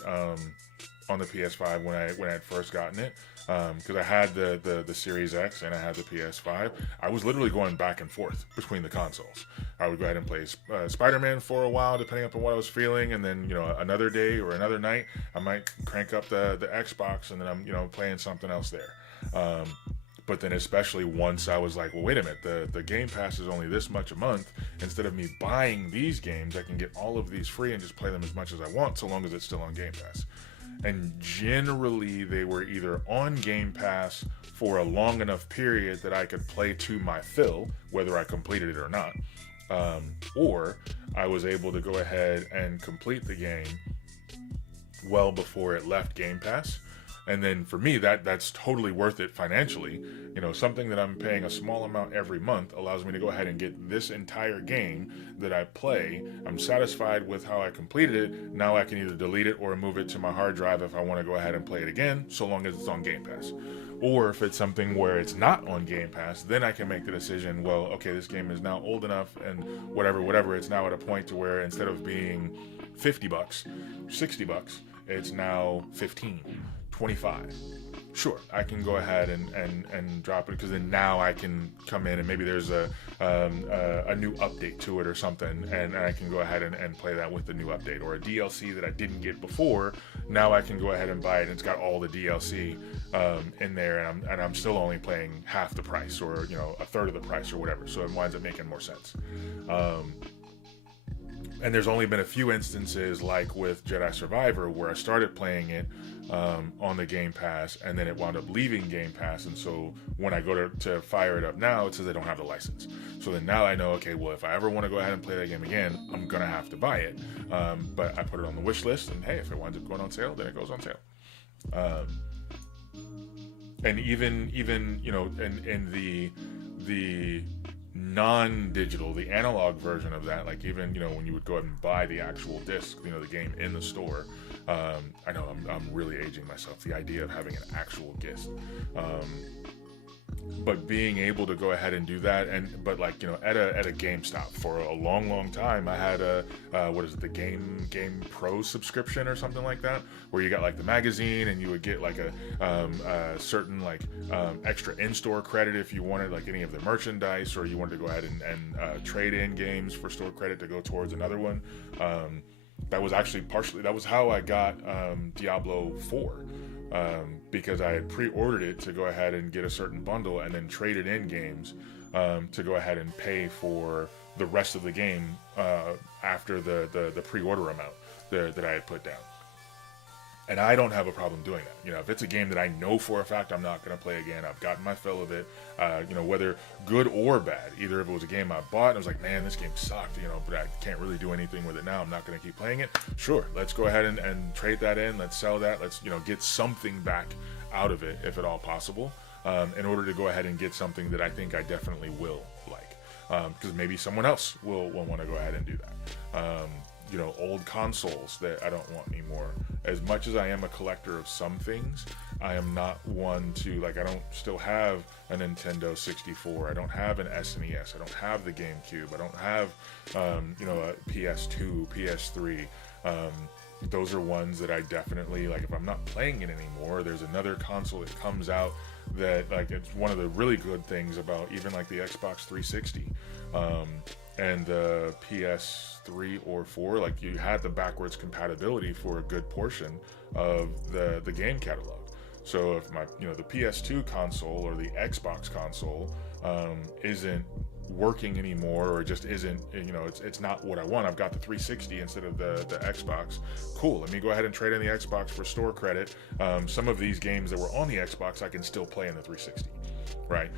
PS5 when I had first gotten it, because I had the Series X and I had the PS5, I was literally going back and forth between the consoles. I would go ahead and play Spider-Man for a while, depending upon what I was feeling, and then, you know, another day or another night, I might crank up the Xbox, and then I'm, you know, playing something else there. But then especially once I was like, well, wait a minute, the Game Pass is only this much a month. Instead of me buying these games, I can get all of these free and just play them as much as I want, so long as it's still on Game Pass. And generally they were either on Game Pass for a long enough period that I could play to my fill, whether I completed it or not, or I was able to go ahead and complete the game well before it left Game Pass. And then for me, that's totally worth it financially. You know, something that I'm paying a small amount every month allows me to go ahead and get this entire game that I play. I'm satisfied with how I completed it. Now I can either delete it or move it to my hard drive if I want to go ahead and play it again, so long as it's on Game Pass. Or if it's something where it's not on Game Pass, then I can make the decision, well, okay, this game is now old enough and whatever, it's now at a point to where instead of being $50, $60, it's now 15. 25. Sure, I can go ahead and drop it, because then now I can come in and maybe there's a new update to it or something, and I can go ahead and play that with the new update, or a DLC that I didn't get before. Now I can go ahead and buy it, and it's got all the DLC in there, and I'm still only paying half the price, or, you know, a third of the price or whatever. So it winds up making more sense. And there's only been a few instances, like with Jedi Survivor, where I started playing it on the Game Pass, and then it wound up leaving Game Pass. And so when I go to fire it up now, it says I don't have the license. So then now I know, okay, well, if I ever want to go ahead and play that game again, I'm going to have to buy it. But I put it on the wish list, and hey, if it winds up going on sale, then it goes on sale. And even you know, in the non-digital, the analog version of that, like even, you know, when you would go ahead and buy the actual disc, you know, the game in the store, I know I'm really aging myself, the idea of having an actual disc, but being able to go ahead and do that, and but like, at a GameStop for a long time, I had a what is it, the Game Pro subscription or something like that, where you got like the magazine, and you would get like a certain like extra in-store credit if you wanted like any of the merchandise, or you wanted to go ahead and trade in games for store credit to go towards another one. That was actually that was how I got Diablo 4. Because I had pre-ordered it to go ahead and get a certain bundle, and then traded in games to go ahead and pay for the rest of the game after the pre-order amount that I had put down. And I don't have a problem doing that. If it's a game that I know for a fact I'm not going to play again, I've gotten my fill of it, whether good or bad. Either if it was a game I bought and I was like, man, this game sucked, but I can't really do anything with it now, I'm not going to keep playing it. Sure, let's go ahead and trade that in. Let's sell that. Let's, get something back out of it, if at all possible, in order to go ahead and get something that I think I definitely will like. Because maybe someone else will want to go ahead and do that. Old consoles that I don't want anymore. As much as I am a collector of some things, I am not one to, like, I don't still have a Nintendo 64. I don't have an SNES. I don't have the GameCube. I don't have, a PS2, PS3. Those are ones that I definitely, like, if I'm not playing it anymore, there's another console that comes out that, like, it's one of the really good things about even, like, the Xbox 360. And the PS3 or 4, like, you had the backwards compatibility for a good portion of the game catalog. So if the PS2 console or the Xbox console isn't working anymore, or just isn't, it's not what I want, I've got the 360 instead of the Xbox, cool, let me go ahead and trade in the Xbox for store credit. Some of these games that were on the Xbox I can still play in the 360. Right.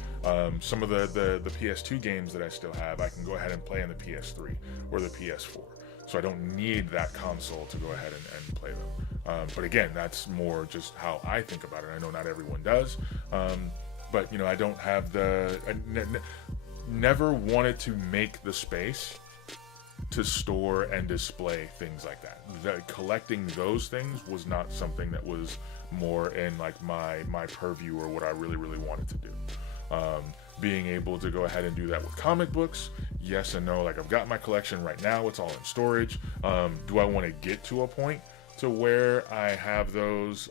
Some of the PS2 games that I still have, I can go ahead and play on the PS3 or the PS4. So I don't need that console to go ahead and play them. But again, that's more just how I think about it. I know not everyone does. But, I don't have never wanted to make the space to store and display things like that. Collecting those things was not something that was more in like my purview, or what I really wanted to do. Being able to go ahead and do that with comic books, yes and no. Like, I've got my collection right now, it's all in storage. Do I want to get to a point to where I have those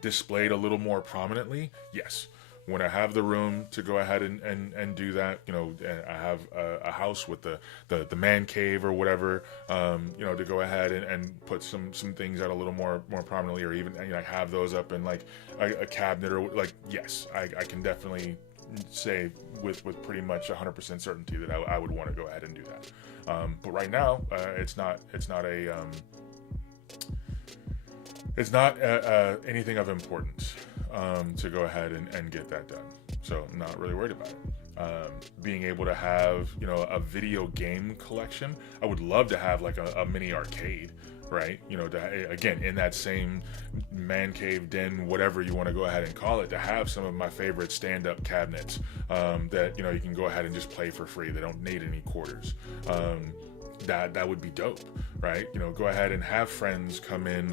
displayed a little more prominently? Yes. When I have the room to go ahead and do that, I have a house with the man cave or whatever, to go ahead and put some things out a little more prominently, or even, have those up in like a cabinet, or like, yes, I can definitely say with pretty much 100% certainty that I would want to go ahead and do that. But right now, it's not anything of importance to go ahead and get that done. So I'm not really worried about it. Being able to have, a video game collection, I would love to have like a mini arcade, right? Again, in that same man cave, den, whatever you want to go ahead and call it, to have some of my favorite stand-up cabinets that, you can go ahead and just play for free. They don't need any quarters. That would be dope, right? Go ahead and have friends come in,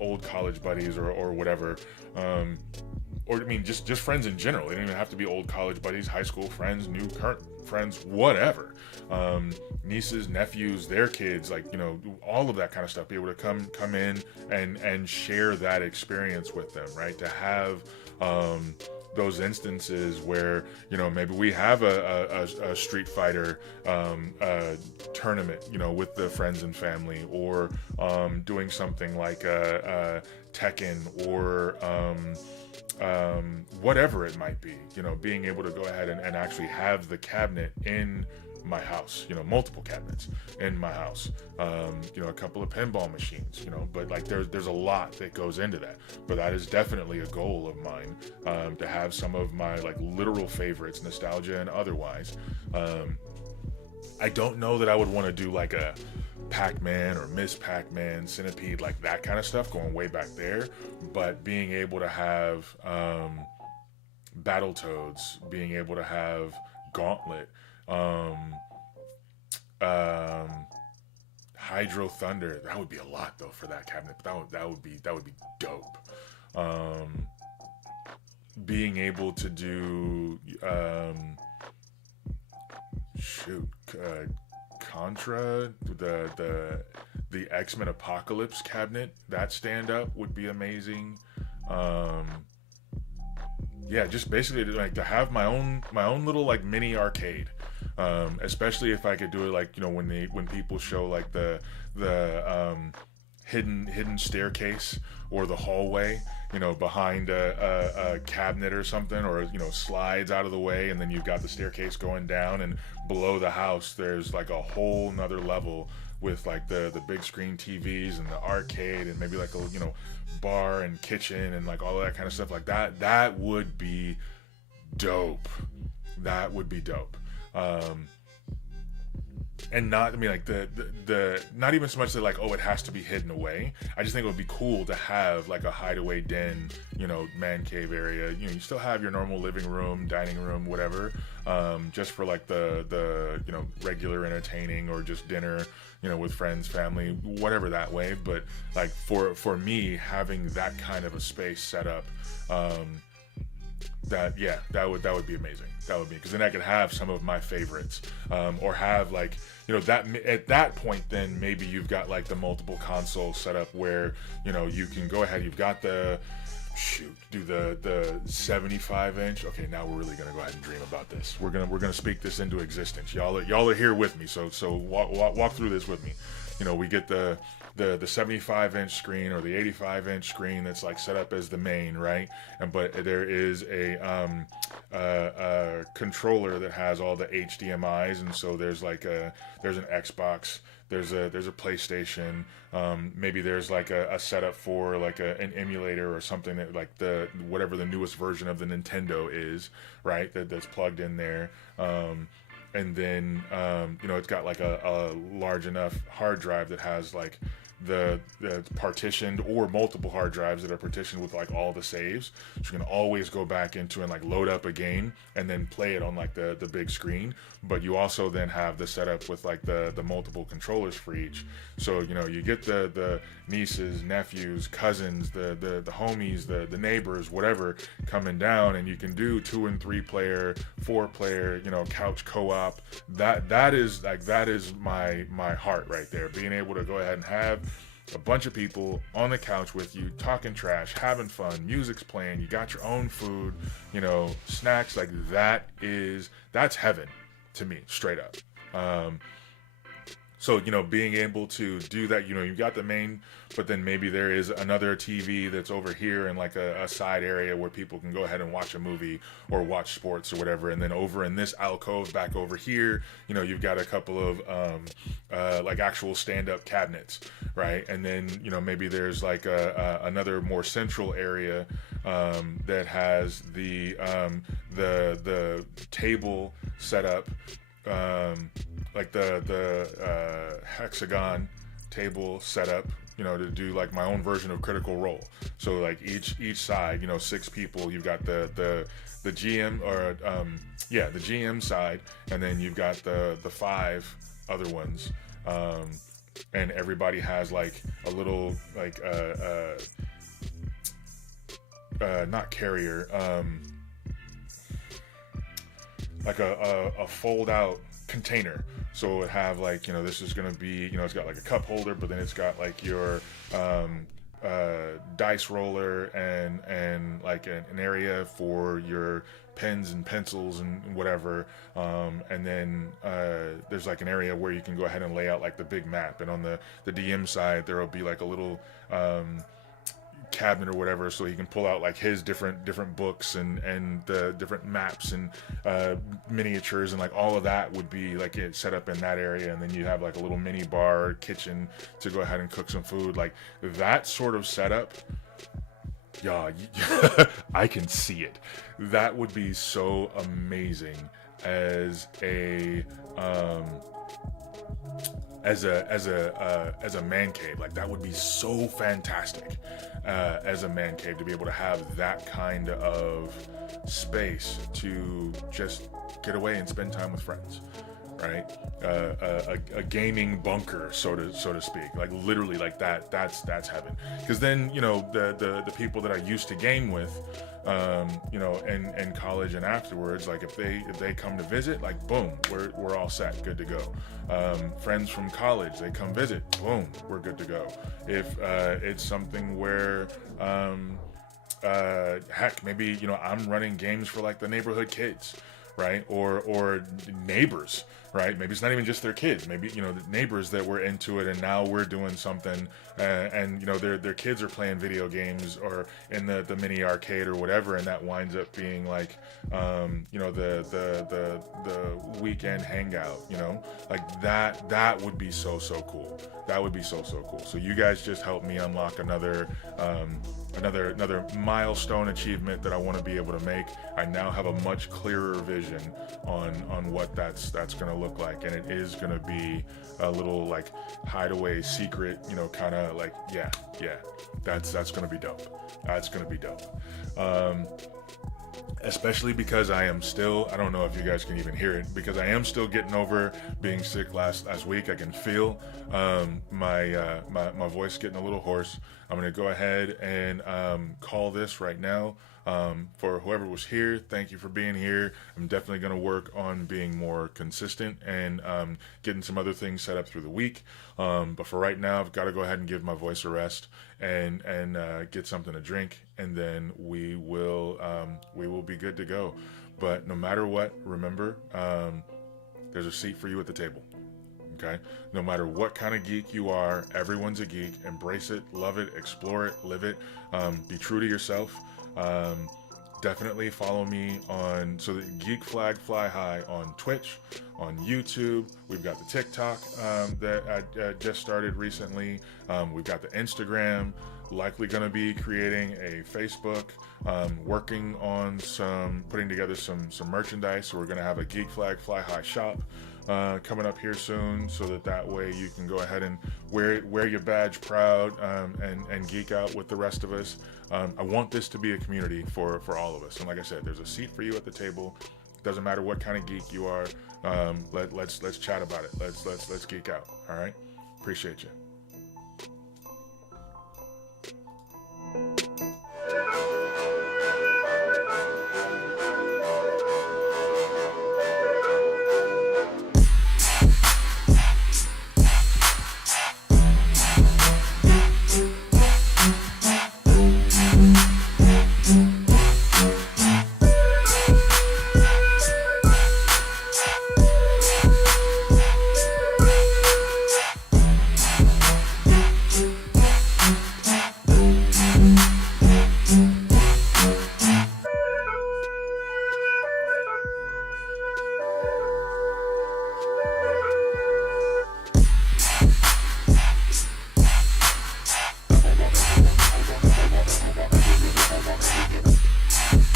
old college buddies or whatever, or I mean, just friends in general. They don't even have to be old college buddies, high school friends, new current friends, whatever. Nieces, nephews, their kids, like, all of that kind of stuff. Be able to come in and share that experience with them, right? To have those instances where, maybe we have a Street Fighter tournament, with the friends and family, or doing something like Tekken, or whatever it might be, being able to go ahead and actually have the cabinet in my house, multiple cabinets in my house, a couple of pinball machines, but like there's a lot that goes into that. But that is definitely a goal of mine, to have some of my like literal favorites, nostalgia and otherwise. I don't know that I would want to do like a Pac-Man or Miss Pac-Man, Centipede, like that kind of stuff, going way back there. But being able to have Battletoads, being able to have Gauntlet, Hydro Thunder, that would be a lot though for that cabinet, but that would be dope. being able to do shoot Contra, the X-Men Apocalypse cabinet, that stand up would be amazing. um yeah, just basically like to have my own little like mini arcade. Especially if I could do it like, when people show like the hidden staircase or the hallway, behind a cabinet or something, or slides out of the way, and then you've got the staircase going down, and below the house there's like a whole nother level with like the big screen TVs and the arcade, and maybe like a bar and kitchen and like all of that kind of stuff like that. That would be dope. That would be dope. And not, I mean, like the not even so much that like, oh, it has to be hidden away. I just think it would be cool to have like a hideaway den, man cave area. You still have your normal living room, dining room, whatever, just for like the regular entertaining, or just dinner, with friends, family, whatever that way. But like for me, having that kind of a space set up, that would be amazing. That would be, because then I could have some of my favorites, or have like, that at that point, then maybe you've got like the multiple consoles set up where you can go ahead, you've got the do the 75 inch. Okay, now we're really gonna go ahead and dream about this. We're gonna speak this into existence. Y'all are here with me, so walk through this with me. We get the 75-inch screen or the 85-inch screen that's like set up as the main, right? But there is a controller that has all the HDMI's, and so there's an Xbox, there's a PlayStation, maybe there's like a setup for like an emulator or something, that like whatever the newest version of the Nintendo is, right? That's plugged in there. And then it's got like a large enough hard drive that has like the partitioned, or multiple hard drives that are partitioned with like all the saves, so you can always go back into and like load up a game and then play it on like the big screen. But you also then have the setup with like the multiple controllers for each, so you get the nieces, nephews, cousins, the homies, the neighbors, whatever, coming down, and you can do 2 and 3 player, 4 player, couch co-op. That is my heart right there, being able to go ahead and have a bunch of people on the couch with you, talking trash, having fun, music's playing, you got your own food, snacks. Like that's heaven to me, straight up. So, being able to do that, you've got the main, but then maybe there is another TV that's over here in like a side area where people can go ahead and watch a movie or watch sports or whatever. And then over in this alcove back over here, you've got a couple of like actual stand-up cabinets, right? And then, maybe there's like another more central area that has the table set up, like the hexagon table setup, to do like my own version of Critical Role. So like each side, 6 people. You've got the GM, or the GM side, and then you've got the 5 other ones, and everybody has like a little like not carrier, like a fold out container. So it would have like, this is going to be, it's got like a cup holder, but then it's got like your dice roller and like an area for your pens and pencils and whatever. And then there's like an area where you can go ahead and lay out like the big map. And on the DM side, there will be like a little cabinet or whatever, so he can pull out like his different books and the different maps and miniatures, and like all of that would be like it set up in that area. And then you have like a little mini bar kitchen to go ahead and cook some food. Like that sort of setup, yeah, I can see it. That would be so amazing as a man cave. Like that would be so fantastic as a man cave, to be able to have that kind of space to just get away and spend time with friends, right? A gaming bunker, so to speak, like literally like that. That's heaven. Because then the people that I used to game with, in college and afterwards, like if they come to visit, like boom, we're all set, good to go. Friends from college, they come visit, boom, we're good to go. If it's something where heck, maybe I'm running games for like the neighborhood kids, right? Or neighbors, right? Maybe it's not even just their kids. Maybe the neighbors that were into it, and now we're doing something, and their kids are playing video games or in the mini arcade or whatever, and that winds up being like the weekend hangout. Like that would be so cool. That would be so cool. So you guys just helped me unlock another milestone achievement that I want to be able to make. I now have a much clearer vision on what that's going to look like, and it is going to be a little like hideaway secret, kind of like yeah, that's going to be dope. That's going to be dope. Especially because I don't know if you guys can even hear it, because I am still getting over being sick last week. I can feel my voice getting a little hoarse. I'm going to go ahead and call this right now. For whoever was here, thank you for being here. I'm definitely going to work on being more consistent and getting some other things set up through the week. But for right now, I've got to go ahead and give my voice a rest and get something to drink, and then we will be good to go. But no matter what, remember, there's a seat for you at the table. Okay? No matter what kind of geek you are, everyone's a geek. Embrace it, love it, explore it, live it. Be true to yourself. Definitely follow me on the Geek Flag Fly High on Twitch, on YouTube. We've got the TikTok that I just started recently. We've got the Instagram. Likely going to be creating a Facebook. Working on putting together some merchandise. So we're going to have a Geek Flag Fly High shop coming up here soon, so that way you can go ahead and wear your badge proud, and geek out with the rest of us. I want this to be a community for all of us, and like I said, there's a seat for you at the table. Doesn't matter what kind of geek you are. Let's chat about it. Let's geek out. All right, appreciate you.